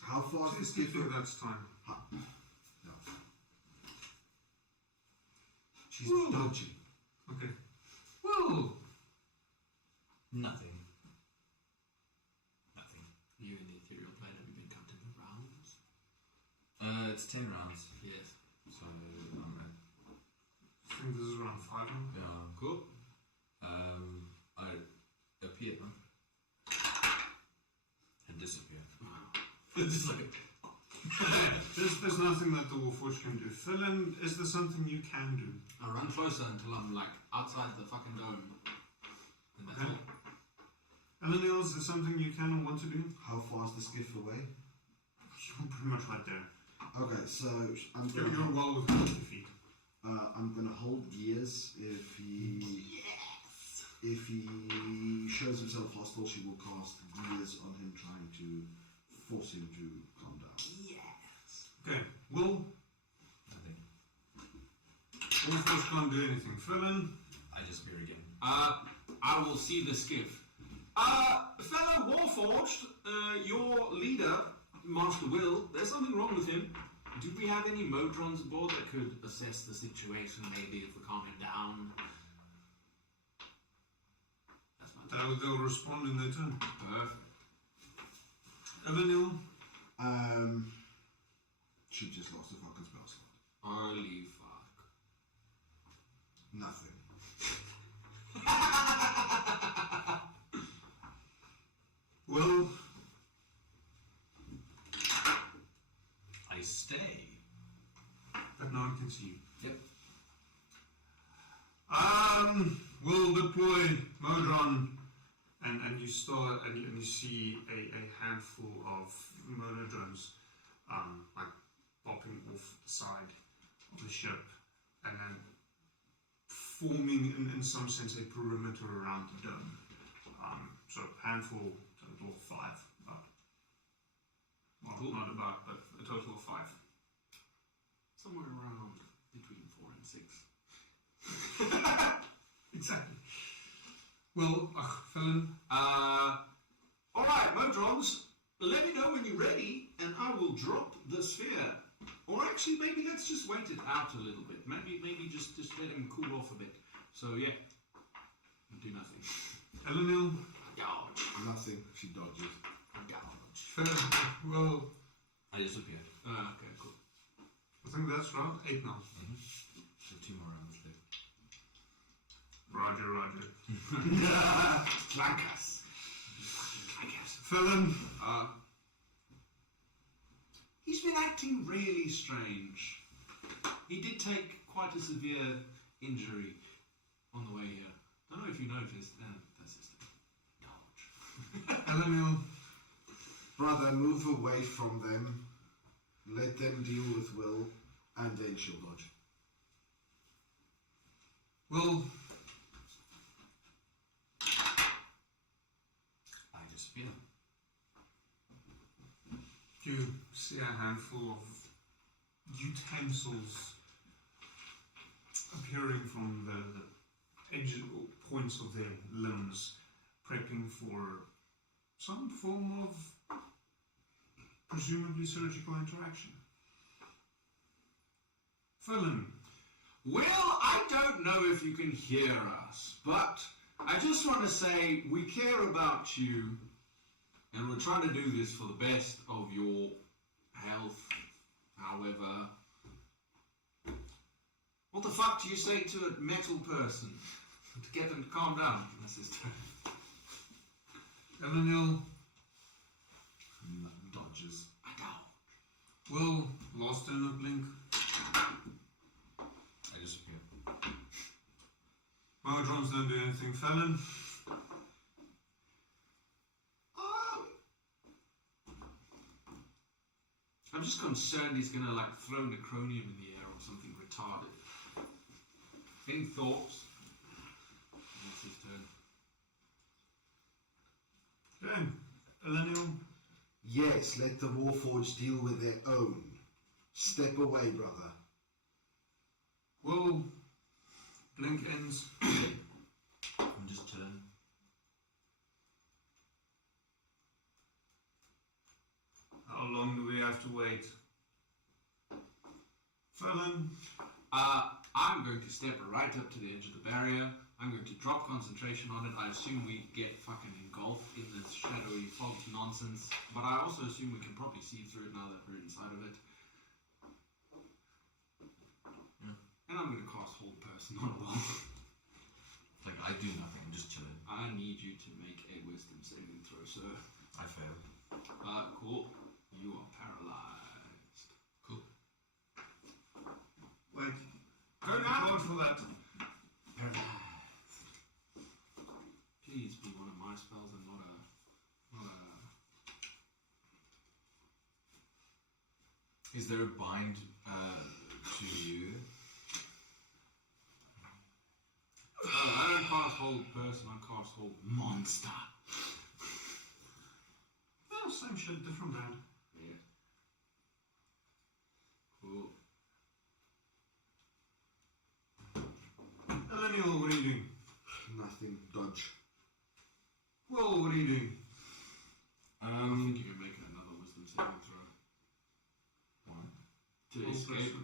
How far is Just the give skiff? you that's time. No. She's Ooh. dodging. Okay. Well, Nothing. You in the ethereal plane, have you been counting the rounds? It's 10 rounds. Yes. So, I think this is around 5 now. yeah. Cool. I appear and disappear. Wow. Just like There's nothing that the Warforged can do. Felon, is there something you can do? I run closer until I'm like outside the fucking dome. And that's Okay. all. Eleniel, is there something you can or want to do? How far is the skiff away? You're pretty much right there. Okay, so I'm You're gonna well within 50 feet. I'm gonna hold gears. If he shows himself hostile, she will cast gears on him, trying to force him to calm down. Okay. Will, nothing. Warforged can't do anything. Felon, I disappear again. I will see the skiff. Fellow Warforged, your leader, Master Will, there's something wrong with him. Do we have any Modrons aboard that could assess the situation, maybe if we calm him down? That's my they'll respond in their turn. Perfect. Eleniel, She just lost a fucking spell slot. Holy fuck. Nothing. well, I stay. but no one can see you. Yep. We'll deploy Modron, and you start, and you see a handful of murder drones, like popping off the side of the ship, and then forming, in some sense, a perimeter around the dome. So handful, total of 5, about. Well, Cool. not about, but a total of 5. Somewhere around between 4 and 6. Exactly. Well, Felon, Alright, Modrons, let me know when you're ready, and I will drop the sphere. Or actually, maybe let's just wait it out a little bit. Maybe just let him cool off a bit. So yeah, do nothing. Elenil? Dodge. Nothing. She dodges. Dodge. Well, I disappeared. Okay, cool. I think that's round 8 now. So 2 more rounds there. Roger. Flank us. I guess. Felon? He's been acting really strange. He did take quite a severe injury on the way here. Don't know if you noticed, and that's his thing. Dodge. Elenil? Brother, move away from them. Let them deal with Will, and then she'll dodge. Well, I disappear. you see a handful of utensils appearing from the edge or points of their limbs, prepping for some form of presumably surgical interaction. Felon, Well, I don't know if you can hear us, but I just want to say we care about you, and we're trying to do this for the best of your health. However, what the fuck do you say to a metal person to get them to calm down? That's his turn. Elenil, Dodges. I don't. Will, lost in a blink. I disappear. Maldrons don't do anything. Felon, I'm just concerned he's gonna like throw necronium in the air or something retarded. Any thoughts? That's his turn. okay. Elenil, Yes, let the Warforged deal with their own. Step away, brother. Will, blink ends. I'm just chilling. How long do we have to wait? Felon, I'm going to step right up to the edge of the barrier. I'm going to drop concentration on it. I assume we get fucking engulfed in this shadowy, foggy nonsense. But I also assume we can probably see through it now that we're inside of it. Yeah. And I'm going to cast Hold Person on a wall. Like, I do nothing, I'm just chilling. I need you to make a wisdom saving throw, sir. I fail. Cool. You are paralyzed. Cool. wait. Go now. Roll for that. Paralyzed. Please be one of my spells and not a. Is there a bind to you? Oh, I don't cast Hold Person, I cast Hold Monster. Oh, same shit, different brand. Yeah. Cool. Elenil, what are you doing? Nothing. Dodge. Will, what are you doing? I think you can make another wisdom saving throw. One. To Hold escape. person.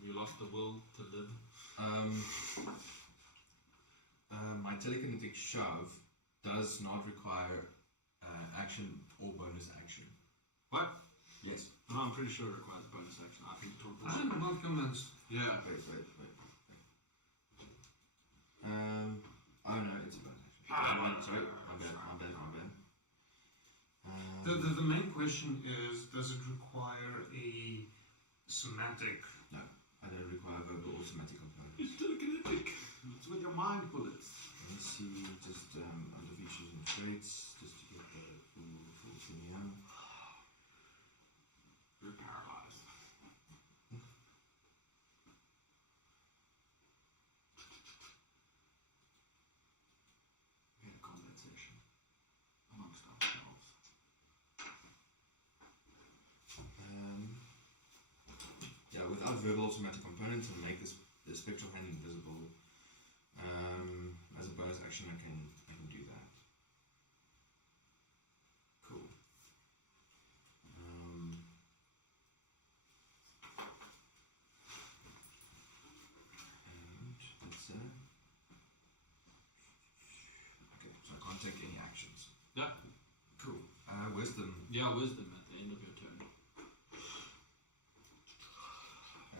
You lost the will to live. My telekinetic shove does not require action or bonus action. What? Yes. No, I'm pretty sure it requires bonus action. I think total. I'm not convinced. Yeah. Wait. Oh no, it's a bonus action. Sorry, my bad. The main question is, does it require a somatic? No, I don't require verbal or somatic components. It's telekinetic. It's with your mind bullets. Let's see, just under features and traits, just to get the full thing here. You're paralyzed. We had a compensation amongst ourselves. Yeah, without verbal or somatic components, I'll make the spectral hand invisible. As a bonus action, I can do that. Cool. wisdom. Yeah, wisdom at the end of your turn.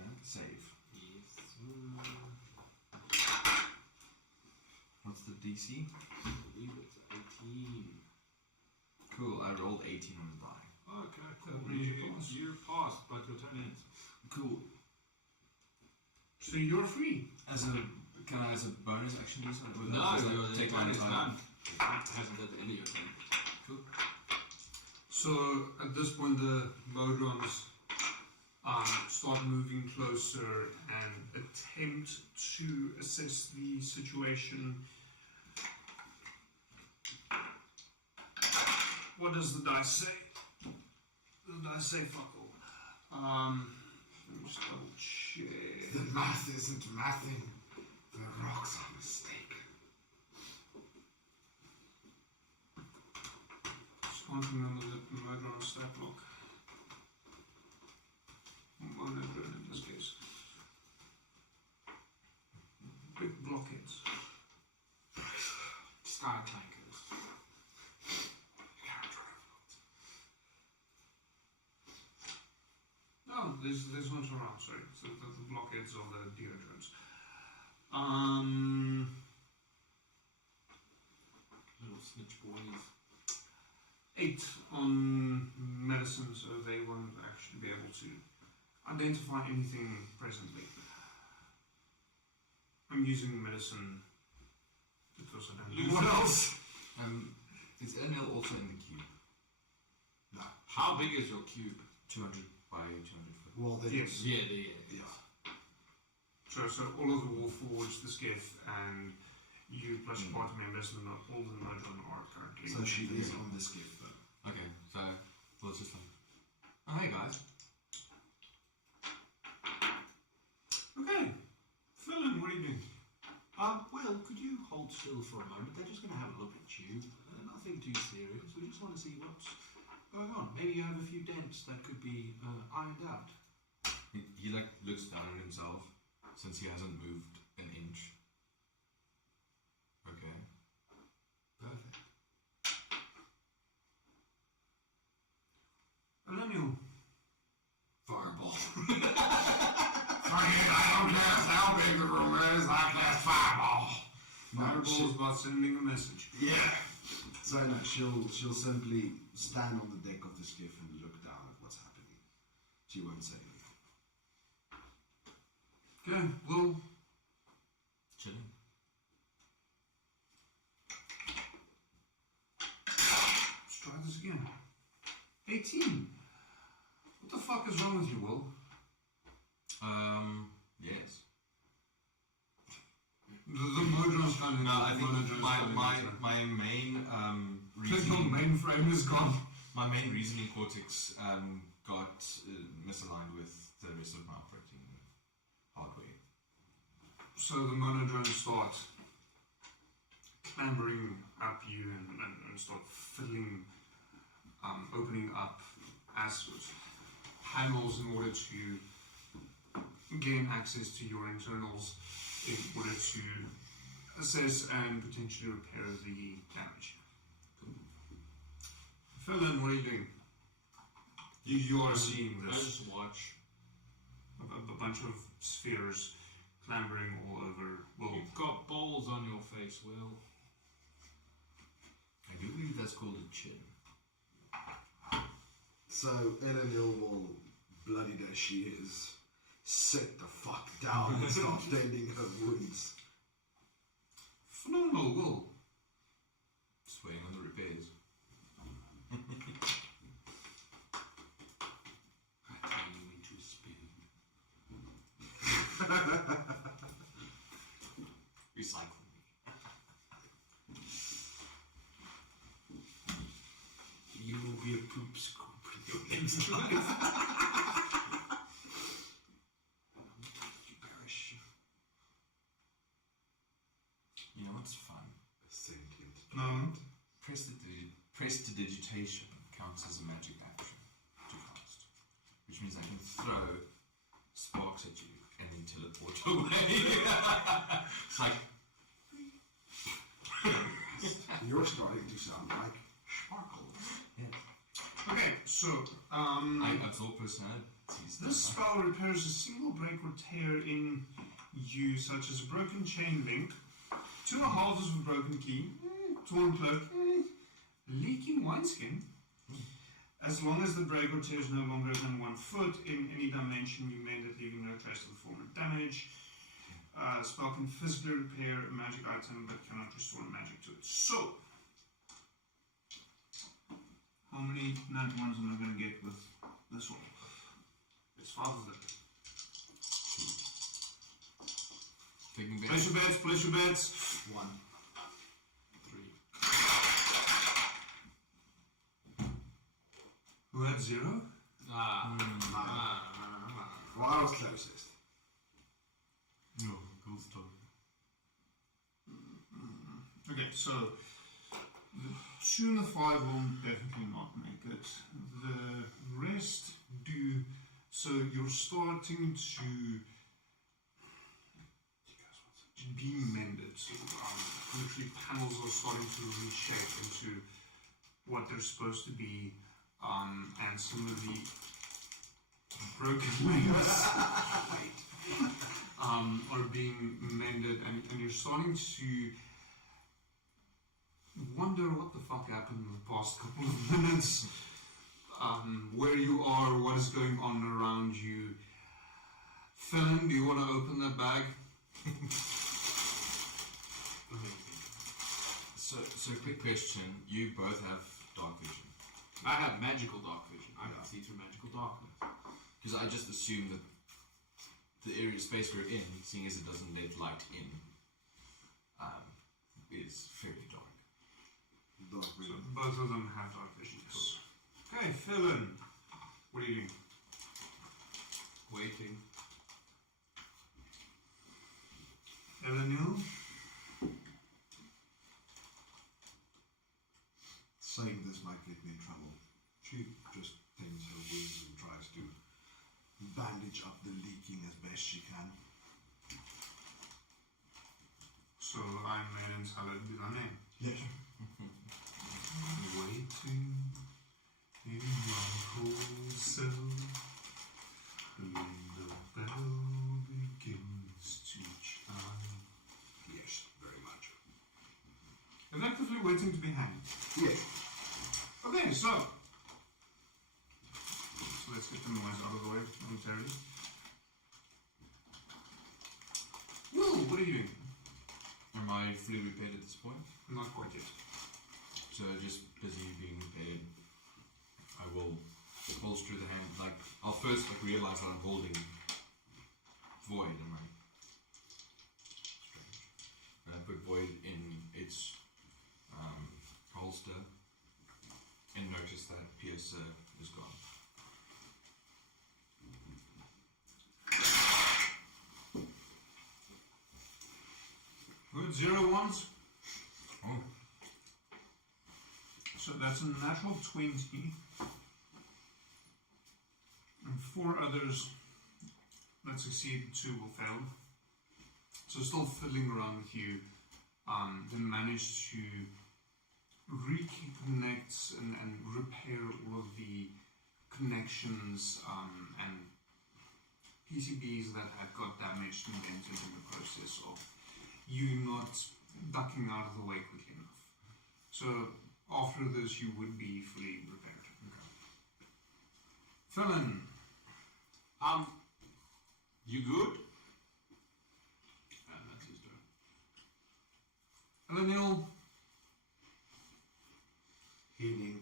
And save. Yes. What's the DC? I believe it's 18. Cool, I rolled 18 on the die. Okay, That cool. means you pass. You passed, but your turn ends. Cool. So you're free. Can I, as a bonus action, do something? No, your take turn my is time. done. It hasn't at the end of your turn. Cool. So at this point, the Modrons start moving closer and attempt to assess the situation. What does the dice say? The dice say fuck all. Let me just double check. The math isn't mathing. The rocks are mistaken. Just can't remember the Modron stat block. Modron in this case. Big blockheads. Sky Clankers. Oh, there's ones around, sorry. So the blockheads of the deodorants. Little snitch boys. 8 on medicine, so they won't actually be able to identify anything presently. I'm using medicine because I don't know what else. Is Enel also in the cube? No. How big is your cube? 200 by 200 foot. Well, then. Yes. Yeah. So all of the Warforged, the Skiff, and you plus your party members, and all the Modron are currently. So she is on the skiff though. Okay, so well, it's just fine. Oh, hey guys. Okay, Philin, what are you doing? Well, could you hold still for a moment? They're just going to have a look at you. Nothing too serious. We just want to see what's going on. Maybe you have a few dents that could be ironed out. He like looks down at himself since he hasn't moved an inch. Okay. Perfect. Elenial. Fireball. Forget, I don't care how big the room is, I cast fireball. Fireball is about sending a message. Yeah. So no, she'll simply stand on the deck of the skiff and look down at what's happening. She won't say anything. Okay, well, Chilling. let's try this again. 18. What the fuck is wrong with you, Will? Yes. The Modron's kind of. No, I think my main Your reasoning, mainframe is gone. my main reasoning cortex got misaligned with the rest of my operating hardware. So the monodrones start clambering up you and start filling, opening up as panels in order to gain access to your internals in order to assess and potentially repair the damage. Philin, what are you doing? You are seeing I this. just watch. A bunch of spheres clambering all over. Well, You've got balls on your face, Will. I do believe that's called a chin. So Eleanor will, bloody as she is, sit the fuck down and start tending her wounds. phenomenal, Will. Just waiting on the repairs. I tell you when to spin. Recycle me. You will be a poop scoop next life. You perish. You know what's fun? A sentient. No. Prestidigitation counts as a magic action to cast, which means I can throw sparks at you and then teleport away. It's like You're starting to sound like sparkles. yeah. So, I absorb personalities. this spell repairs a single break or tear in you, such as a broken chain link, 2 halves of a broken key, torn cloak, a leaking wineskin. As long as the break or tear is no longer than 1 foot in any dimension, you mend it, leaving no trace of the former damage. Spell can physically repair a magic item, but cannot restore magic to it. So, how many nat ones am I going to get with this one? It's Father's Day. Taking Place your bets, place your bets. 1, 3. Who had 0? Well, I was closest. No, gold star. Okay, so the 2 and the 5 will definitely not make it. The rest do. So you're starting to be mended. So, literally, panels are starting to reshape into what they're supposed to be, and some of the broken links are being mended, and you're starting to wonder what the fuck happened in the past couple of minutes, where you are, what is going on around you. Finn, do you want to open that bag? So quick question. You both have dark vision. I have magical dark vision. I can see through magical darkness. Because I just assume that the area space we're in, seeing as it doesn't let light in, is fairly dark. Dark So vision. both of them have dark vision. Yes. Okay, Philin, what are you doing? Waiting. Eleanor? Saying this might get me in trouble. She just tends her wounds and tries to bandage up the leaking as best she can. So I'm Aaron Salad with our name. Yes. Waiting in my cold cell, when the bell begins to chime. Yes, very much. Effectively waiting to be hanged. Yes. Okay, so let's get the noise out of the way momentarily. Will, what are you doing? Am I fully repaired at this point? Not quite yet. So just busy being repaired. I will holster the hand. Like I'll first realize that I'm holding void in my strange. And I put void in its holster and notice that piercer is gone. Good, 0 ones. Oh. So that's a natural 20. And 4 others that succeed, 2 will fail. So still fiddling around with you, they manage to reconnect and repair all of the connections and PCBs that had got damaged and dented in the process of you not ducking out of the way quickly enough. So after this, you would be fully repaired. Okay. Felon, You good? And that's his turn. Elenil, Healing,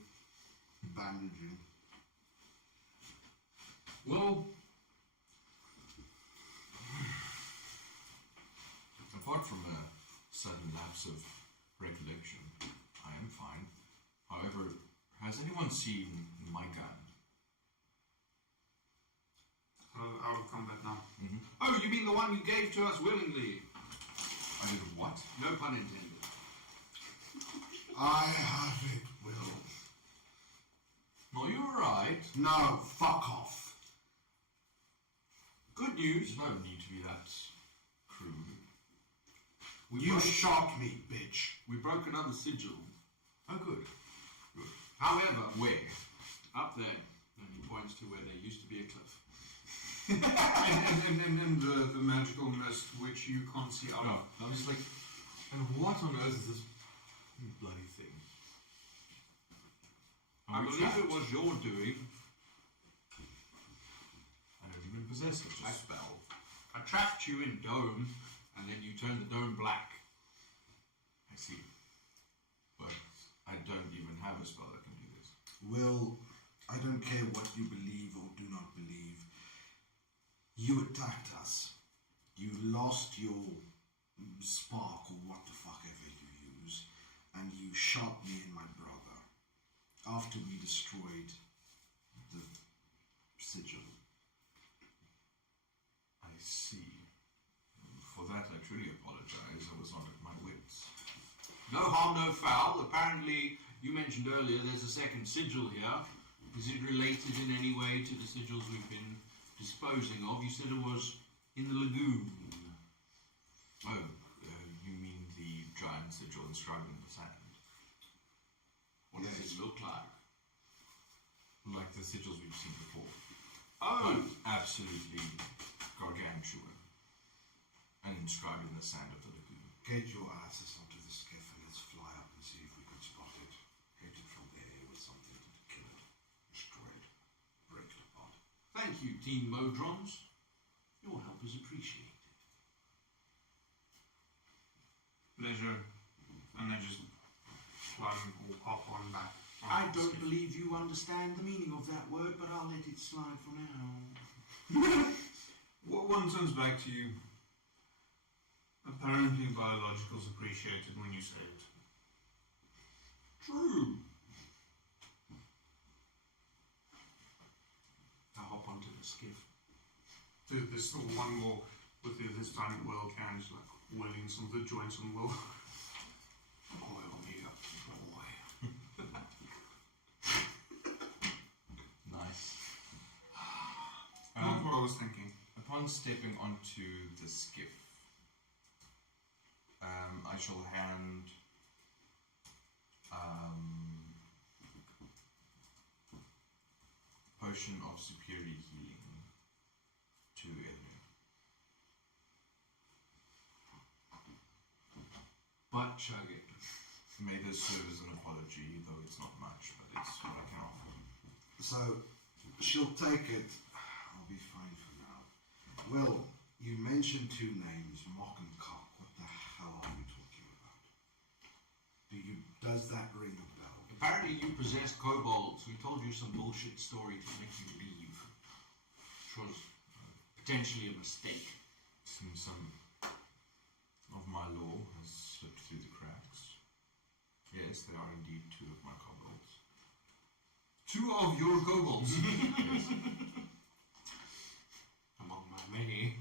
bandaging. well, Apart from a sudden lapse of recollection, I am fine. However, has anyone seen my gun? out of combat now. Oh, you mean the one you gave to us willingly? I did what? No pun intended. I have it, Will. No, you're right. No, fuck off. Good news. There's no need to be that crude. You shot me, bitch. We broke another sigil. Oh, good. However, Where? Up there. And he points to where there used to be a cliff. and the magical mist which you can't see out of. I'm just like, and what on earth is this bloody thing? I believe it was your doing. I don't even possess such I a spell. I trapped you in dome, and then you turned the dome black. I see. But I don't even have a spell that can do this. Will, I don't care what you believe or do not believe. You attacked us. You lost your spark or what the fuck ever you use, and you shot me and my brother after we destroyed the sigil. I see. For that, I truly apologize. I was not at my wits. No harm, no foul. Apparently, you mentioned earlier there's a second sigil here. Is it related in any way to the sigils we've been disposing of? You said it was in the lagoon. Oh, you mean the giant sigil inscribed in the sand? What does it look like? Like the sigils we've seen before. Oh! But absolutely gargantuan. And inscribed in the sand of the lagoon. Get your asses onto the skiff and let's fly up and see if we can spot it. Hit it from the air with something to kill it, destroy it, break it apart. Thank you, Team Modrons. Your help is appreciated. Pleasure. And then just plunge or hop on back. I don't believe you understand the meaning of that word, but I'll let it slide for now. What one turns back to you? Apparently biological's appreciated when you say it. True. I hop onto the skiff. There's still one more with this tiny oil can, just like oiling some of the joints on Will. Oil me up, boy. Nice. Not what I was thinking. Upon stepping onto the skiff, I shall hand potion of superior healing to Edmund. But chug it. May this serve as an apology, though it's not much, but it's what I can offer. So, she'll take it. I'll be fine for now. Will, you mentioned two names, Mock and Cock. What the hell are you talking about? Does that ring a bell? Apparently you possessed kobolds. We told you some bullshit story to make you leave. Which was potentially a mistake. Seems some of my law has slipped through the cracks. Yes, they are indeed two of my kobolds. Two of your kobolds. Yes. Among my many.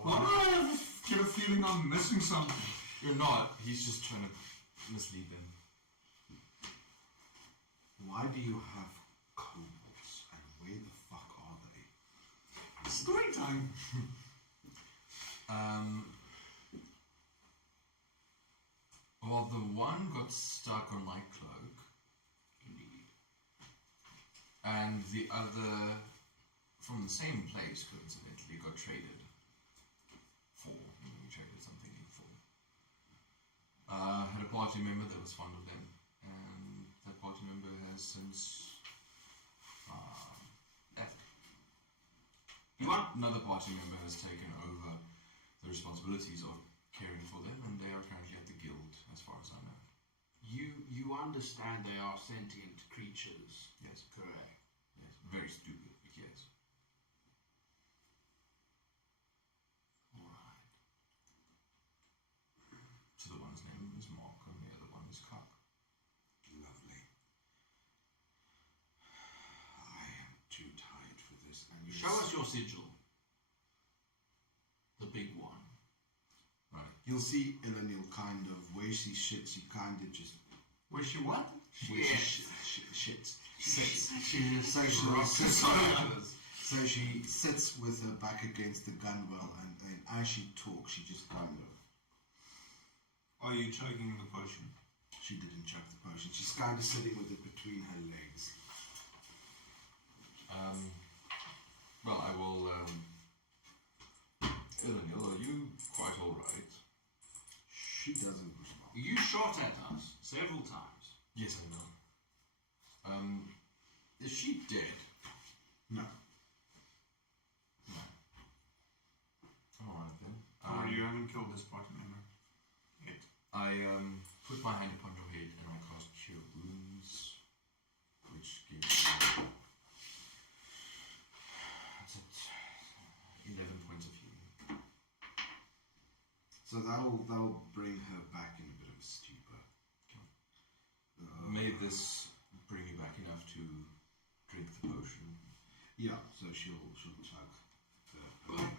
Why do I get a feeling I'm missing something? You're not. He's just trying to mislead them. Why do you have kobolds, and where the fuck are they? Story time. Well, the one got stuck on my cloak. Indeed. And the other, from the same place, coincidentally, got traded for. We traded something for. Had a party member that was fond of them, and that party member has since left. Another party member has taken over the responsibilities of caring for them, and they are currently at the guild, as far as I know. You understand they are sentient creatures. Yes. Correct. Yes. Very stupid, but yes. Alright. So the one's name is Mark, and the other one is Cock. Lovely. I am too tired for this. And Show us your sigil. The big one. Right. You'll see Eleanor kind of, where she shits, she kind of just... Where she what? Where she shits. Sits. So she sits with her back against the gunwale, and as she talks, she just kind of... Are you chugging the potion? She didn't chuck the potion. She's kind of sitting with it between her legs. Well, I will. Elenil, are you quite alright? She doesn't respond. You shot at us several times. Yes, I know. Is she dead? No. Alright then. Or you haven't killed this party member yet. I put my hand upon your head and I cast Cure Wounds, which gives me... What's it? 11 points of healing. So that'll bring her back in a bit of a stupor. May this bring you back enough to drink the potion? Yeah, so she'll chug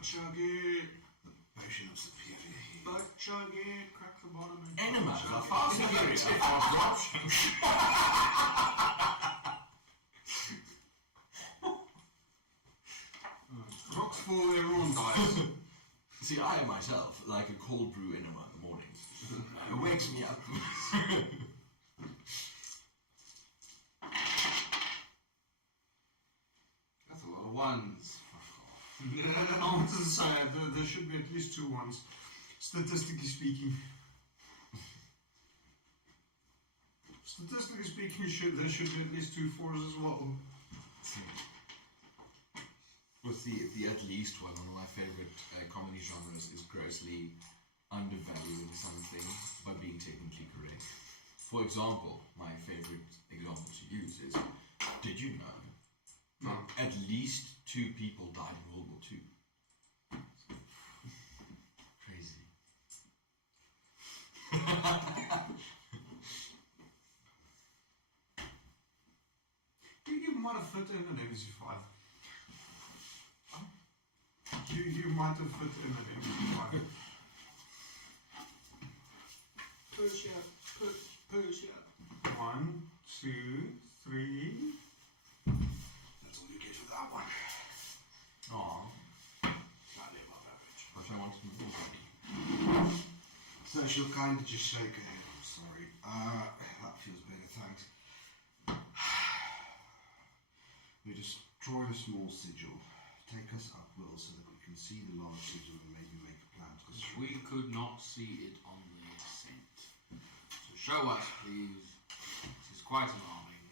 Chug it, the potion of superior healing. chug it, crack the bottom and Animals chug are it. far superior to corruption. Rocks for your own dice. See, I myself like a cold brew enema in the mornings. It wakes me up. That's a lot of ones. I wanted to say there should be at least 2 ones, statistically speaking. Statistically speaking, there should be at least 2 fours as well. With the at least one of my favorite comedy genres is grossly undervaluing something by being technically correct. For example, my favorite example to use is, did you know that at least 2 people died in World War II? Crazy. You might have fit in an MC5. You might have fit in an MC5. Push up. 1, 2, 3. That's all you get for that one. Aww. Slightly above average. But I want some more. So she'll kind of just shake her head. I'm sorry. That feels better, thanks. We destroy a small sigil. Take us up, Will, so that we can see the large sigil and maybe make a plan to destroy We could not see it on the ascent. So show us, please. This is quite alarming.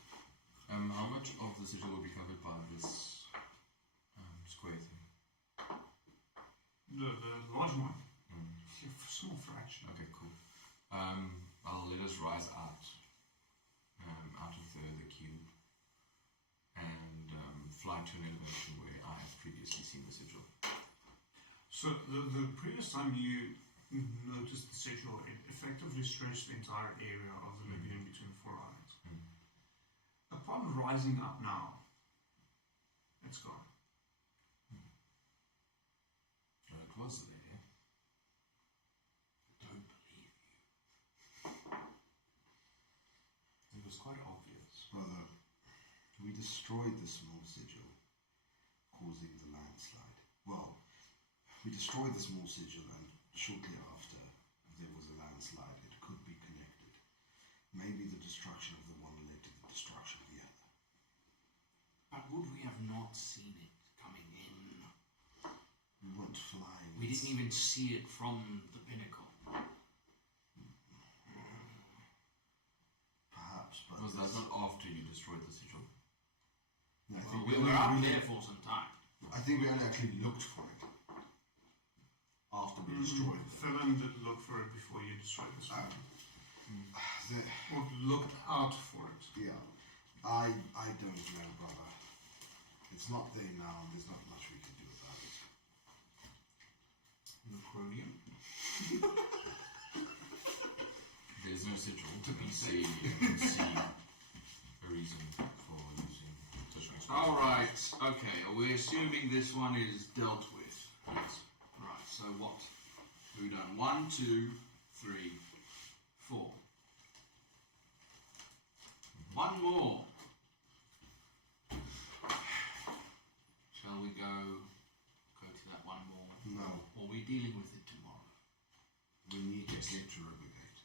How much of the sigil will be covered by this square thing? The large one. A small fraction. Okay, cool. I'll let us rise out of the cube and fly to an elevation where I have previously seen the sigil. So the previous time you noticed the sigil, it effectively stretched the entire area of the lagoon between the 4 islands. Upon rising up now, it's gone. It was there. Don't believe you. It was quite obvious. Brother, we destroyed the small sigil, causing the landslide. Well, we destroyed the small sigil and shortly after there was a landslide. It could be connected. Maybe the destruction of the one led to the destruction of the other. But would we have not seen it coming in? We weren't flying. We didn't even see it from the pinnacle. Perhaps, but... Was that not after you destroyed the sigil? No, I Well, think we were up there for some time. I think we only actually looked for it after we destroyed it. Felon did look for it before you destroyed this one. Or looked out for it. Yeah, I don't know, brother. It's not there now, and there's not much we can do about it. Necronium? There's no sigil to be seen. You can see a reason for using additional space. Alright, okay, are we assuming this one is dealt with? Yes. Right, so what? We've done 1, 2, 3, 4. One more. Shall we go to that one more? No, Or are we dealing with it tomorrow? we need to get to Rivergate.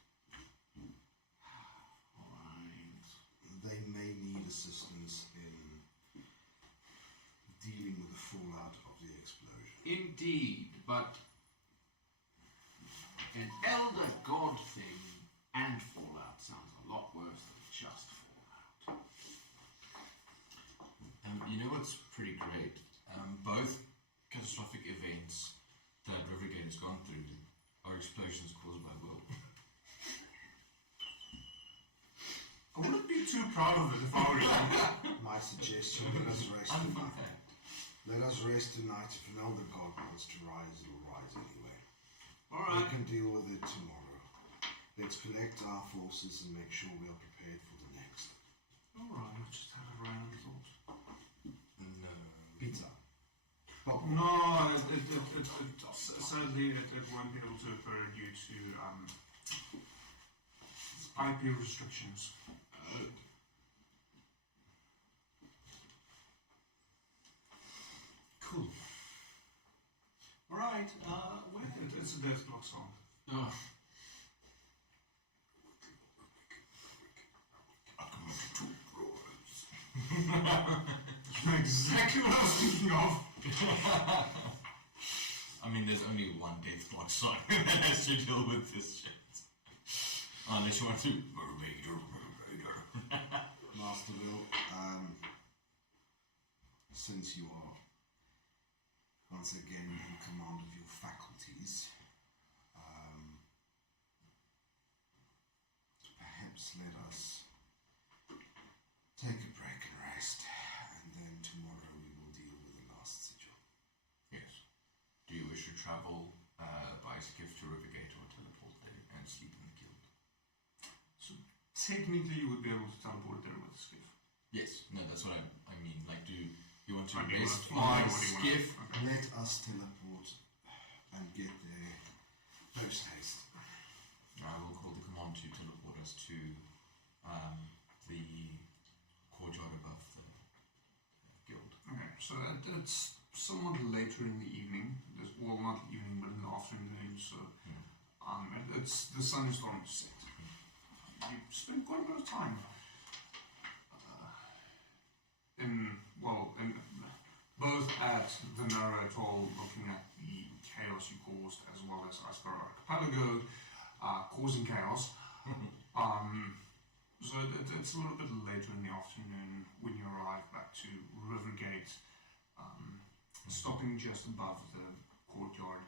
fallout of the explosion. Indeed, but an elder god thing and fallout sounds a lot worse than just fallout. You know what's pretty great? Both catastrophic events that Rivergate has gone through are explosions caused by Will. I wouldn't be too proud of it if I were you. My suggestion, let us rest Fun tonight. fact. Let us rest tonight. If an elder god wants to rise, it'll rise anyway. We Alright. can deal with it tomorrow. Let's collect our forces and make sure we are prepared for the next. Alright, just have a random thought. No. Pizza. Pop. No, sadly it won't be able to occur due to IP restrictions. Cool. Alright, It's a Death Block song. oh. Exactly what I was thinking of. I mean, there's only one Death Block song that has to deal with this shit. Unless you want to. Master Will, since you are once again in command of your faculties, perhaps let us take a break and rest, and then tomorrow we will deal with the last sigil. Yes. Do you wish to travel by skiff to Rivergate or teleport there and sleep in the guild? So technically you would be able to teleport there with a skiff. Yes. No, that's what I mean. Like, do you want to I mean, rest fly, on the what do you want? skiff? Okay. Let us teleport and get there post haste. I will call the command to teleport us to the courtyard above the guild. Okay, so it's somewhat later in the evening. Well, not evening, but in the afternoon. So, it's the sun is starting to set. You spend quite a bit of time in both at the narrow atoll, looking at the chaos you caused, as well as Iceberg Archipelago, causing chaos. So it's a little bit later in the afternoon when you arrive back to Rivergate, stopping just above the courtyard.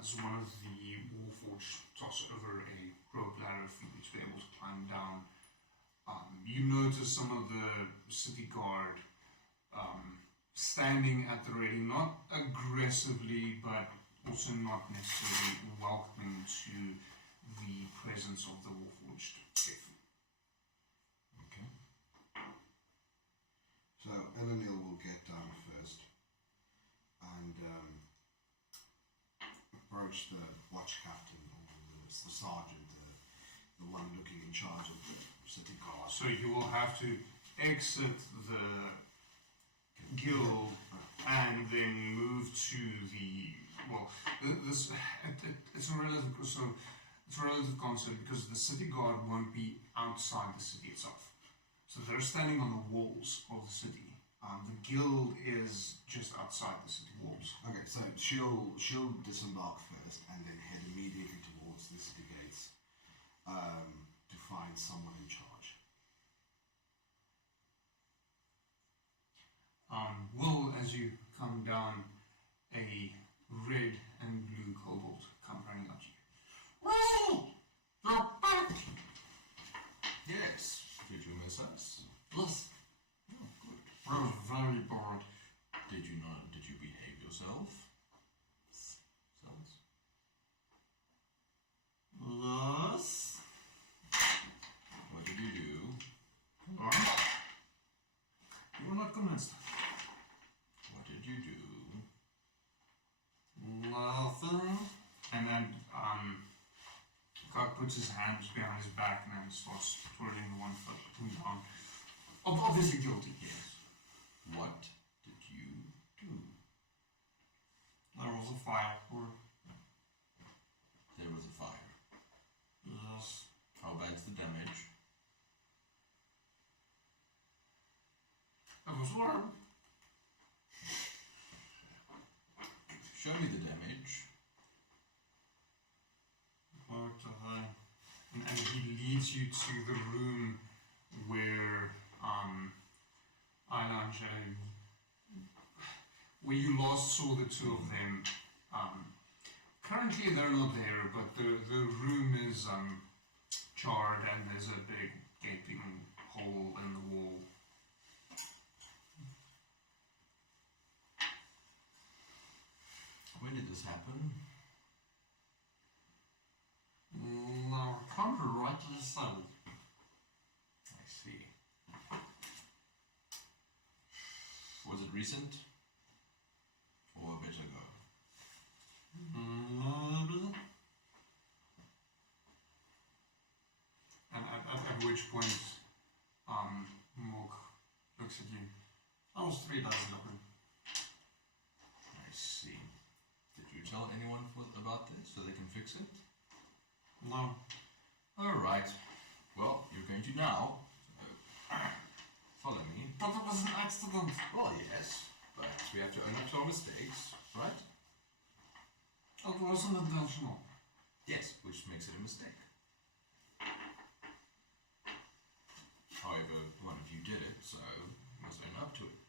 As one of the Warforged toss over a rope ladder for you to be able to climb down. You notice some of the city guard standing at the ready, not aggressively, but also not necessarily welcoming to the presence of the Warforged chief. Okay. So Elenil will get down first and approach the watch captain or the sergeant, the one looking in charge of the city guard. So you will have to exit the guild and then move to the it's a relative concept because the city guard won't be outside the city itself. So they're standing on the walls of the city. The guild is just outside the city walls. Okay, so she'll disembark first and then head immediately towards the city gates to find someone in charge. Will, as you come down, a red and blue kobold come running at you. Well, you're back! Yes. Did you miss us? Yes, Oh, good. we're very bored. Did you behave yourself? Selves? Yes. What did you do? You were not convinced. What did you do? Nothing. And then, Clark puts his hands behind his back and then starts twirling the one foot putting down. Obviously guilty, yes. What did you do? There was a fire. There was a fire. Yes. How bad's the damage? It was warm. Show me the damage. And he leads you to the room where where you last saw the two of them. Currently they're not there, but the room is charred and there's a big gaping hole in the wall. When did this happen? I can't rightly say. I see. Was it recent? Or a bit ago? And at which point, Morg looks at you. That was 3 days ago. I see. Did you tell anyone about this so they can fix it? No. Alright. Well, you're going to now. Follow me. But it was an accident. Well, yes, but we have to own up to our mistakes, right? It wasn't intentional. Yes, which makes it a mistake. However, one of you did it, so you must own up to it.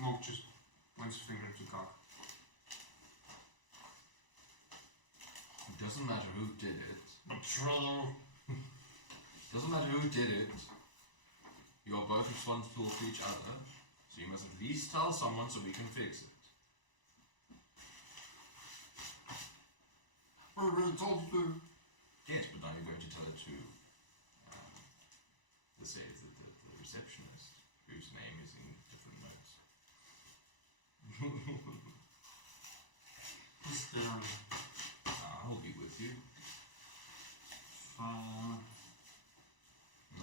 Morg just points a finger to cock. It doesn't matter who did it. True. Doesn't matter who did it. You are both responsible for each other, so you must at least tell someone so we can fix it. I already told you to. Yes, but now you're going to tell it to the receptionist, whose name is in different notes. I'll be with you. And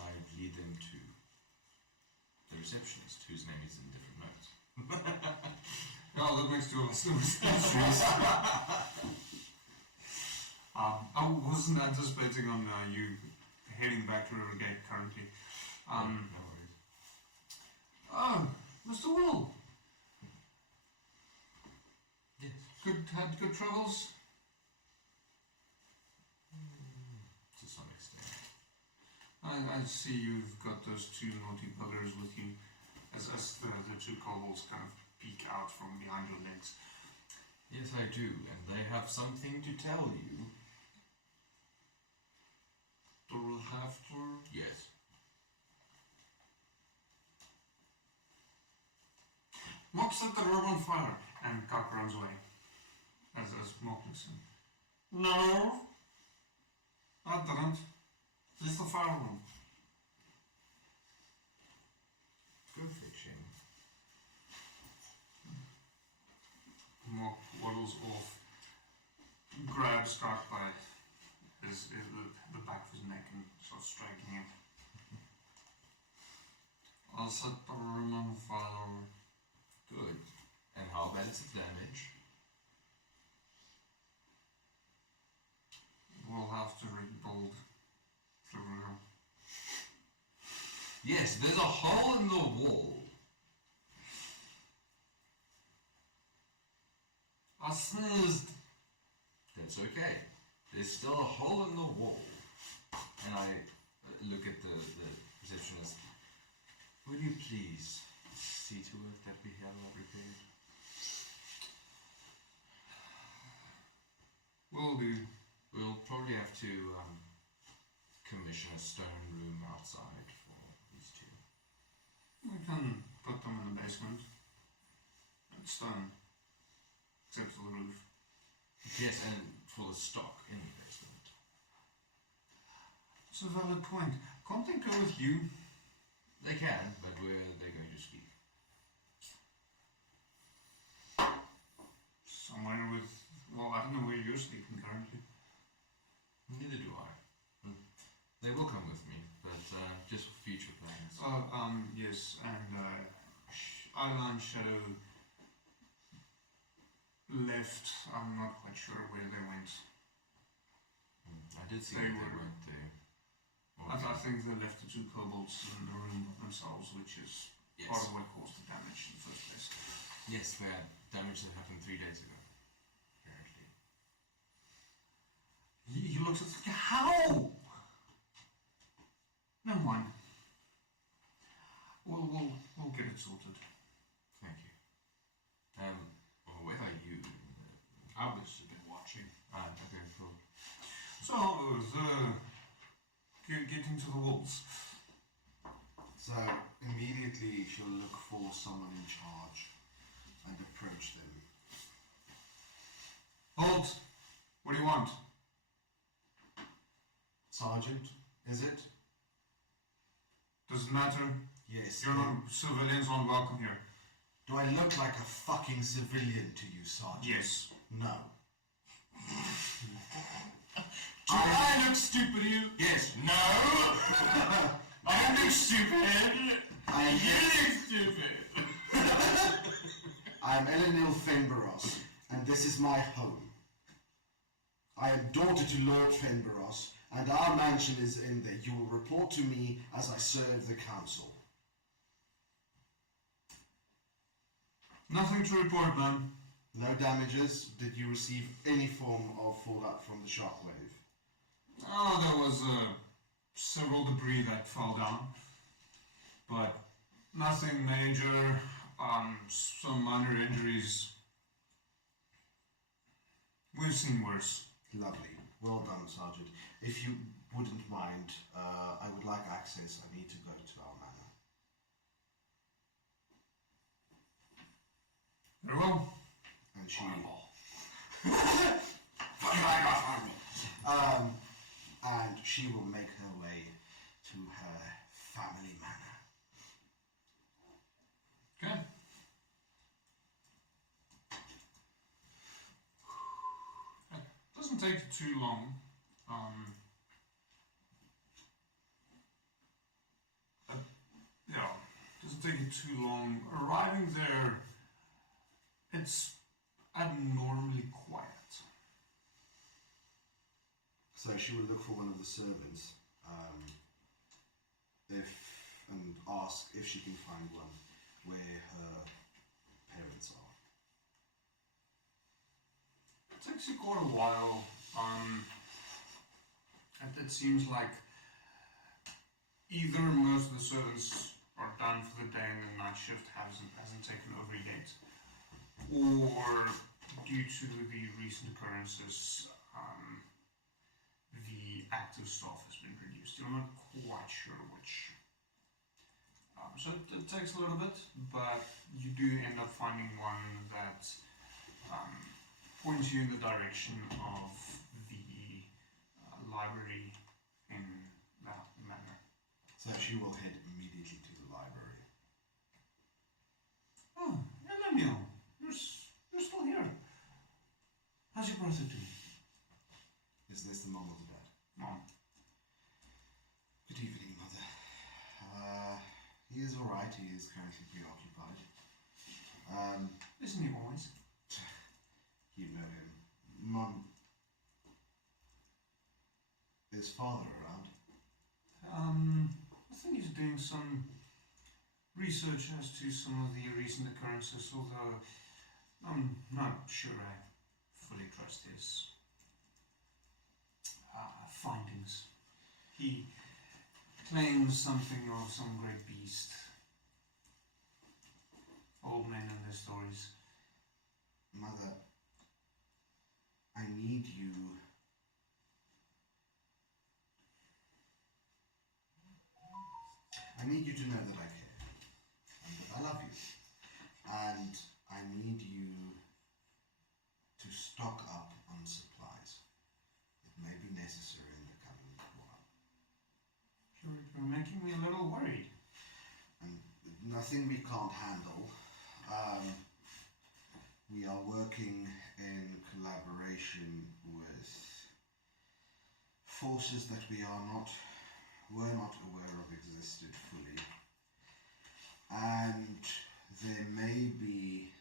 I lead them to the receptionist, whose name is in different notes. Oh, that makes 2 of us. I wasn't anticipating on you heading back to Rivergate currently. No worries. Oh, Mr. Will. Yes. Had good travels? To some extent. I see you've got those 2 naughty buggers with you as the 2 kobolds kind of peek out from behind your legs. Yes, I do, and they have something to tell you. Do we have to? Yes. Mock set the room on fire, and Cock runs away. As Mock looks in. No, I didn't. This is the fire room. Go fetching. Mock waddles off, grabs Cock by the back of his neck and starts striking him. I'll set the room on fire. Good. And how bad is the damage? We'll have to rebuild the room. Yes, there's a hole in the wall. I sneezed. That's okay. There's still a hole in the wall. And I look at the receptionist. Will you please see to it that we have that repaired? Will do. We'll probably have to commission a stone room outside for these 2. We can put them in the basement. It's stone. Except for the roof. Yes, and for the stock in the basement. It's a valid point. Can't they go with you? They can, but where are they going to sleep? Somewhere with... Well, I don't know where you're sleeping currently. Neither do I. They will come with me, but just for future plans. Yes, and Island Shadow left. I'm not quite sure where they went. I did see They that they were- weren't there. I think they left the 2 kobolds in the room by themselves, which is Yes. Part of what caused the damage in the first place. Yes, we had damage that happened 3 days ago, apparently. He looks at us like, how? Never mind. We'll get it sorted. Thank you. Well, where are you? I've just been watching. Okay, cool. So, getting to the wolves. So immediately she'll look for someone in charge and approach them. Halt! What do you want? Sergeant, is it? Does it matter? Yes. Civilians aren't welcome here. Do I look like a fucking civilian to you, Sergeant? Yes. No. Do I look stupid to you? Yes. No! I look stupid! You look stupid! I am Elenil Fenberos, and this is my home. I am daughter to Lord Fenberos, and our mansion is in there. You will report to me as I serve the council. Nothing to report, man. No damages? Did you receive any form of fallout from the shockwave? Oh, there was several debris that fell down, but nothing major. Some minor injuries. We've seen worse. Lovely. Well done, Sergeant. If you wouldn't mind, I would like access. I need to go to our manor. Very well. And she... and she will make her way to her family manor. Okay. It doesn't take too long. Yeah, doesn't take you too long. Arriving there, it's abnormally quiet. So she will look for one of the servants, and ask if she can find one where her parents are. It takes you quite a while. It seems like either most of the servants are done for the day and the night shift hasn't taken over yet, or due to the recent occurrences, the active staff has been reduced. You're not quite sure which. So it takes a little bit, but you do end up finding one that points you in the direction of the library in that manor. So she will head immediately to the library. Oh, Emil, you're still here. How's your brother doing? Is this the mom or the dad? Mom. Good evening, Mother. He is alright. He is currently preoccupied. Isn't he always? You know him. Mom. Is father around? I think he's doing some research as to some of the recent occurrences, although I'm not sure I fully trust his findings. He claims something of some great beast. Old men and their stories. Mother, I need you. I need you to know that I care. And that I love you. And I need you to stock up on supplies. It may be necessary in the coming while. You're making me a little worried. And nothing we can't handle. We are working in collaboration with forces that were not aware of existed fully. And there may be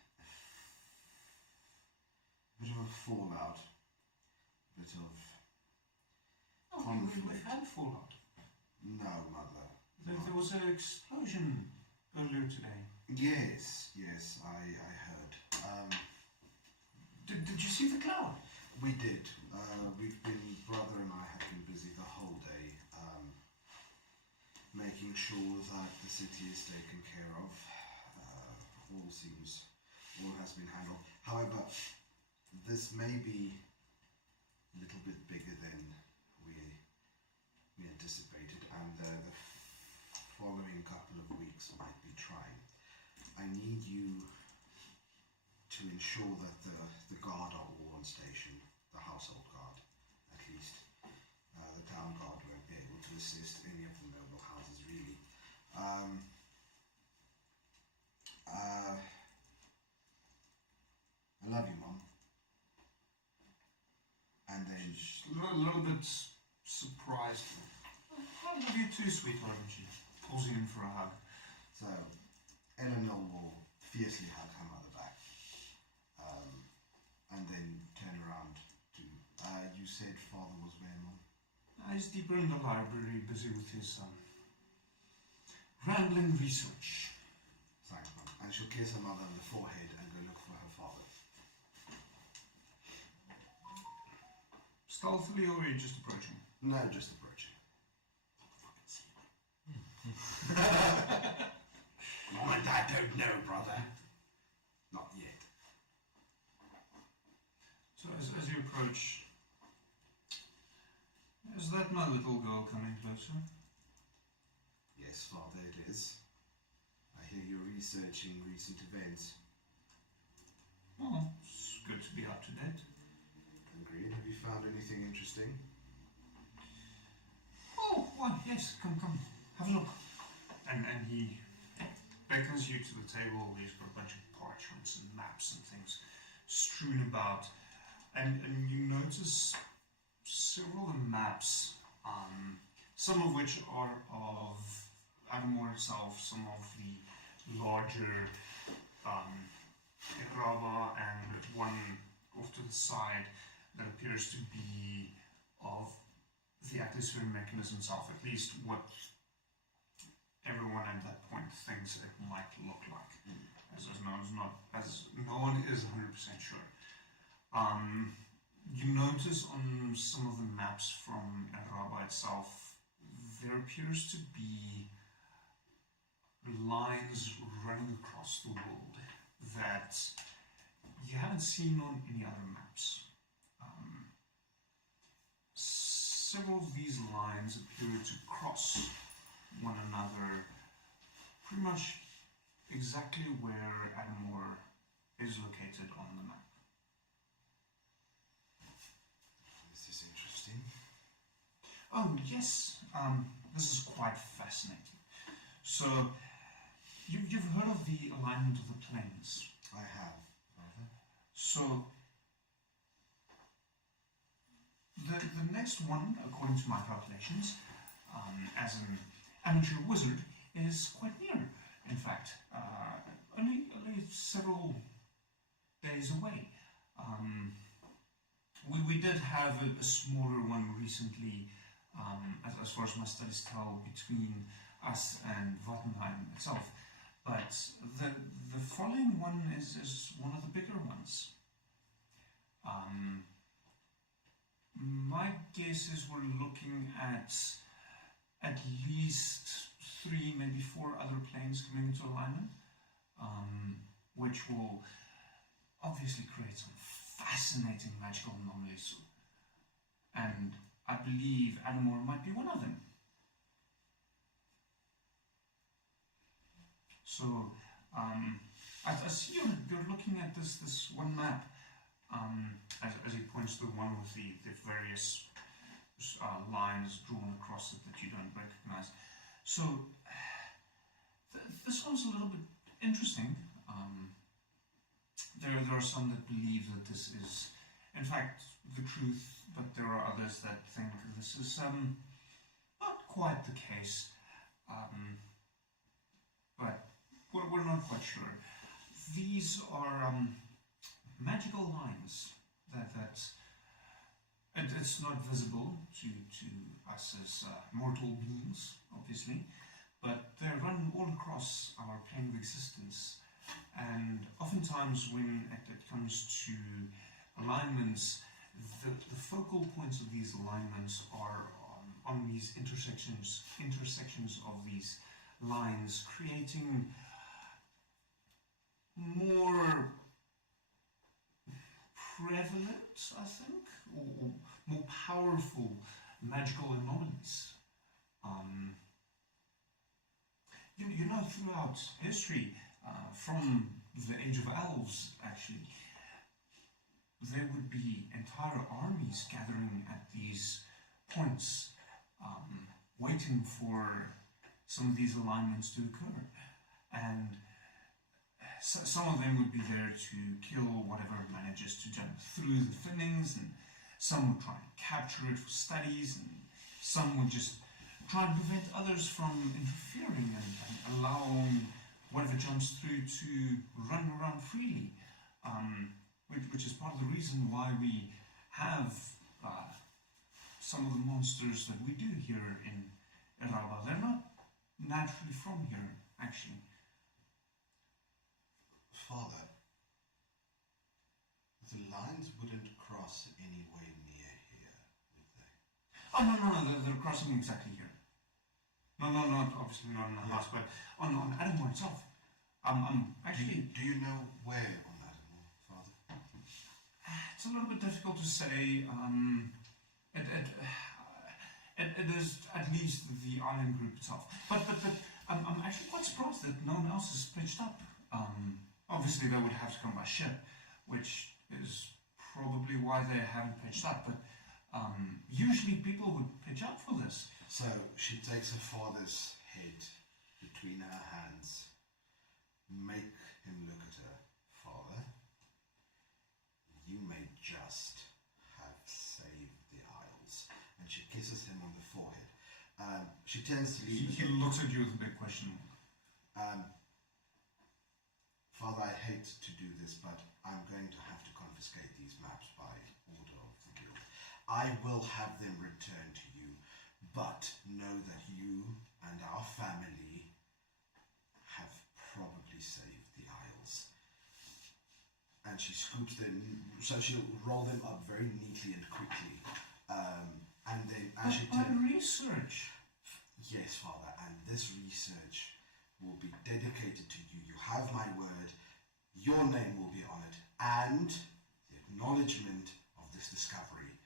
a bit of a fallout, a bit of conflict. We've had fallout. No, Mother. There was an explosion earlier today. Yes, I heard. Did you see the cloud? We did. Brother and I have been busy the whole day, making sure that the city is taken care of. All has been handled. However, this may be a little bit bigger than we anticipated, and the following couple of weeks might be trying. I need you to ensure that the guard are all on station, the household guard, at least. The town guard won't be able to assist any of the noble houses, really. I love you, Mom. And then... She's a little bit surprised. I love you too, sweetheart, and she pulls you in for a hug. So, Eleanor will fiercely hug her mother back. And then turn around to... you said father was where, Mom? He's deeper in the library, busy with his rambling research. Thanks, Mom. And she'll kiss her mother on the forehead and go look for her father. Stealthily, or are you just approaching? No, just approaching. Mom and Dad don't know, brother. Not yet. So as you approach, is that my little girl coming closer? Yes, Father, it is. I hear you're researching recent events. Well, it's good to be up to date. Agreed. Have you found anything interesting? Oh, why, yes, come, have a look. And he beckons you to the table. He's got a bunch of parchments and maps and things strewn about. And you notice several of the maps, some of which are of Adomawyr itself, some of the larger Eraba, and one off to the side that appears to be of the atmosphere mechanism itself, at least what everyone at that point thinks it might look like, as no one is 100% sure. You notice on some of the maps from Eraba itself, there appears to be lines running across the world that you haven't seen on any other maps. Several of these lines appear to cross one another pretty much exactly where Adomawyr is located on the map. This is interesting. Oh yes, this is quite fascinating. So, you've heard of the alignment of the planes? I have, Father. So, the next one, according to my calculations, as an amateur wizard, is quite near. In fact, only several days away. We did have a smaller one recently, as far as my studies tell, between us and Vattenheim itself. But the following one is one of the bigger ones. My guess is we're looking at least 3, maybe 4 other planes coming into alignment, which will obviously create some fascinating magical anomalies. And I believe Adomawyr might be one of them. So, I see you're looking at this one map, as he points to the one with the various lines drawn across it that you don't recognize. So, this one's a little bit interesting. There are some that believe that this is, in fact, the truth, but there are others that think this is not quite the case. But we're not quite sure. These are magical lines that it's not visible to us as mortal beings, obviously, but they run all across our plane of existence. And oftentimes when it comes to alignments, the focal points of these alignments are on these intersections of these lines, creating more prevalent, I think, or more powerful magical anomalies. You know, throughout history, from the Age of Elves, actually, there would be entire armies gathering at these points, waiting for some of these alignments to occur. And some of them would be there to kill whatever manages to jump through the thinnings, and some would try and capture it for studies, and some would just try and prevent others from interfering and allowing whatever jumps through to run around freely, which is part of the reason why we have some of the monsters that we do here in Eraba. They're not naturally from here, actually. Father, the lines wouldn't cross anywhere near here, would they? Oh, no, they're crossing exactly here. No, not obviously not in the house, but on Adomawyr itself. Actually... Do you know where on Adomawyr, Father? It's a little bit difficult to say. It is at least the island group itself. But I'm actually quite surprised that no one else has pitched up. Obviously they would have to come by ship, which is probably why they haven't pitched up, but usually people would pitch up for this. So she takes her father's head between her hands, make him look at her. Father, you may just have saved the Isles. And she kisses him on the forehead. She turns to leave. He looks at you with a big question. Father, I hate to do this, but I'm going to have to confiscate these maps by order of the guild. I will have them returned to you, but know that you and our family have probably saved the Isles. And she scoops them, so she'll roll them up very neatly and quickly. And then as she research. Yes, Father, and this research will be dedicated to you. You have my word, your name will be on it, and the acknowledgement of this discovery.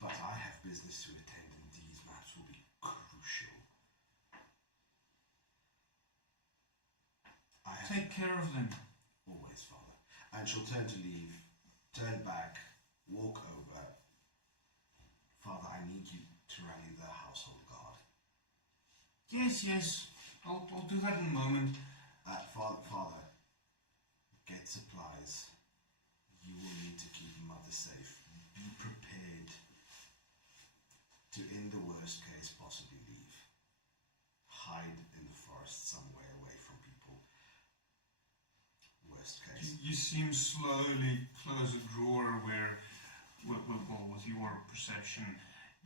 But I have business to attend, and these maps will be crucial. Take care of them. Always, Father. And she'll turn to leave, turn back, walk over. Father, I need you to rally the household guard. Yes. I'll do that in a moment. Father, get supplies. You will need to keep Mother safe. Be prepared to, in the worst case, possibly leave. Hide in the forest somewhere away from people. Worst case. You seem slowly close a drawer where, with your perception,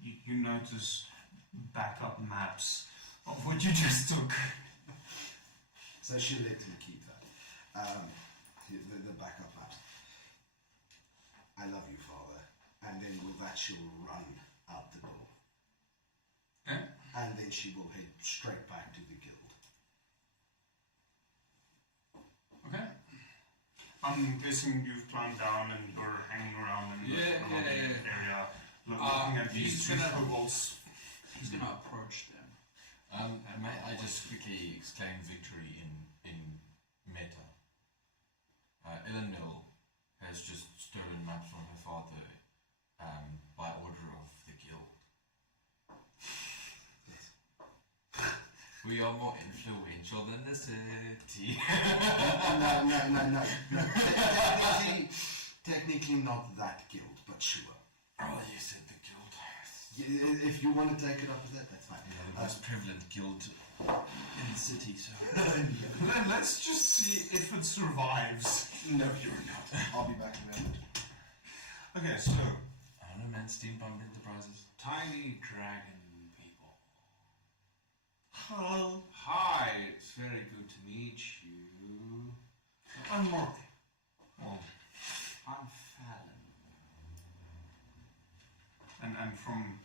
you notice backup maps of what you just took. So she'll let him keep that. The backup maps. I love you, Father. And then with that she'll run out the door. Okay. And then she will head straight back to the guild. Okay. I'm guessing you've climbed down and you're hanging around in the area, looking at these two kobolds. He's going to approach them. May I just quickly exclaim victory in meta? Eleanor has just stolen maps from her father by order of the guild. We are more influential than the city. No. Technically not that guild, but sure. Oh, you said the guild. Yeah, if you want to take it up with that, that's fine. Yeah, the most prevalent guild in the city, so... Then let's just see if it survives. No, you're not. I'll be back in a minute. Okay, so... I don't know, man, steampunk enterprises. Tiny dragon people. I'm Morty. Well, I'm Fallon. and from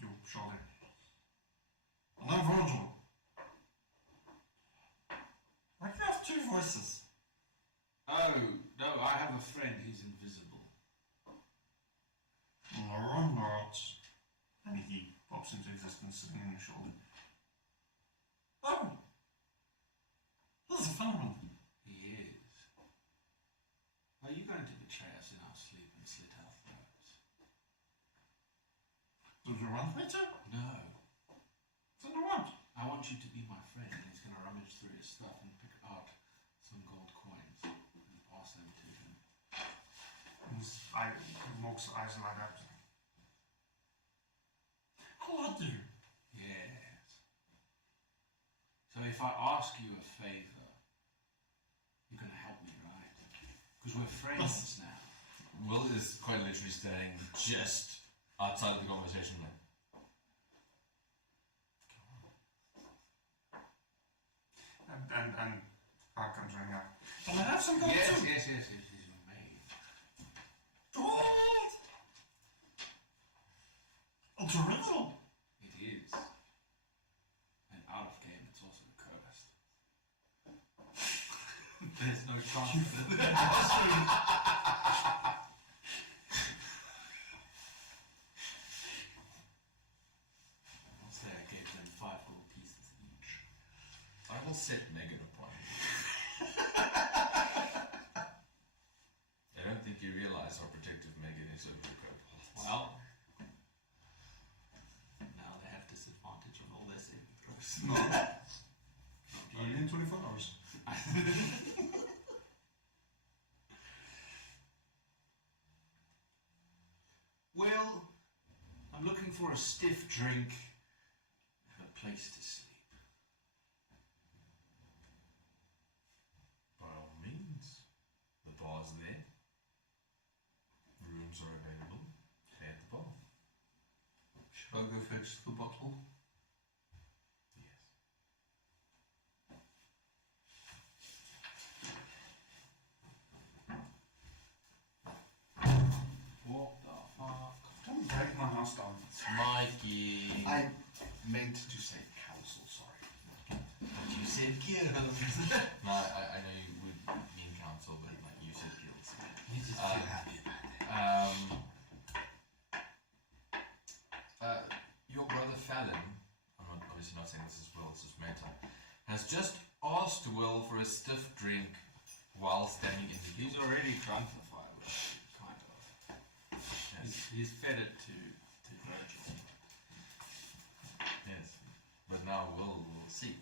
your shoulder. And I'm Virgil. Why do you have two voices? Oh, no, I have a friend who's invisible. No, I'm not. And he pops into existence sitting on your shoulder. Oh! This is a fun one. He is. Are you going to betray us in our sleep and slit our throats? Do you want me to? No. Then what? I want you to be my friend, and he's going to rummage through his stuff and pick out some gold coins and pass them to him. Mork's eyes light up. I like you. Yes. So if I ask you a favor, you're going to help me, right? Because we're friends now. Will is quite literally standing just outside of the conversation now. And Clark comes running up. Can I have some gold Yes, too? yes, he's your maid. Gold! It's original. It is. And out of game, it's also cursed. There's no chance of it. I'll say I gave them 5 gold pieces each. I will set Megan upon you. I don't think you realize how protective Megan is over your kobolds. Well, now they have disadvantage on all their saving throws. No. Only in 24 hours. Well, I'm looking for a stiff drink and a place to sleep. By all means, the bar's there. Rooms are available. Pay at the bar. Should I go fetch the bottle? Yes. What the fuck? Don't break my house down. Mikey. I meant to say council, sorry. But you said guild. No, I know you would mean council, but like you said guilds. You just feel happy about it. Your brother Fallon, I'm not, obviously not saying this is Will, this is Meta, has just asked Will for a stiff drink while standing in the He's already drunk the firewood, kind of. Yes. He's fed it to Virgil. Yes. But now Will see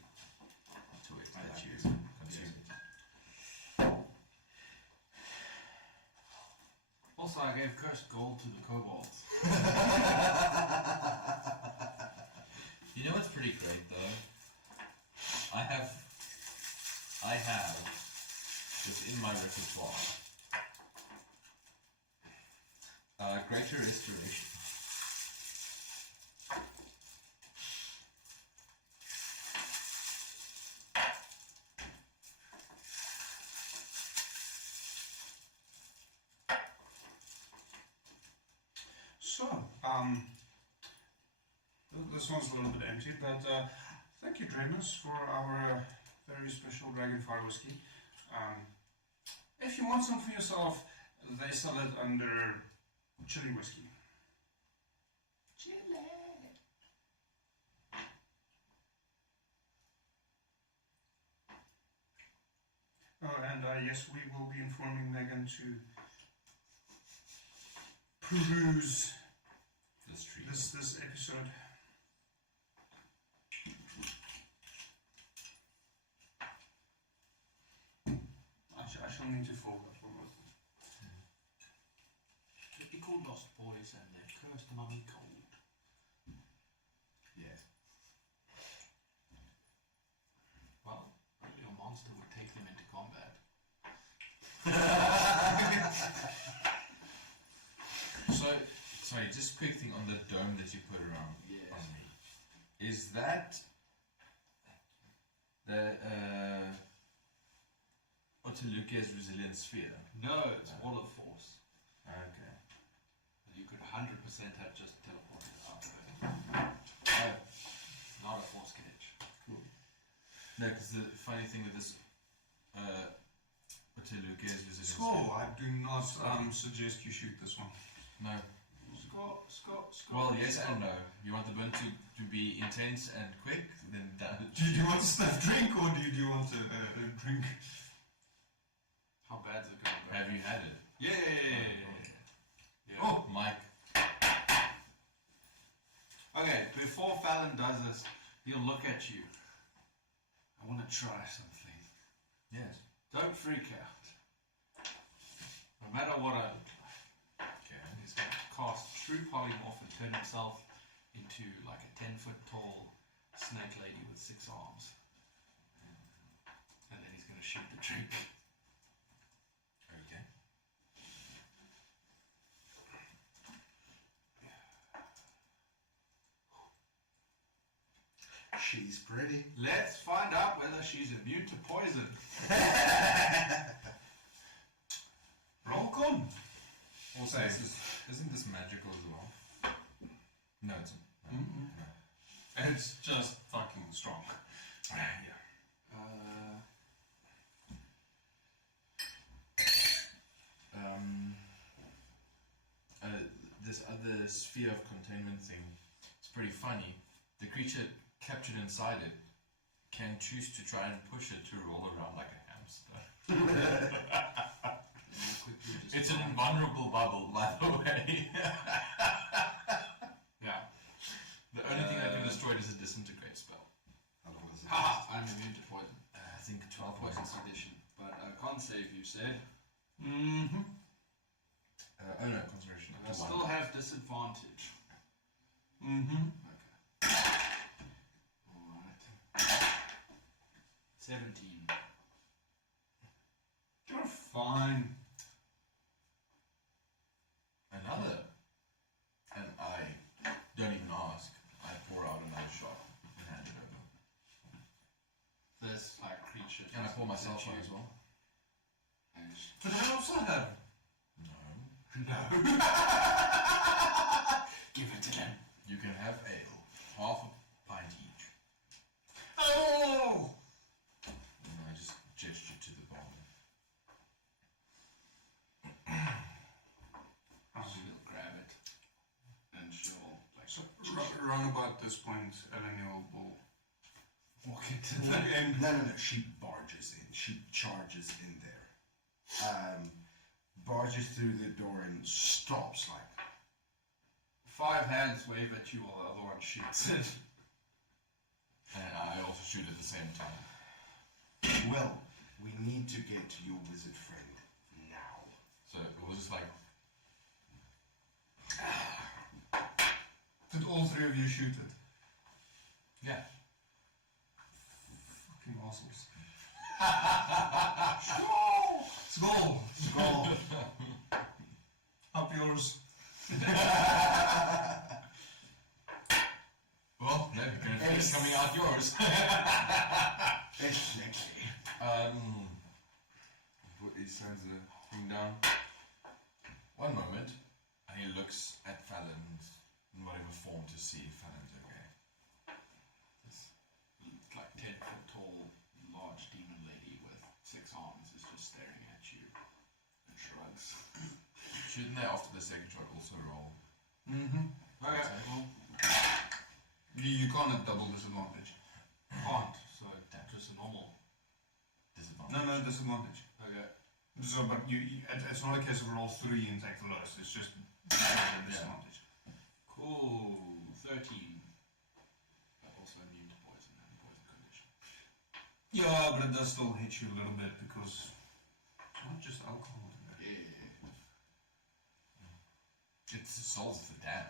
to it that you consume it. Also, I gave cursed gold to the kobolds. You know what's pretty great though? I have within my repertoire Greater Restoration. So, this one's a little bit empty, but thank you, Dramus, for our very special Dragonfire whiskey. If you want some for yourself, they sell it under chili whiskey. Chili! Oh, and yes, we will be informing Megan to peruse this episode. I shall need to follow that one. Typical Lost Boys and their cursed mummy cold. Yeah. Well, only a monster would take them into combat. So, sorry, just quick thing on the dome that you put around Yes. on me. Is that the or Otiluke's resilience sphere? No, it's Wall of Force. Okay. You could 100% have just teleported out of it. Not a force catch. Cool. No, because the funny thing with this Otiluke's resilience Skull, I do not suggest you shoot this one. No. Scott. Well, yes and no. You want the burn to be intense and quick, then that. Do you want to drink or do you want to drink? How bad's it going to be? Have you had it? Yeah. Oh, Mike. Okay, before Fallon does this, he'll look at you. I want to try something. Yes. Don't freak out. No matter what I look like. Okay. He's going to cast True Polymorph and turn himself into like a 10-foot tall snake lady with 6 arms. And then he's going to shoot the drink. Okay. She's pretty. Let's find out whether she's immune to poison. Roll con. Also, isn't this magical as well? No, it's not. No. It's just fucking strong. Yeah. This other sphere of containment thing, it's pretty funny. The creature captured inside it can choose to try and push it to roll around like a hamster. It's an invulnerable bubble, by the way. Yeah. The only thing that can destroy it is a disintegrate spell. How long does it Ha! I'm immune to poison. I think 12 Poison points. condition. But con save, you said. Mm-hmm. Oh no, concentration. I still have disadvantage. Mm-hmm. Okay. Alright. 17. You're fine. Another. And I don't even ask. I pour out another shot and hand it over. This like creature. And I pour just myself looks at on you as well. and But I also have. No. give it to them. You can have ale. Half a pint each. Oh! And I just gesture to the bottle. She'll grab it and she'll like So, round about this point, Eleanor will walk into the No. She barges in. She charges in there. Barges through the door and stops like. 5 hands wave at you while the other one shoots it. And I also shoot at the same time. Well, we need to get to your wizard friend now. So it was just like, Did all 3 of you shoot it? yeah. Fucking assholes. Skull! Skull! Up yours. Well, no, you're gonna finish coming out yours. Exactly. He turns the thing down. One moment, and he looks at Fallon in whatever form to see if Fallon's okay. Like 10-foot tall, large demon lady with 6 arms is just staring at you and shrugs. Shouldn't they, after the second shot, also roll? Mm-hmm. Okay, well, You can't have double disadvantage. can't, so just a normal. Disadvantage. No, disadvantage. Okay. So, but it's not a case of roll 3 and take the lowest. It's just disadvantage. Cool. 13. But also immune to poison and poison condition. Yeah, but it does still hit you a little bit because it's not just alcohol in there. Yeah. It solves the damn.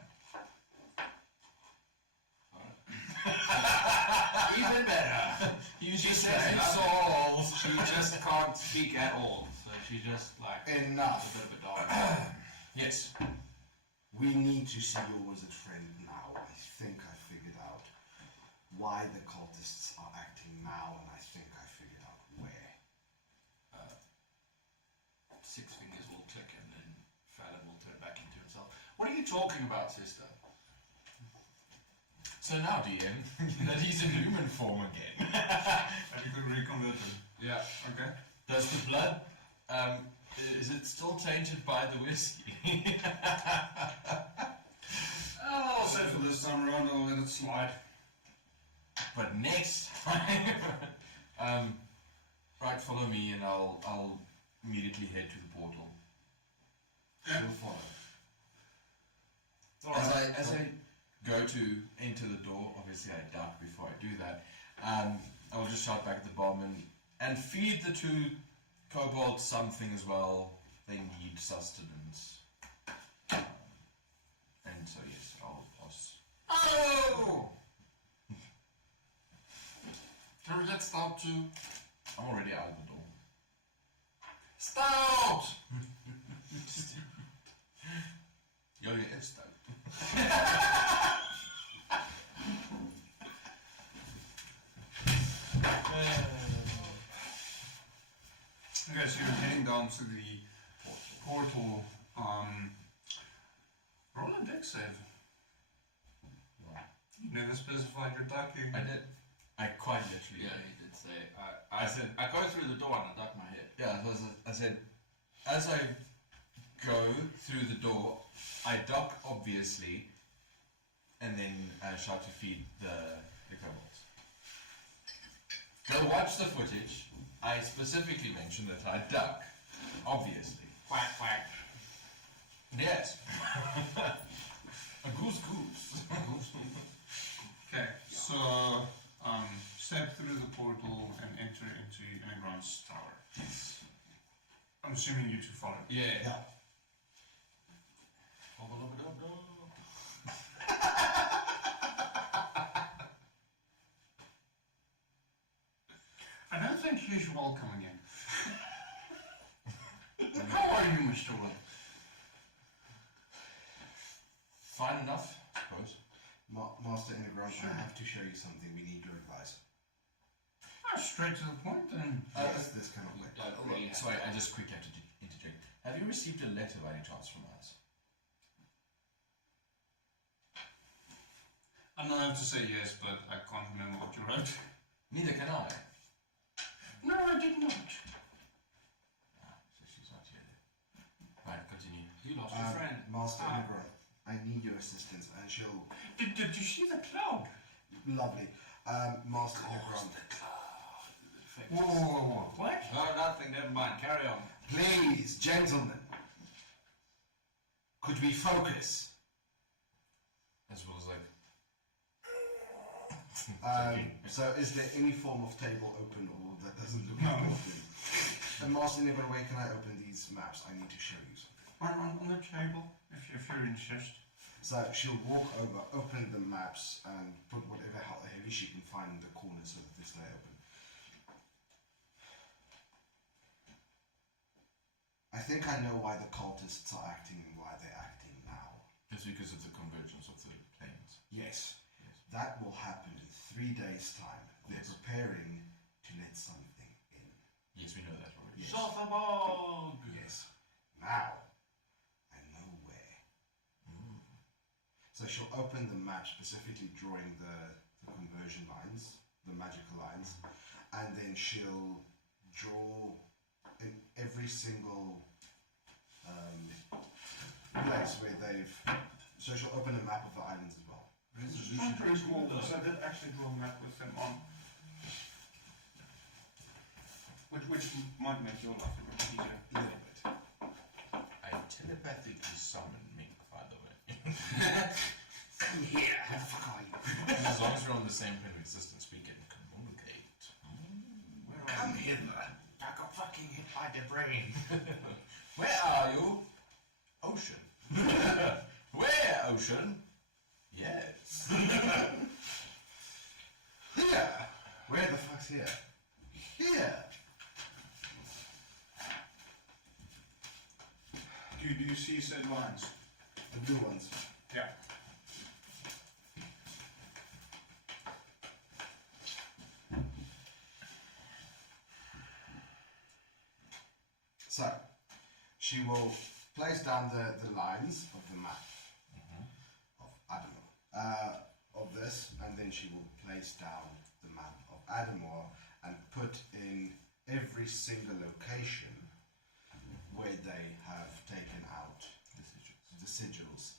Even better. She says souls. She just can't speak at all. So she just like Enough. a bit of a dog. Yes. We need to see your wizard friend now. I think I figured out why the cultists are acting now, and I think I figured out where. 6 fingers will click and then Fallon will turn back into himself. What are you talking about, sister? So now, DM, that he's in human form again. And you can reconvert him. Yeah. Okay. Does the blood, is it still tainted by the whiskey? I'll say for this time around, I'll let it slide. But next time, right, follow me and I'll immediately head to the portal. She'll follow. As I go to enter the door, obviously I duck before I do that, I will just shout back at the barman and feed the 2 kobolds something as well. They need sustenance. And so yes, I'll pass. Oh! Can we get stout too? I'm already out of the door. Stout! Yo, yeah, stout. Okay, so you're heading down to the portal. Roll a deck save. You never specified your ducking. I did. I quite literally. Yeah, he did say. I said I go through the door and I duck my head. Yeah, I said, as I go through the door, I duck obviously, and then shout to feed the kobolds. Go watch the footage. I specifically mentioned that I duck, obviously. Quack quack. Yes. A goose goose. Okay, so step through the portal and enter into Inagrand's tower. Yes. I'm assuming you 2 follow. Yeah. I don't think he's welcome again. How are you, Mr. Will? Fine enough, I suppose. Master Inagrand, I have to show you something. We need your advice. Straight to the point then. This cannot wait. Sorry, I just quickly have to interject. Have you received a letter by any chance from us? I'm not have to say yes, but I can't remember what you wrote. Neither can I. No, I did not. So she's not here. Right, continue. You lost your friend. Master Inagrand, I need your assistance, and she'll. Did you see the cloud? Lovely. Master Inagrand. Whoa. What? No, nothing. Never mind. Carry on. Please, gentlemen. Could we focus? As well as like. So, is there any form of table open, or that doesn't look open? And Master Inagrand, where can I open these maps? I need to show you something. On the table, if you insist. So she'll walk over, open the maps, and put whatever heavy she can find in the corner so that they stay open. I think I know why the cultists are acting why they're acting now. It's because of the convergence of the planes. Yes. That will happen in 3 days' time. They're preparing to let something in. Yes, we know that already. Yes. Sothabog! Yes. Now, I know where. So she'll open the map, specifically drawing the conversion lines, the magical lines, and then she'll draw in every single place where they've. So she'll open a map of the islands as well. Resolution pretty small, so I did actually draw a map with them on. Which might make your life a bit easier. A little bit. I telepathically summoned Mink, by the way. Yeah, how the fuck are you? As long as we're on the same plane of existence, we can communicate. Come hither. I got fucking hit by the brain. Where are you? Ocean. Where, Ocean? Yes. Here. Where the fuck's here? Here. Do you see said lines? The blue ones. Yeah. So, she will place down the lines of the map of Adomawyr, of this, and then she will place down the map of Adomawyr and put in every single location where they have taken out the sigils,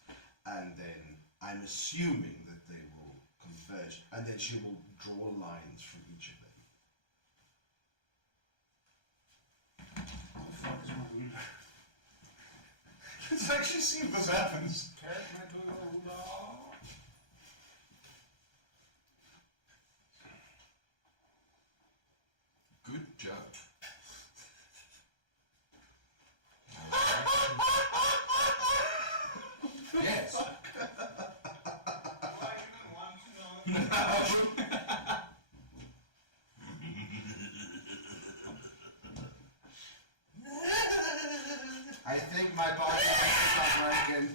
and then I'm assuming that they will converge, and then she will draw lines from each of them. What the fuck is my wound? Let's actually see if this happens. Good job. Yes. I think my body has to stop working.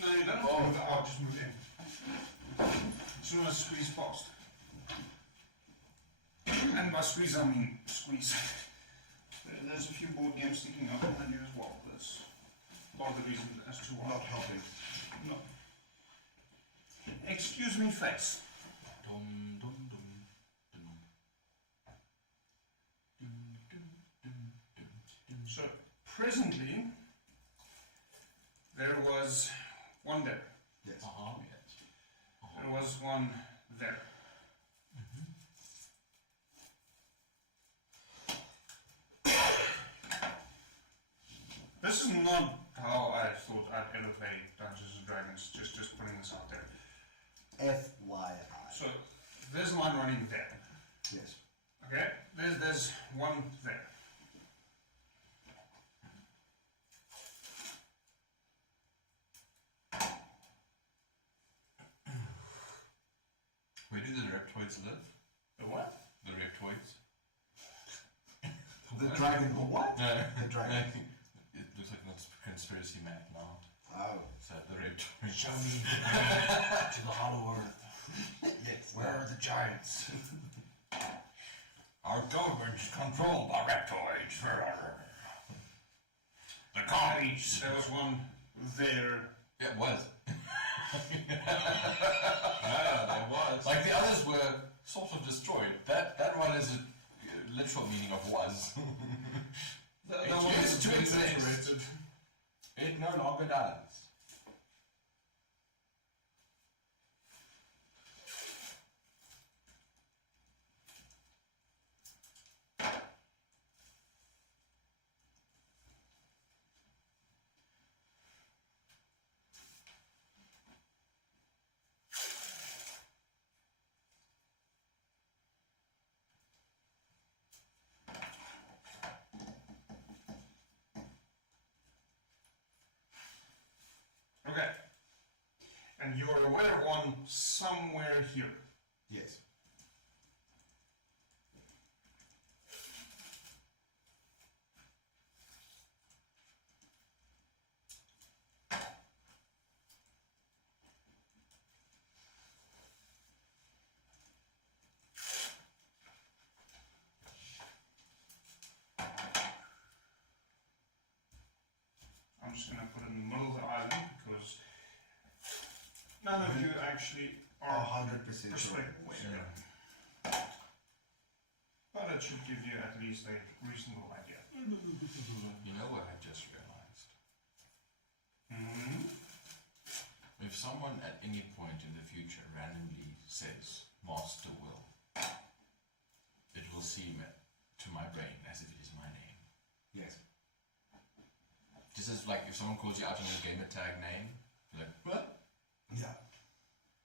No, you don't. Oh, just move in. As soon as squeeze past. And by squeeze, I mean squeeze. There's a few board games sticking up on you as well. That's part of the reason as to why. Not helping. No. Excuse me, face. Dum, dum, dum, dum. So, presently, there was one there. Yes. There was one there. This is not how I thought I'd ever play Dungeons and Dragons, just putting this out there. FYI. So, there's a line running there. Yes. Okay? There's one there. Where do the reptoids live? The what? The reptoids? The dragon, the what? No. The dragon. It looks like a conspiracy map now. Oh. So the reptoids. Show me to the Hollow Earth. Yes. Where are the giants? Our government is controlled by reptoids. The commies. There was one there. Yeah, it was. Yeah, there was. Like the others were sort of destroyed. That one is a literal meaning of was. That It one used is to very exist. saturated. It no longer does. Okay. And you are aware of one somewhere here. Yes. I'm just going to put it in the middle of the island because none of you actually are 100% perspective. sure. But it should give you at least a reasonable idea. You know what I just realized? If someone at any point in the future randomly says Master Will, it will seem to my brain as if it is my name. Yes. Just as like if someone calls you out on your gamer tag name, you're like, what? Yeah.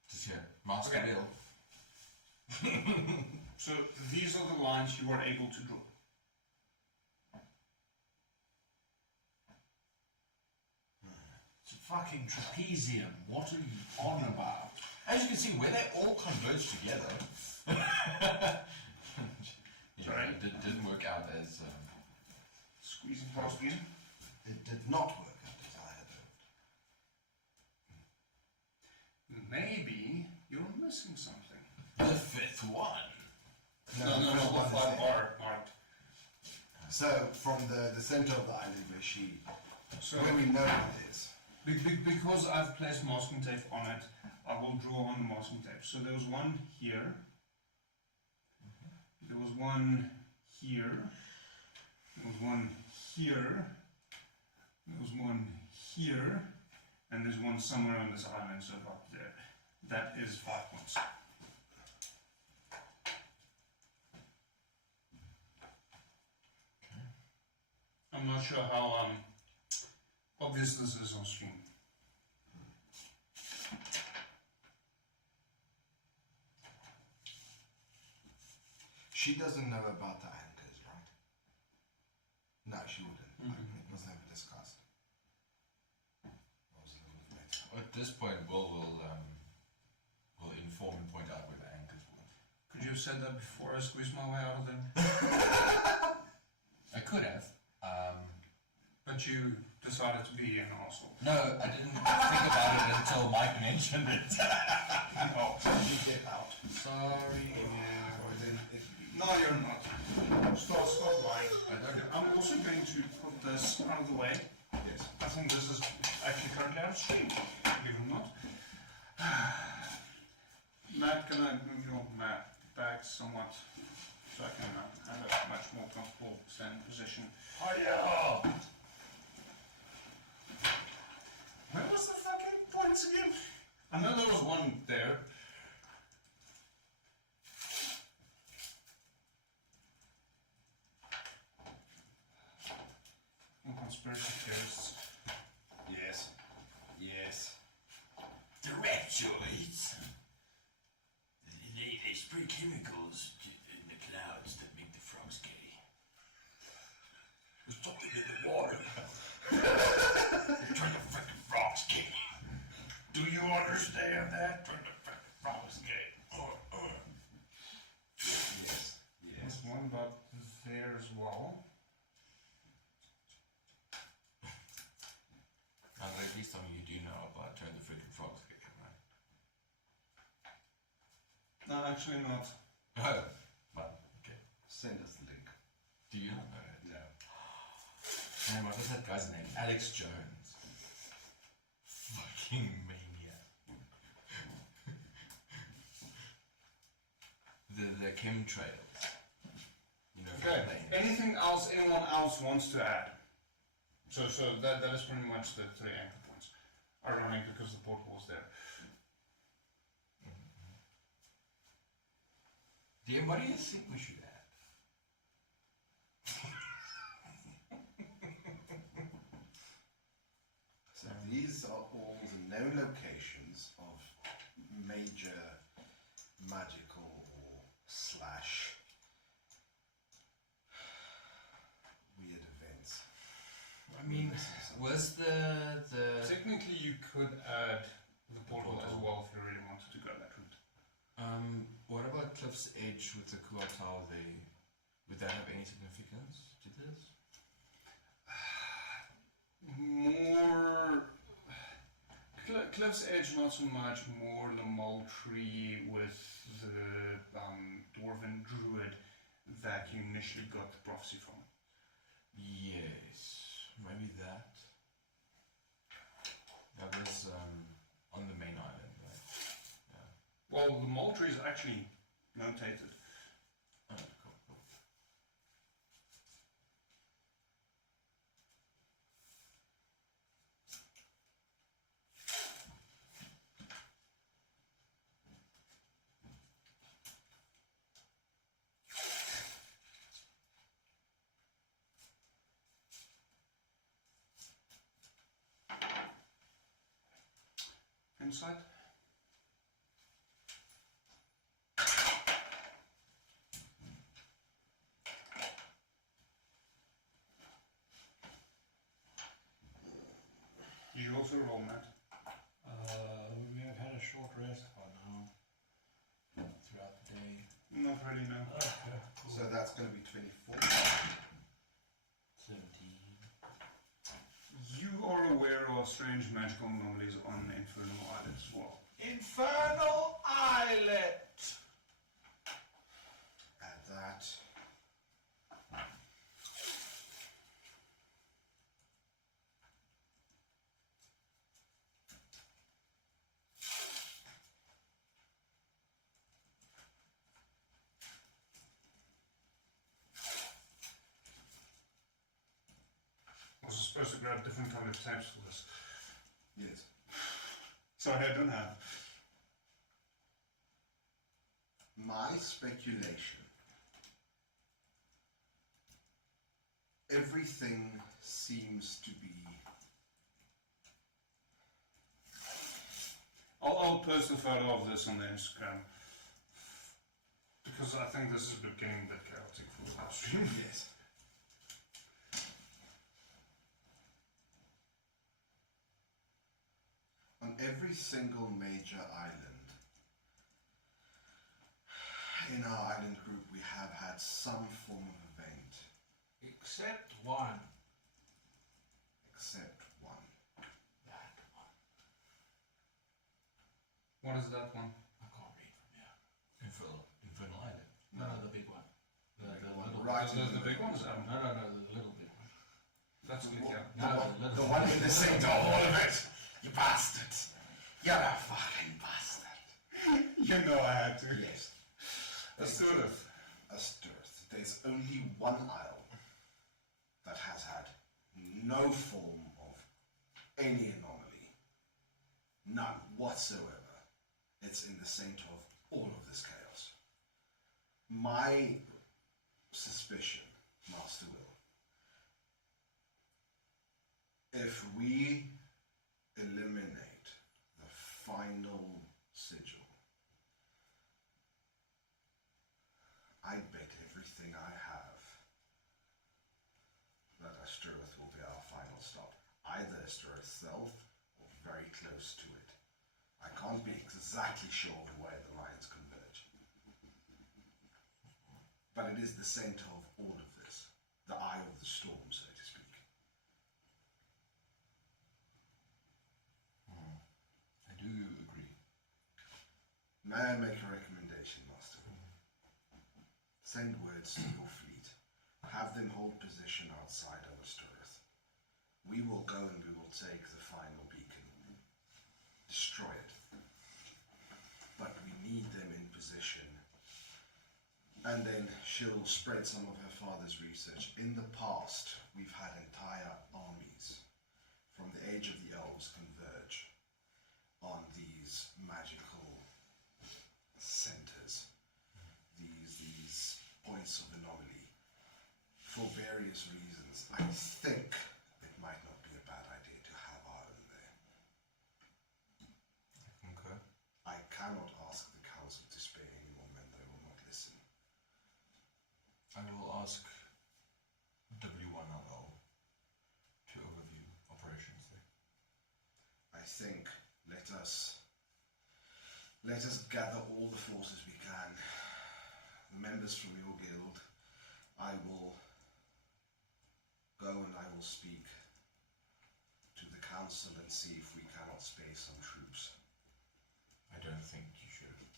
Just here, Master Okay. Will. So these are the lines you are able to draw. It's a fucking trapezium. What are you on about? As you can see, where they all converge together, Yeah, Sorry? it didn't work out as. Squeezing past you. It did not work out as I had hoped. Maybe you're missing something. The fifth one. No, the one is 5 there. are marked. So, from the center of the island where So, where we know it is. because I've placed masking tape on it, I will draw on the masking tape. So there was one here. There was one here. There was one here. There was one here. And there's one somewhere on this island, so up there. That is 5 points. I'm not sure how obvious this is on stream. She doesn't know about the anchors, right? No, she wouldn't. It was never discussed. It was a little bit later. At this point, will inform and point out where the anchors were. Could you have said that before I squeezed my way out of there? I could have. But you decided to be an asshole. No, I didn't think about it until Mike mentioned it. No. You get out. Sorry. No, you're not. Stop lying. I don't know. I'm also going to put this out of the way. Yes. I think this is actually currently out of stream, believe it or not. Matt, can I move your map back somewhat so I can have a much more comfortable standing position? Oh yeah. Where was the fucking points again? I know there was one there. Conspiracy theorists. Yes. Yes. The reptoids. They spray chemicals in the clouds that make the frogs gay. There's something in the water. They're trying to fuck the frogs gay. Do you understand that? Trying to fuck the frogs gay. Yes. There's one about there as well. At least something you do know about turn the freaking frogs kick, right? No, actually not. Oh, well, okay. Send us the link. Do you not know it? No. Man, what was that guy's name? Alex Jones. Fucking maniac. the chemtrails. You know, Okay. planes. Anything else anyone else wants to add? So that is pretty much the 3 anchor points. Ironic because the portal was there. DM, what do you think we should add? So these are all the known locations of major magical or slash weird events. I mean, was the Technically, you could add the portal as well if you really wanted to go that route. what about Cliff's Edge with the Kua Tower there? Would that have any significance to this? More Cliff's Edge, not so much. More the mole tree with the dwarven druid that you initially got the prophecy from. Yes, maybe that. That was on the main island, right? Yeah. Well, the mole tree is actually notated. Oh, cool, cool. Insight? Did you also roll, Matt? We may have had a short rest by now throughout the day. No, not really, no. So that's going to be 24. 17. You are aware of strange magical anomalies on Infernal Islet as well. Infernal Islet! Add that. I was supposed to grab different colored tabs for this. Yes. Sorry, I don't have. My speculation. Everything seems to be... I'll post a photo of this on the Instagram. Because I think this is getting a bit chaotic for the live stream. Yes. On every single major island in our island group, we have had some form of event. Except one. Except one. That one. What is that one? I can't read from here. Infernal Island. No, the big one. The one little right The big one is that one? No, the little big one. That's good, yeah. The one in the center of all of it. You bastard. You're a fucking bastard. You know I had to. Yes. Asturth. Asturth. There's only one isle that has had no form of any anomaly. None whatsoever. It's in the center of all of this chaos. My suspicion, Master Will, if we eliminate the final sigil, I bet everything I have that Asturth will be our final stop. Either Asturth itself or very close to it. I can't be exactly sure of where the lines converge. But it is the center of all of this. The eye of the storm, so to speak. I do agree. May I make a recommendation, Master? Send words to your fleet. Have them hold position outside of Asturth. We will go and we will take the final beacon. Destroy it. But we need them in position. And then she'll spread some of her father's research. In the past, we've had entire armies from the age of the elves converge on these magical centers, these points of anomaly, for various reasons. I think it might not be a bad idea to have our own there. Okay. I cannot ask the council to spare any more men, they will not listen. I will ask W1LL to overview operations there. I think let us gather all the forces we can. The members from your guild, I will go and I will speak to the council and see if we cannot spare some troops. I don't think you should.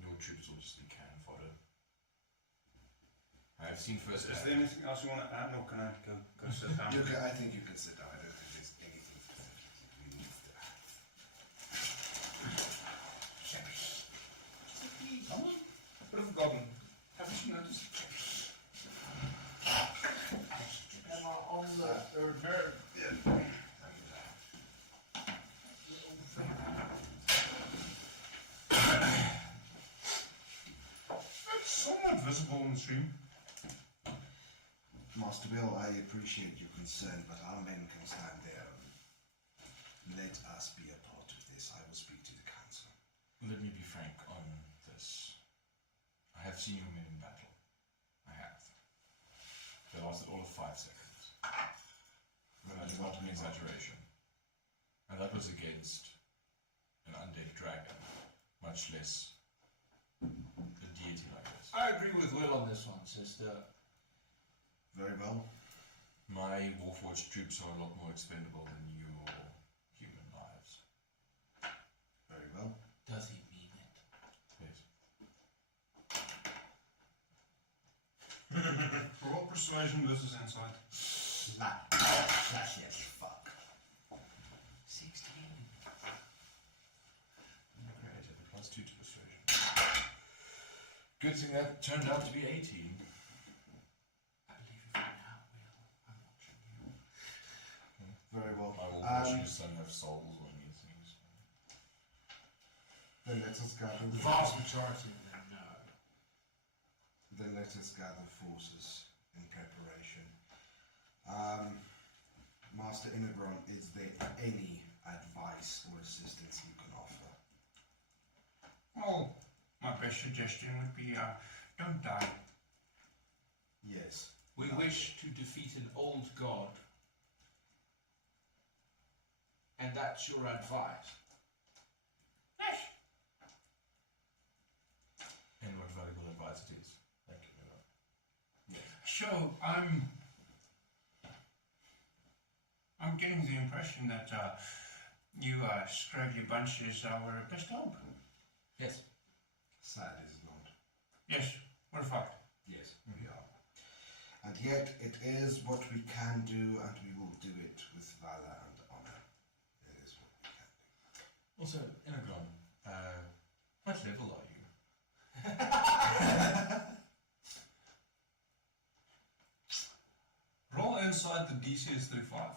Your troops will just be cannon fodder. I've seen first. Is there anything else you want to add, or can I go sit down? I think you can sit down. I don't think there's anything specific we need to add. Bit of a goblin. Haven't you noticed? Am I on the third nerve? It's somewhat visible on the stream. Master Bill, I appreciate your concern, but our men can stand there. Let us be a part of this. I will speak to the council. Let me be frank on this. I have seen your men in battle. I have. They lasted all of 5 seconds. And that is not an exaggeration. And that was against an undead dragon, much less a meeting like this. I agree with Will on this one, sister. Very well. My Warforged troops are a lot more expendable than your human lives. Very well. Does he mean it? Yes. Roll persuasion versus insight. Flashy as fuck. 16. Great, I have a +2 to persuasion. Good thing that turned out to be 18. I believe you for now, Will. I'm watching you. Very well. My Warforged don't have souls or anything. So. Then let us gather. The vast majority of them know. Then let us gather forces in preparation. Master Inegron, is there any advice or assistance you can offer? Well, my best suggestion would be don't die. Yes. We wish to defeat an old god. And that's your advice. Yes. And what valuable advice it is. Thank you very much. Yes. So, I'm getting the impression that you scraggly bunch is our best hope. Yes. Sad is it not? Yes, we're fine. Yes, we are. And yet it is what we can do, and we will do it with valor and honor. It is what we can do. Also, Inegron, what level are you? Roll inside the DC is 35.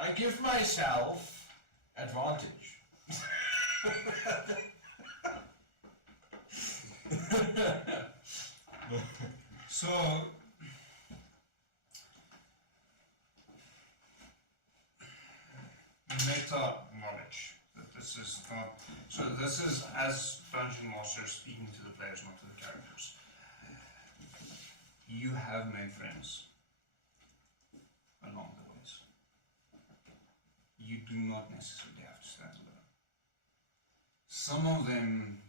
I give myself advantage. So, meta knowledge that this is not. So this is as dungeon master speaking to the players, not to the characters. You have made friends along the ways. You do not necessarily have to stand alone. Some of them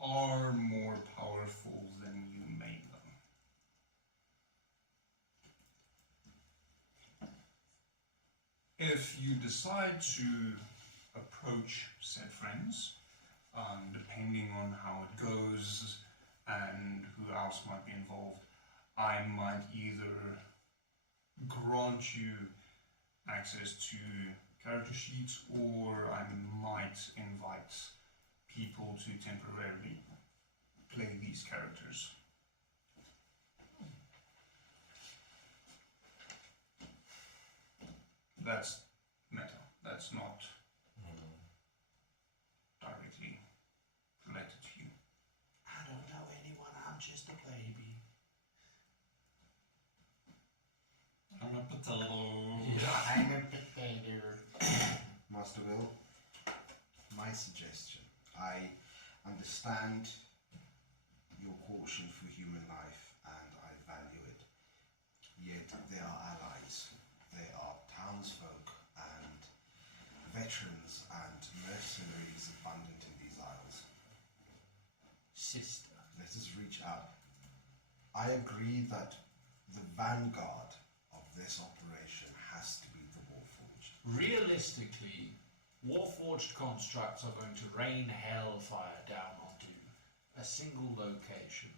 are more powerful than you made them. If you decide to approach said friends, depending on how it goes and who else might be involved, I might either grant you access to character sheets, or I might invite people to temporarily play these characters. That's meta. That's not directly related to you. I don't know anyone, I'm just a baby. I'm a potato. I'm a potato. Master Will, my suggestion. I understand your caution for human life, and I value it. Yet there are allies. There are townsfolk and veterans and mercenaries abundant in these isles. Sister. Let us reach out. I agree that the vanguard of this operation has to be the Warforged. Realistically, Warforged constructs are going to rain hellfire down onto a single location.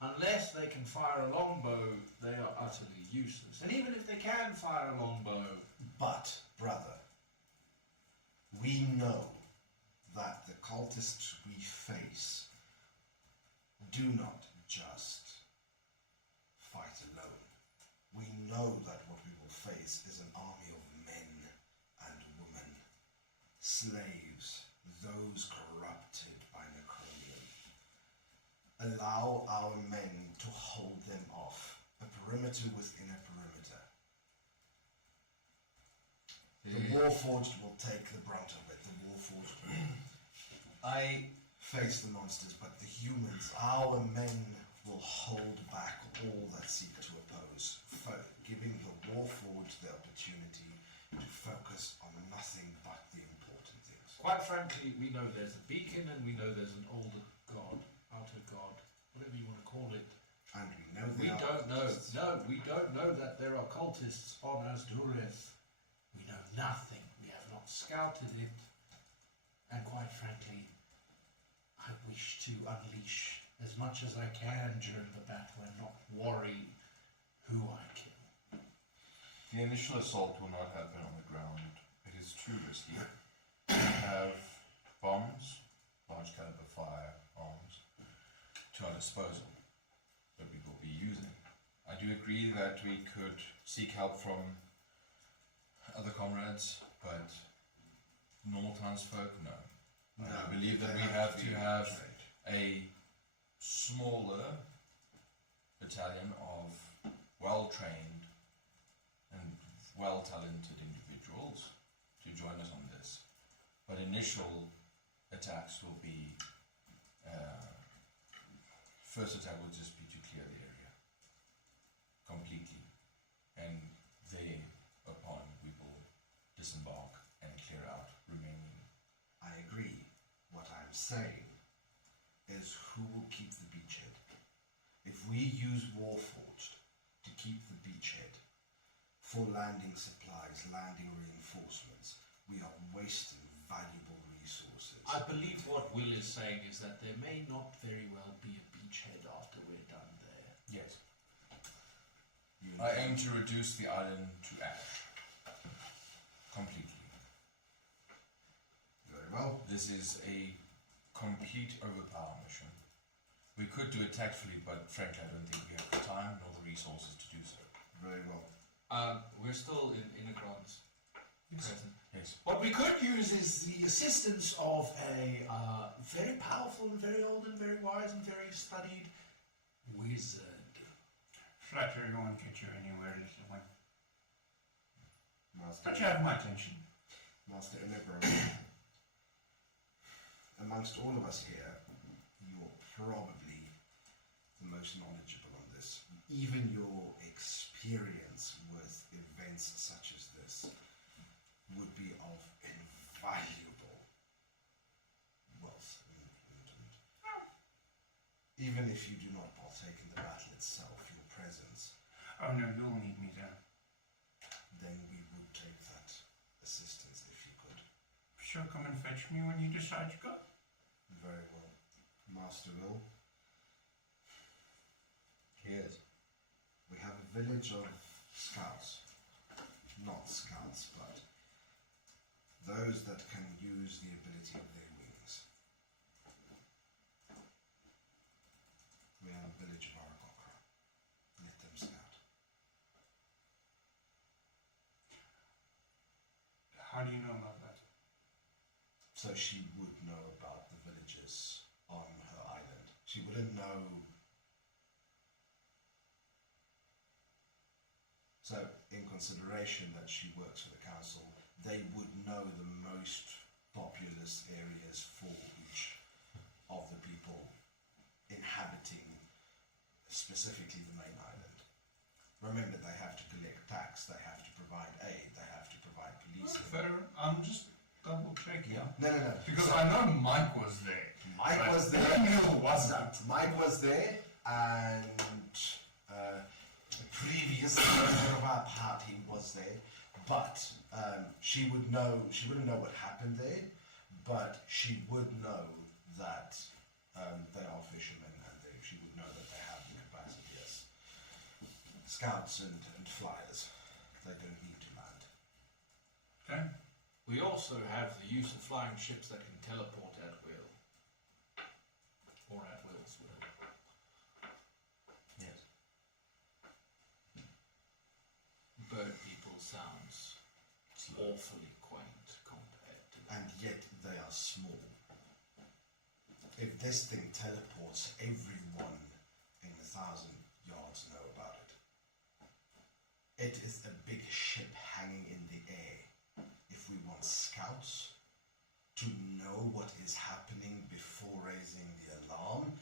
Unless they can fire a longbow, they are utterly useless. And even if they can fire a longbow... But, brother, we know that the cultists we face do not just fight alone. We know that what we will face is an army of men and women, slaves, those corrupted by Necronium. Allow our men to hold them off, a perimeter within a perimeter. The Warforged will take the brunt of it. The Warforged will face the monsters, but the humans, our men, will hold back all that seek to oppose, giving the Warforged the opportunity to focus on nothing but the important things. Quite frankly, we know there's a beacon and we know there's an older god, outer god, whatever you want to call it. And we know We there don't are know. No, we don't know that there are cultists on Asdureth. We know nothing. We have not scouted it. And quite frankly, I wish to unleash as much as I can during the battle and not worry who I kill. The initial assault will not happen on the ground. It is too risky. We have bombs, large caliber firearms, to our disposal that we will be using. I do agree that we could seek help from other comrades, but normal townsfolk, no. I believe that we have to have a smaller battalion of well-trained and well-talented individuals to join us on this. But initial attacks will be, first attack will just be to clear the area completely, and thereupon we will disembark and clear out remaining. I agree. What I'm saying is who will keep the beachhead? If we use Warforged to keep the beachhead for landing supplies, landing reinforcements, we are wasting valuable resources. I believe what Will is saying is that there may not very well be a beachhead after we're done there. Yes. I aim to reduce the island to ash. Completely. Very well. This is a complete overpower mission. We could do it tactfully, but frankly I don't think we have the time nor the resources to do so. Very well. We're still in Innigrons. Present. Yes. What we could use is the assistance of a very powerful and very old and very wise and very studied wizard. Flattery won't get you anywhere, little one. Master, But you have my attention. Master Inebro, amongst all of us here, you're probably the most knowledgeable on this. Even your experience with events such as this would be of invaluable wealth and enlightenment. Even if you do not partake in the battle itself, your presence, Oh no, you'll need me there. then we would take that assistance if you could. Sure, come and fetch me when you decide to go. Very well. Master Will, Yes. we have a village of scouts. Not scouts, but those that can use the ability of their wings. We have a village of Arakokra. Let them scout. How do you know about that? So she would know about the villages on her island. She wouldn't know. So, in consideration that she works for the council, they would know the most populous areas for each of the people inhabiting specifically the main island. Remember, they have to collect tax, they have to provide aid, they have to provide policing. Fair, I'm just double checking. Yeah. No. Because So- I know Mike was there. Mike but was there. Daniel wasn't. Mike was there, and the previous member of our party was there. But she would know. She wouldn't know what happened there, but she would know that they are fishermen, and she would know that they have the capacity as scouts and flyers. They don't need to land. Okay. We also have the use of flying ships that can teleport at will. Or at will's will. Yes. Bird people sounds awfully quaint compared to And yet they are small. If this thing teleports, everyone in 1,000 yards know about it. It is a big ship hanging in the air. If we want scouts to know what is happening before raising the alarm,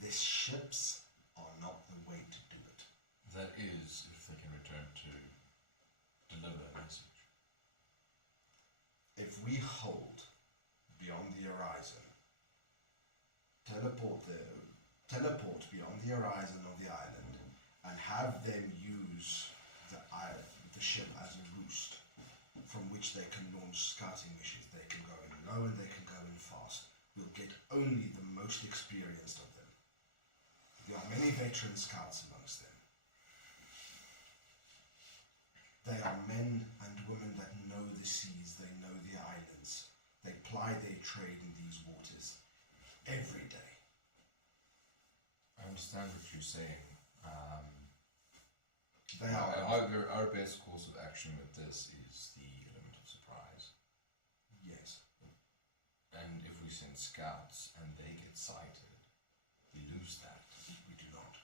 these ships are not the way to do it. That is, if they can return to deliver a message. If we hold beyond the horizon. Teleport beyond the horizon of the island and have them use the ship as a roost from which they can launch scouting missions. They can go in low and they can go in fast. We'll get only the most experienced of them. There are many veteran scouts amongst them. They are men and women that know the seas, they know the islands. They ply their trade in these waters every day. I understand what you're saying. Our Our best course of action with this is the element of surprise. Yes. And if we send scouts and they get sighted, we lose that. We do not.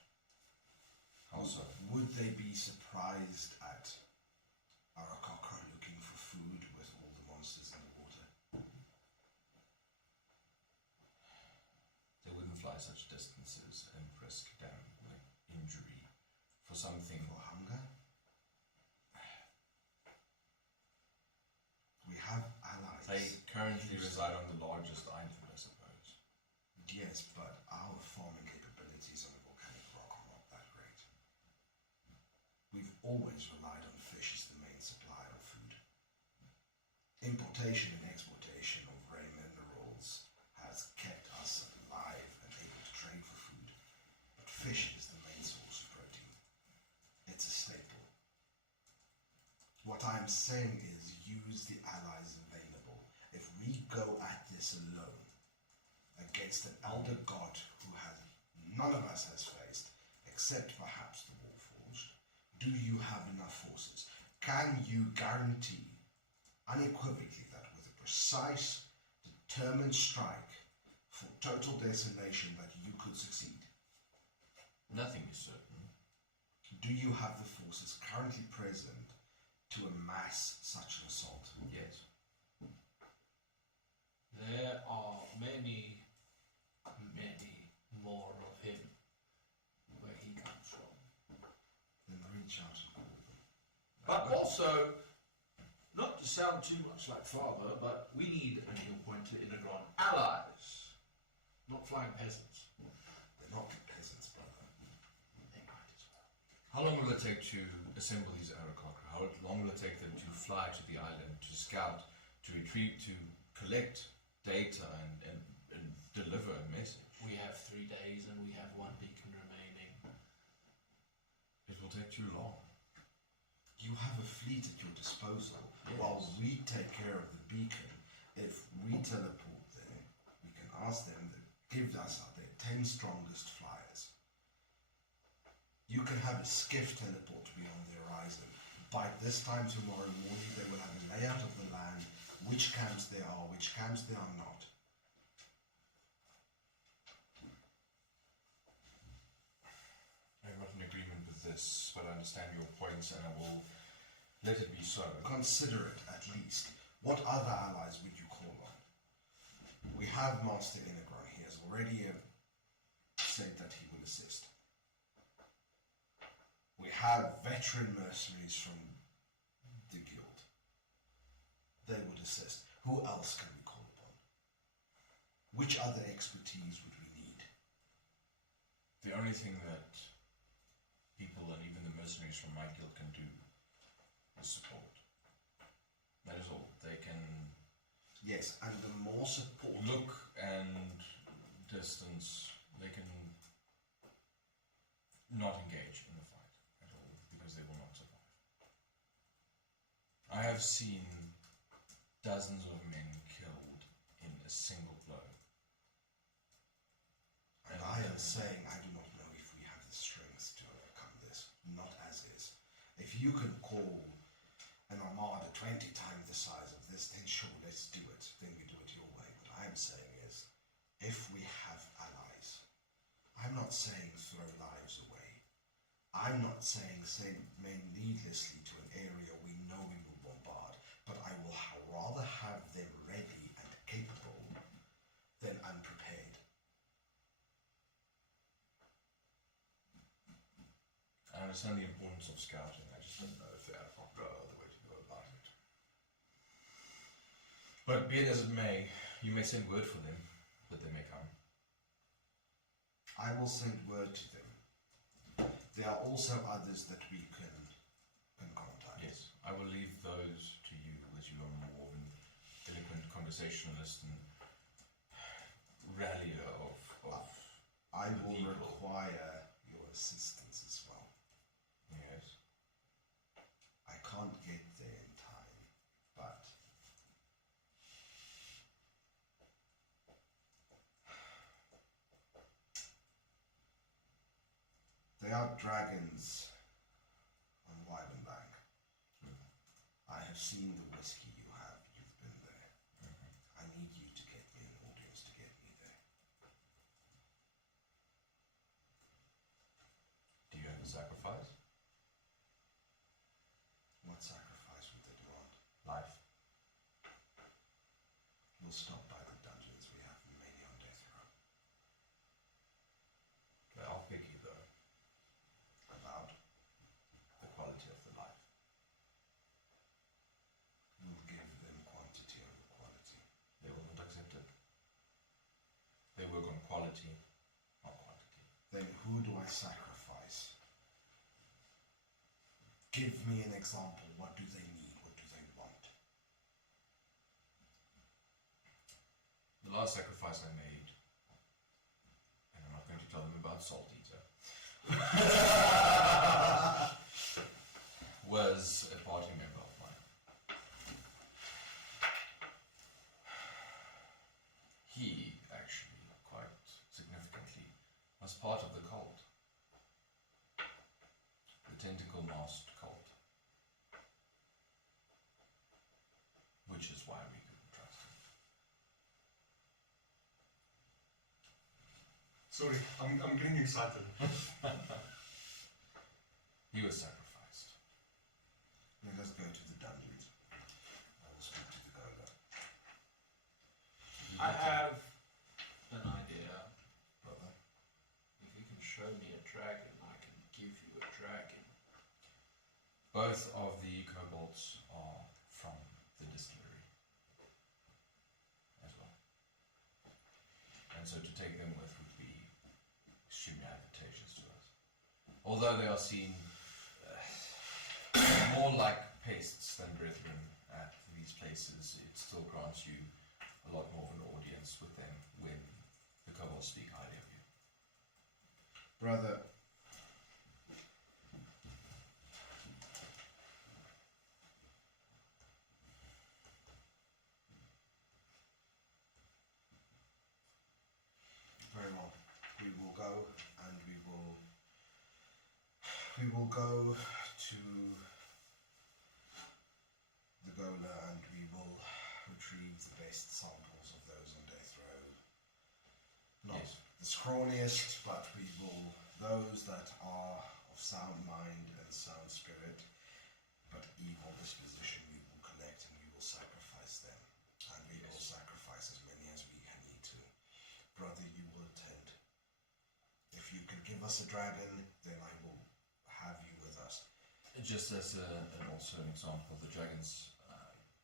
How so? Would they be surprised at Arakokra looking for food with all the monsters in the water? They wouldn't fly such distances and risk injury for something. For hunger? We have allies. They currently reside on the largest island, I suppose. Yes, but our farming capabilities on the volcanic rock are not that great. We've always relied on fish as the main supplier of food. Importation and exportation of rare minerals has kept us alive and able to trade for food. But fish is the main source of protein. It's a staple. What I'm saying is use the allies available. If we go at this alone against an elder god who none of us has faced, except perhaps the Warforged, do you have enough forces? Can you guarantee unequivocally that with a precise, determined strike for total decimation that you could succeed? Nothing is certain. Do you have the forces currently present to amass such an assault? Yes. There are many more of him where he comes from. Then reach out and call them. But also, not to sound too much like father, but we need, and he'll point to Inagron, allies, not flying peasants. They're not peasants, brother. They might as well. How long will it take to assemble these Arakokra? How long will it take them to fly to the island, to scout, to retrieve, to collect data and deliver a message? We have 3 days and we have 1 beacon remaining. It will take too long. You have a fleet at your disposal. Yes. While we take care of the beacon, if we teleport there, we can ask them to give us their 10 strongest flyers. You can have a skiff teleport beyond the horizon. By this time tomorrow morning, they will have a layout of the land, which camps there are, which camps there are not. I'm not in agreement with this, but I understand your points and I will let it be so. Consider it, at least. What other allies would you call on? We have Master Inagron. He has already said that he will assist. We have veteran mercenaries from the guild. They would assist. Who else can we call upon? Which other expertise would we need? The only thing that people and even the mercenaries from my guild can do is support. That is all. They can... Yes, and the more support... Look and distance. They can not engage in the fight at all because they will not survive. I have seen dozens of men killed in a single blow. And I am saying I do not know if we have the strength to overcome this. Not as is. If you can call an armada 20 times the size of this, then sure, let's do it. Then we do it your way. What I'm saying is, if we have allies, I'm not saying throw lives away. I'm not saying send men needlessly to an area we know we will bombard, but I will rather have them ready and capable than unprepared. I understand the importance of scouting. I just don't know if the Adomawyr are the way to go about it. But be it as it may, You may send word for them, but they may come. I will send word to them. There are also others that we can contact. Yes, I will leave those to you as you are more of an eloquent conversationalist and rallier of I will people. require your assistance as well. Yes. I can't get there in time, but there are dragons on Wydenbank. I have seen the whiskey you have. You've been there. I need you to get me an audience to get me there. Do you have a sacrifice? What sacrifice would they demand? Life. We'll stop by the dungeons. We have many on death row. They are picky though. About The quality of the life. we'll give them quantity over quality. They will not accept it. They work on quality, not quantity. Then who do I sacrifice? Give me an example. What do they need? What do they want? The last sacrifice I made, and I'm not going to tell them about Salt Eater, was a party member of mine. He actually, quite significantly, was part of the cult. The tentacle masked cult. Which is why we couldn't trust him. Sorry, I'm getting excited. He was sacrificed. Let us go to the dungeons. I will speak to the Gola. I have an idea. Brother, If you can show me a dragon, I can give you a dragon. Both of the kobolds are from the distillery as well. And so to take them with would be extremely advantageous to us. Although they are seen more like pastes than brethren at these places, it still grants you a lot more of an audience with them when the kobolds speak highly of you. brother, very well. We will go and we will go to the Gola and we will retrieve the best samples of those on death row. Not Yes. the scrawniest, but we will, those that are of sound mind and sound spirit, but evil disposition, we will collect and we will sacrifice them. And we will sacrifice as many as we need to. Brother, you will attend. If you can give us a dragon, then I will have you with us. Just as also an example, the dragons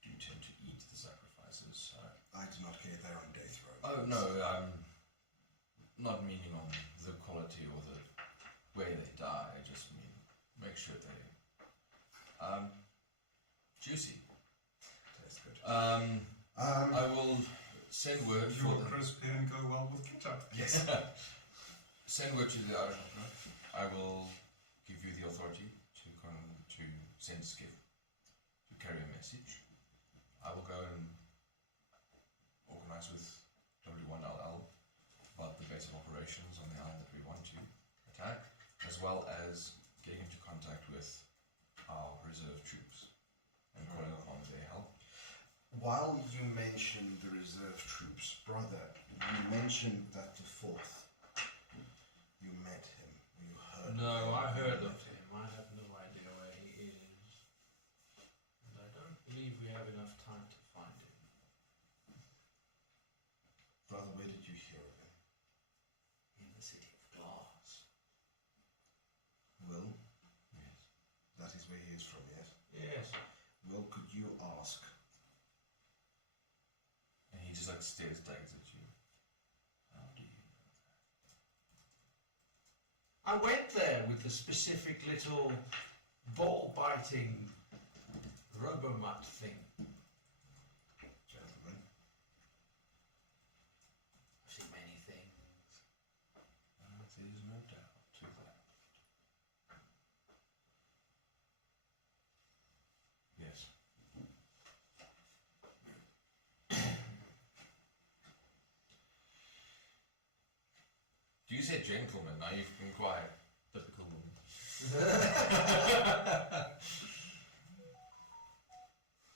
do tend to eat the sacrifices. I do not care, they're on death row. Oh no, I'm not meaning on the quality or the way they die. I just mean make sure they juicy. Tastes good. I will send word for Your them. crisp didn't go well with ketchup. Yes. Send word to the Adomawyr. I will give you the authority to send a skiff to carry a message. I will go and organize with W1LL about the base of operations on the island that we want to attack, as well as getting into contact with our reserve troops and calling upon their help. While you mentioned the reserve troops, brother, you mentioned that the 4th, you met him, you heard No, I heard you of met him. I have no idea where he is. And I don't believe we have enough time to find him. Brother, where did you hear of him? In the city of glass. Will, Yes. that is where he is from, yes? Yes. Will, could you ask? And he just like that stares dags at you. How do you know that? I went there with the specific little ball-biting robomut thing. Gentlemen, I've seen many things. There is no doubt to that. Yes. Do you say gentleman? Now you've inquired. Typical woman.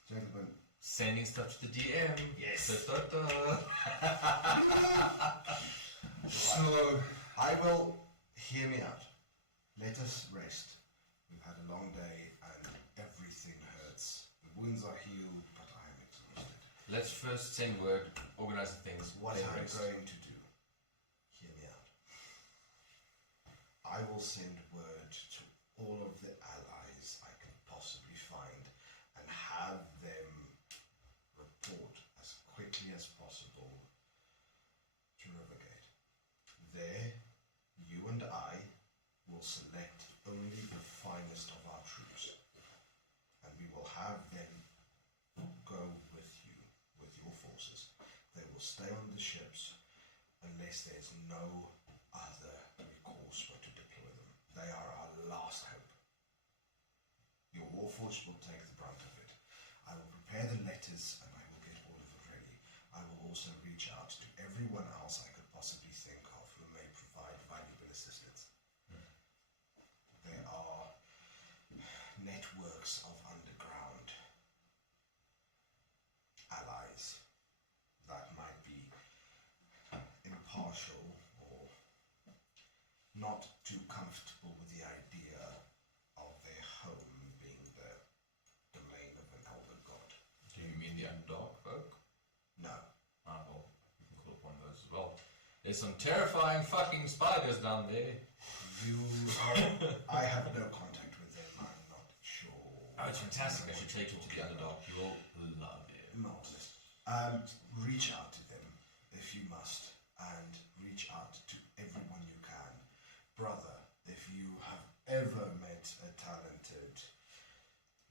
gentlemen, Sending stuff to the DM. Yes. Da, da, da. so I will hear me out. Let us rest. We've had a long day and everything hurts. The wounds are healed, but I am exhausted. Let's first send word, organize the things. What then I'm rest. going to do, hear me out. I will send word to all of the allies I can possibly find and have them report as quickly as possible to Rivergate. There, you and I will select only the finest of our troops, and we will have them go with you, with your forces. They will stay on the ships unless there's no other recourse but to deploy them. They are our last hope. Your warforged will take the brunt of it. I will prepare the letters and I will get all of it ready. I will also reach out to everyone else I could possibly think of who may provide valuable assistance. There are networks of underground allies that might be impartial or not too comfortable with the idea of their home being the domain of an elder god. Do you mean the underdog folk? No. Ah, well, you can call upon those as well. There's some terrifying fucking spiders down there. I have no contact with them. I'm not sure. Oh, it's fantastic. I should take you to the underdog. You will love it. Marvelous. Reach out to them if you must, and reach out to everyone you can. Brother, if you have ever met a talented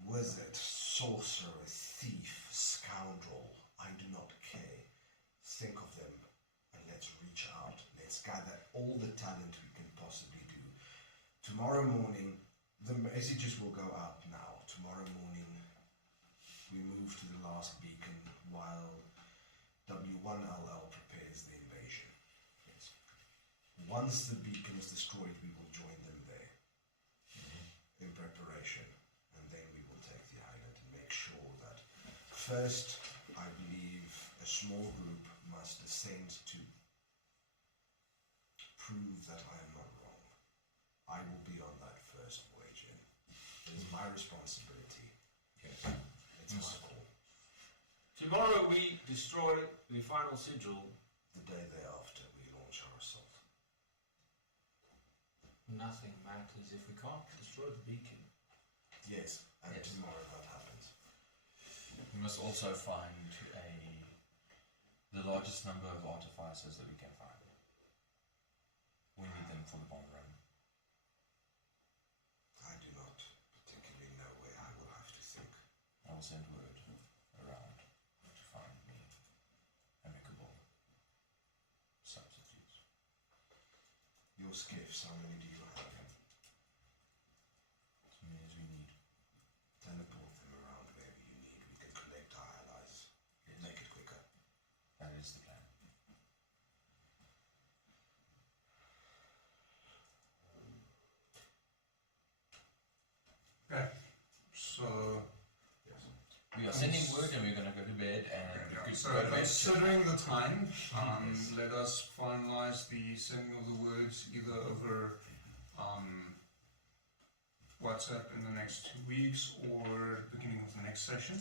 wizard, sorcerer, thief, scoundrel, I do not care. Think of them and let's reach out. Let's gather all the talent we can possibly do. Tomorrow morning, the messages will go out now. Tomorrow morning, we move to the last beacon while W1LL prepares the invasion. Yes. Once the beacon is destroyed, we will join them there in preparation, and then we will take the island and make sure that first, I believe, a small group must descend to prove that I am not wrong. I will be on that first voyage in. It is my responsibility. Yes. It's my call. Tomorrow we destroy the final sigil. The day thereafter, we launch our assault. Nothing matters if we can't destroy the beacon. Yes, and Yes. tomorrow that happens. We must also find the largest number of artificers that we can find. We need them for the bomb run. I do not particularly know where I will have to think. I will send word around to find me amicable substitutes. Your skiffs, how many do you have? As many as we need. Teleport them around wherever you need. We can collect our allies. Yes. Make it quicker. That is the plan. Okay. So, We are sending word and we're going to go to bed and we could so go to bed. considering the time, Yes. let us finalize the sending of the words either over WhatsApp in the next 2 weeks or beginning of the next session,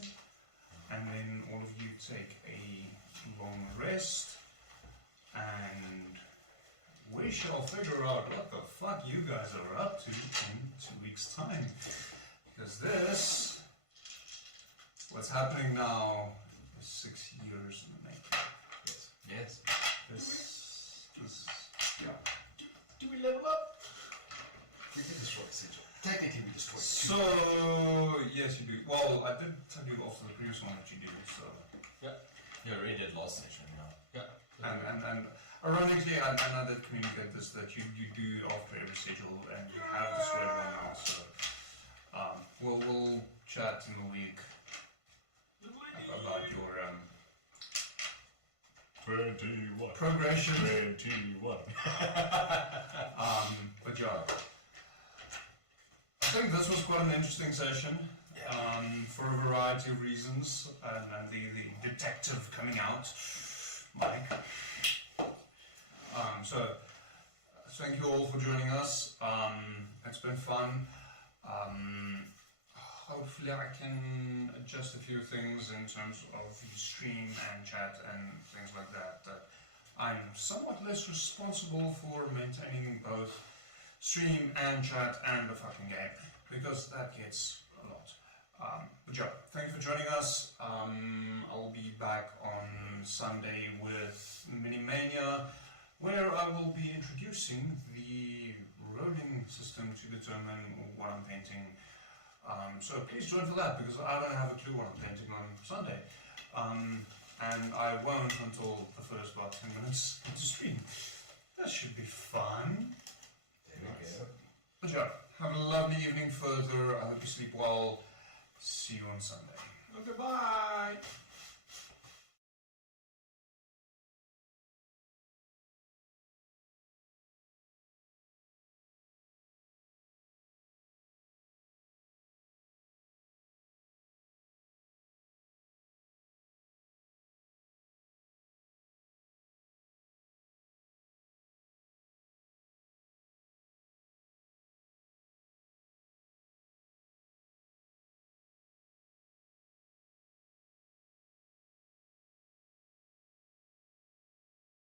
and then all of you take a long rest, and we shall figure out what the fuck you guys are up to in 2 weeks' time, because this, what's happening now, is 6 years in the making. destroyed. So, yes, you do. Well, I did tell you after the previous one that you do, so. Yeah. You already did last session, Yeah. And ironically, I did communicate this that you do after every schedule, and you have destroyed one now, so. We'll chat in the week about your 21. progression. 21. But yeah, I think this was quite an interesting session. For a variety of reasons, and the detective coming out, Mike. So thank you all for joining us. It's been fun. Hopefully I can adjust a few things in terms of the stream and chat and things like that. I'm somewhat less responsible for maintaining both stream and chat and the fucking game, because that gets a lot. But yeah, thank you for joining us. I'll be back on Sunday with Minimania, where I will be introducing the rolling system to determine what I'm painting. So please join for that, because I don't have a clue what I'm painting on Sunday. And I won't until the first about 10 minutes into stream. That should be fun. There we go. But yeah, have a lovely evening further. I hope you sleep well. See you on Sunday. Goodbye.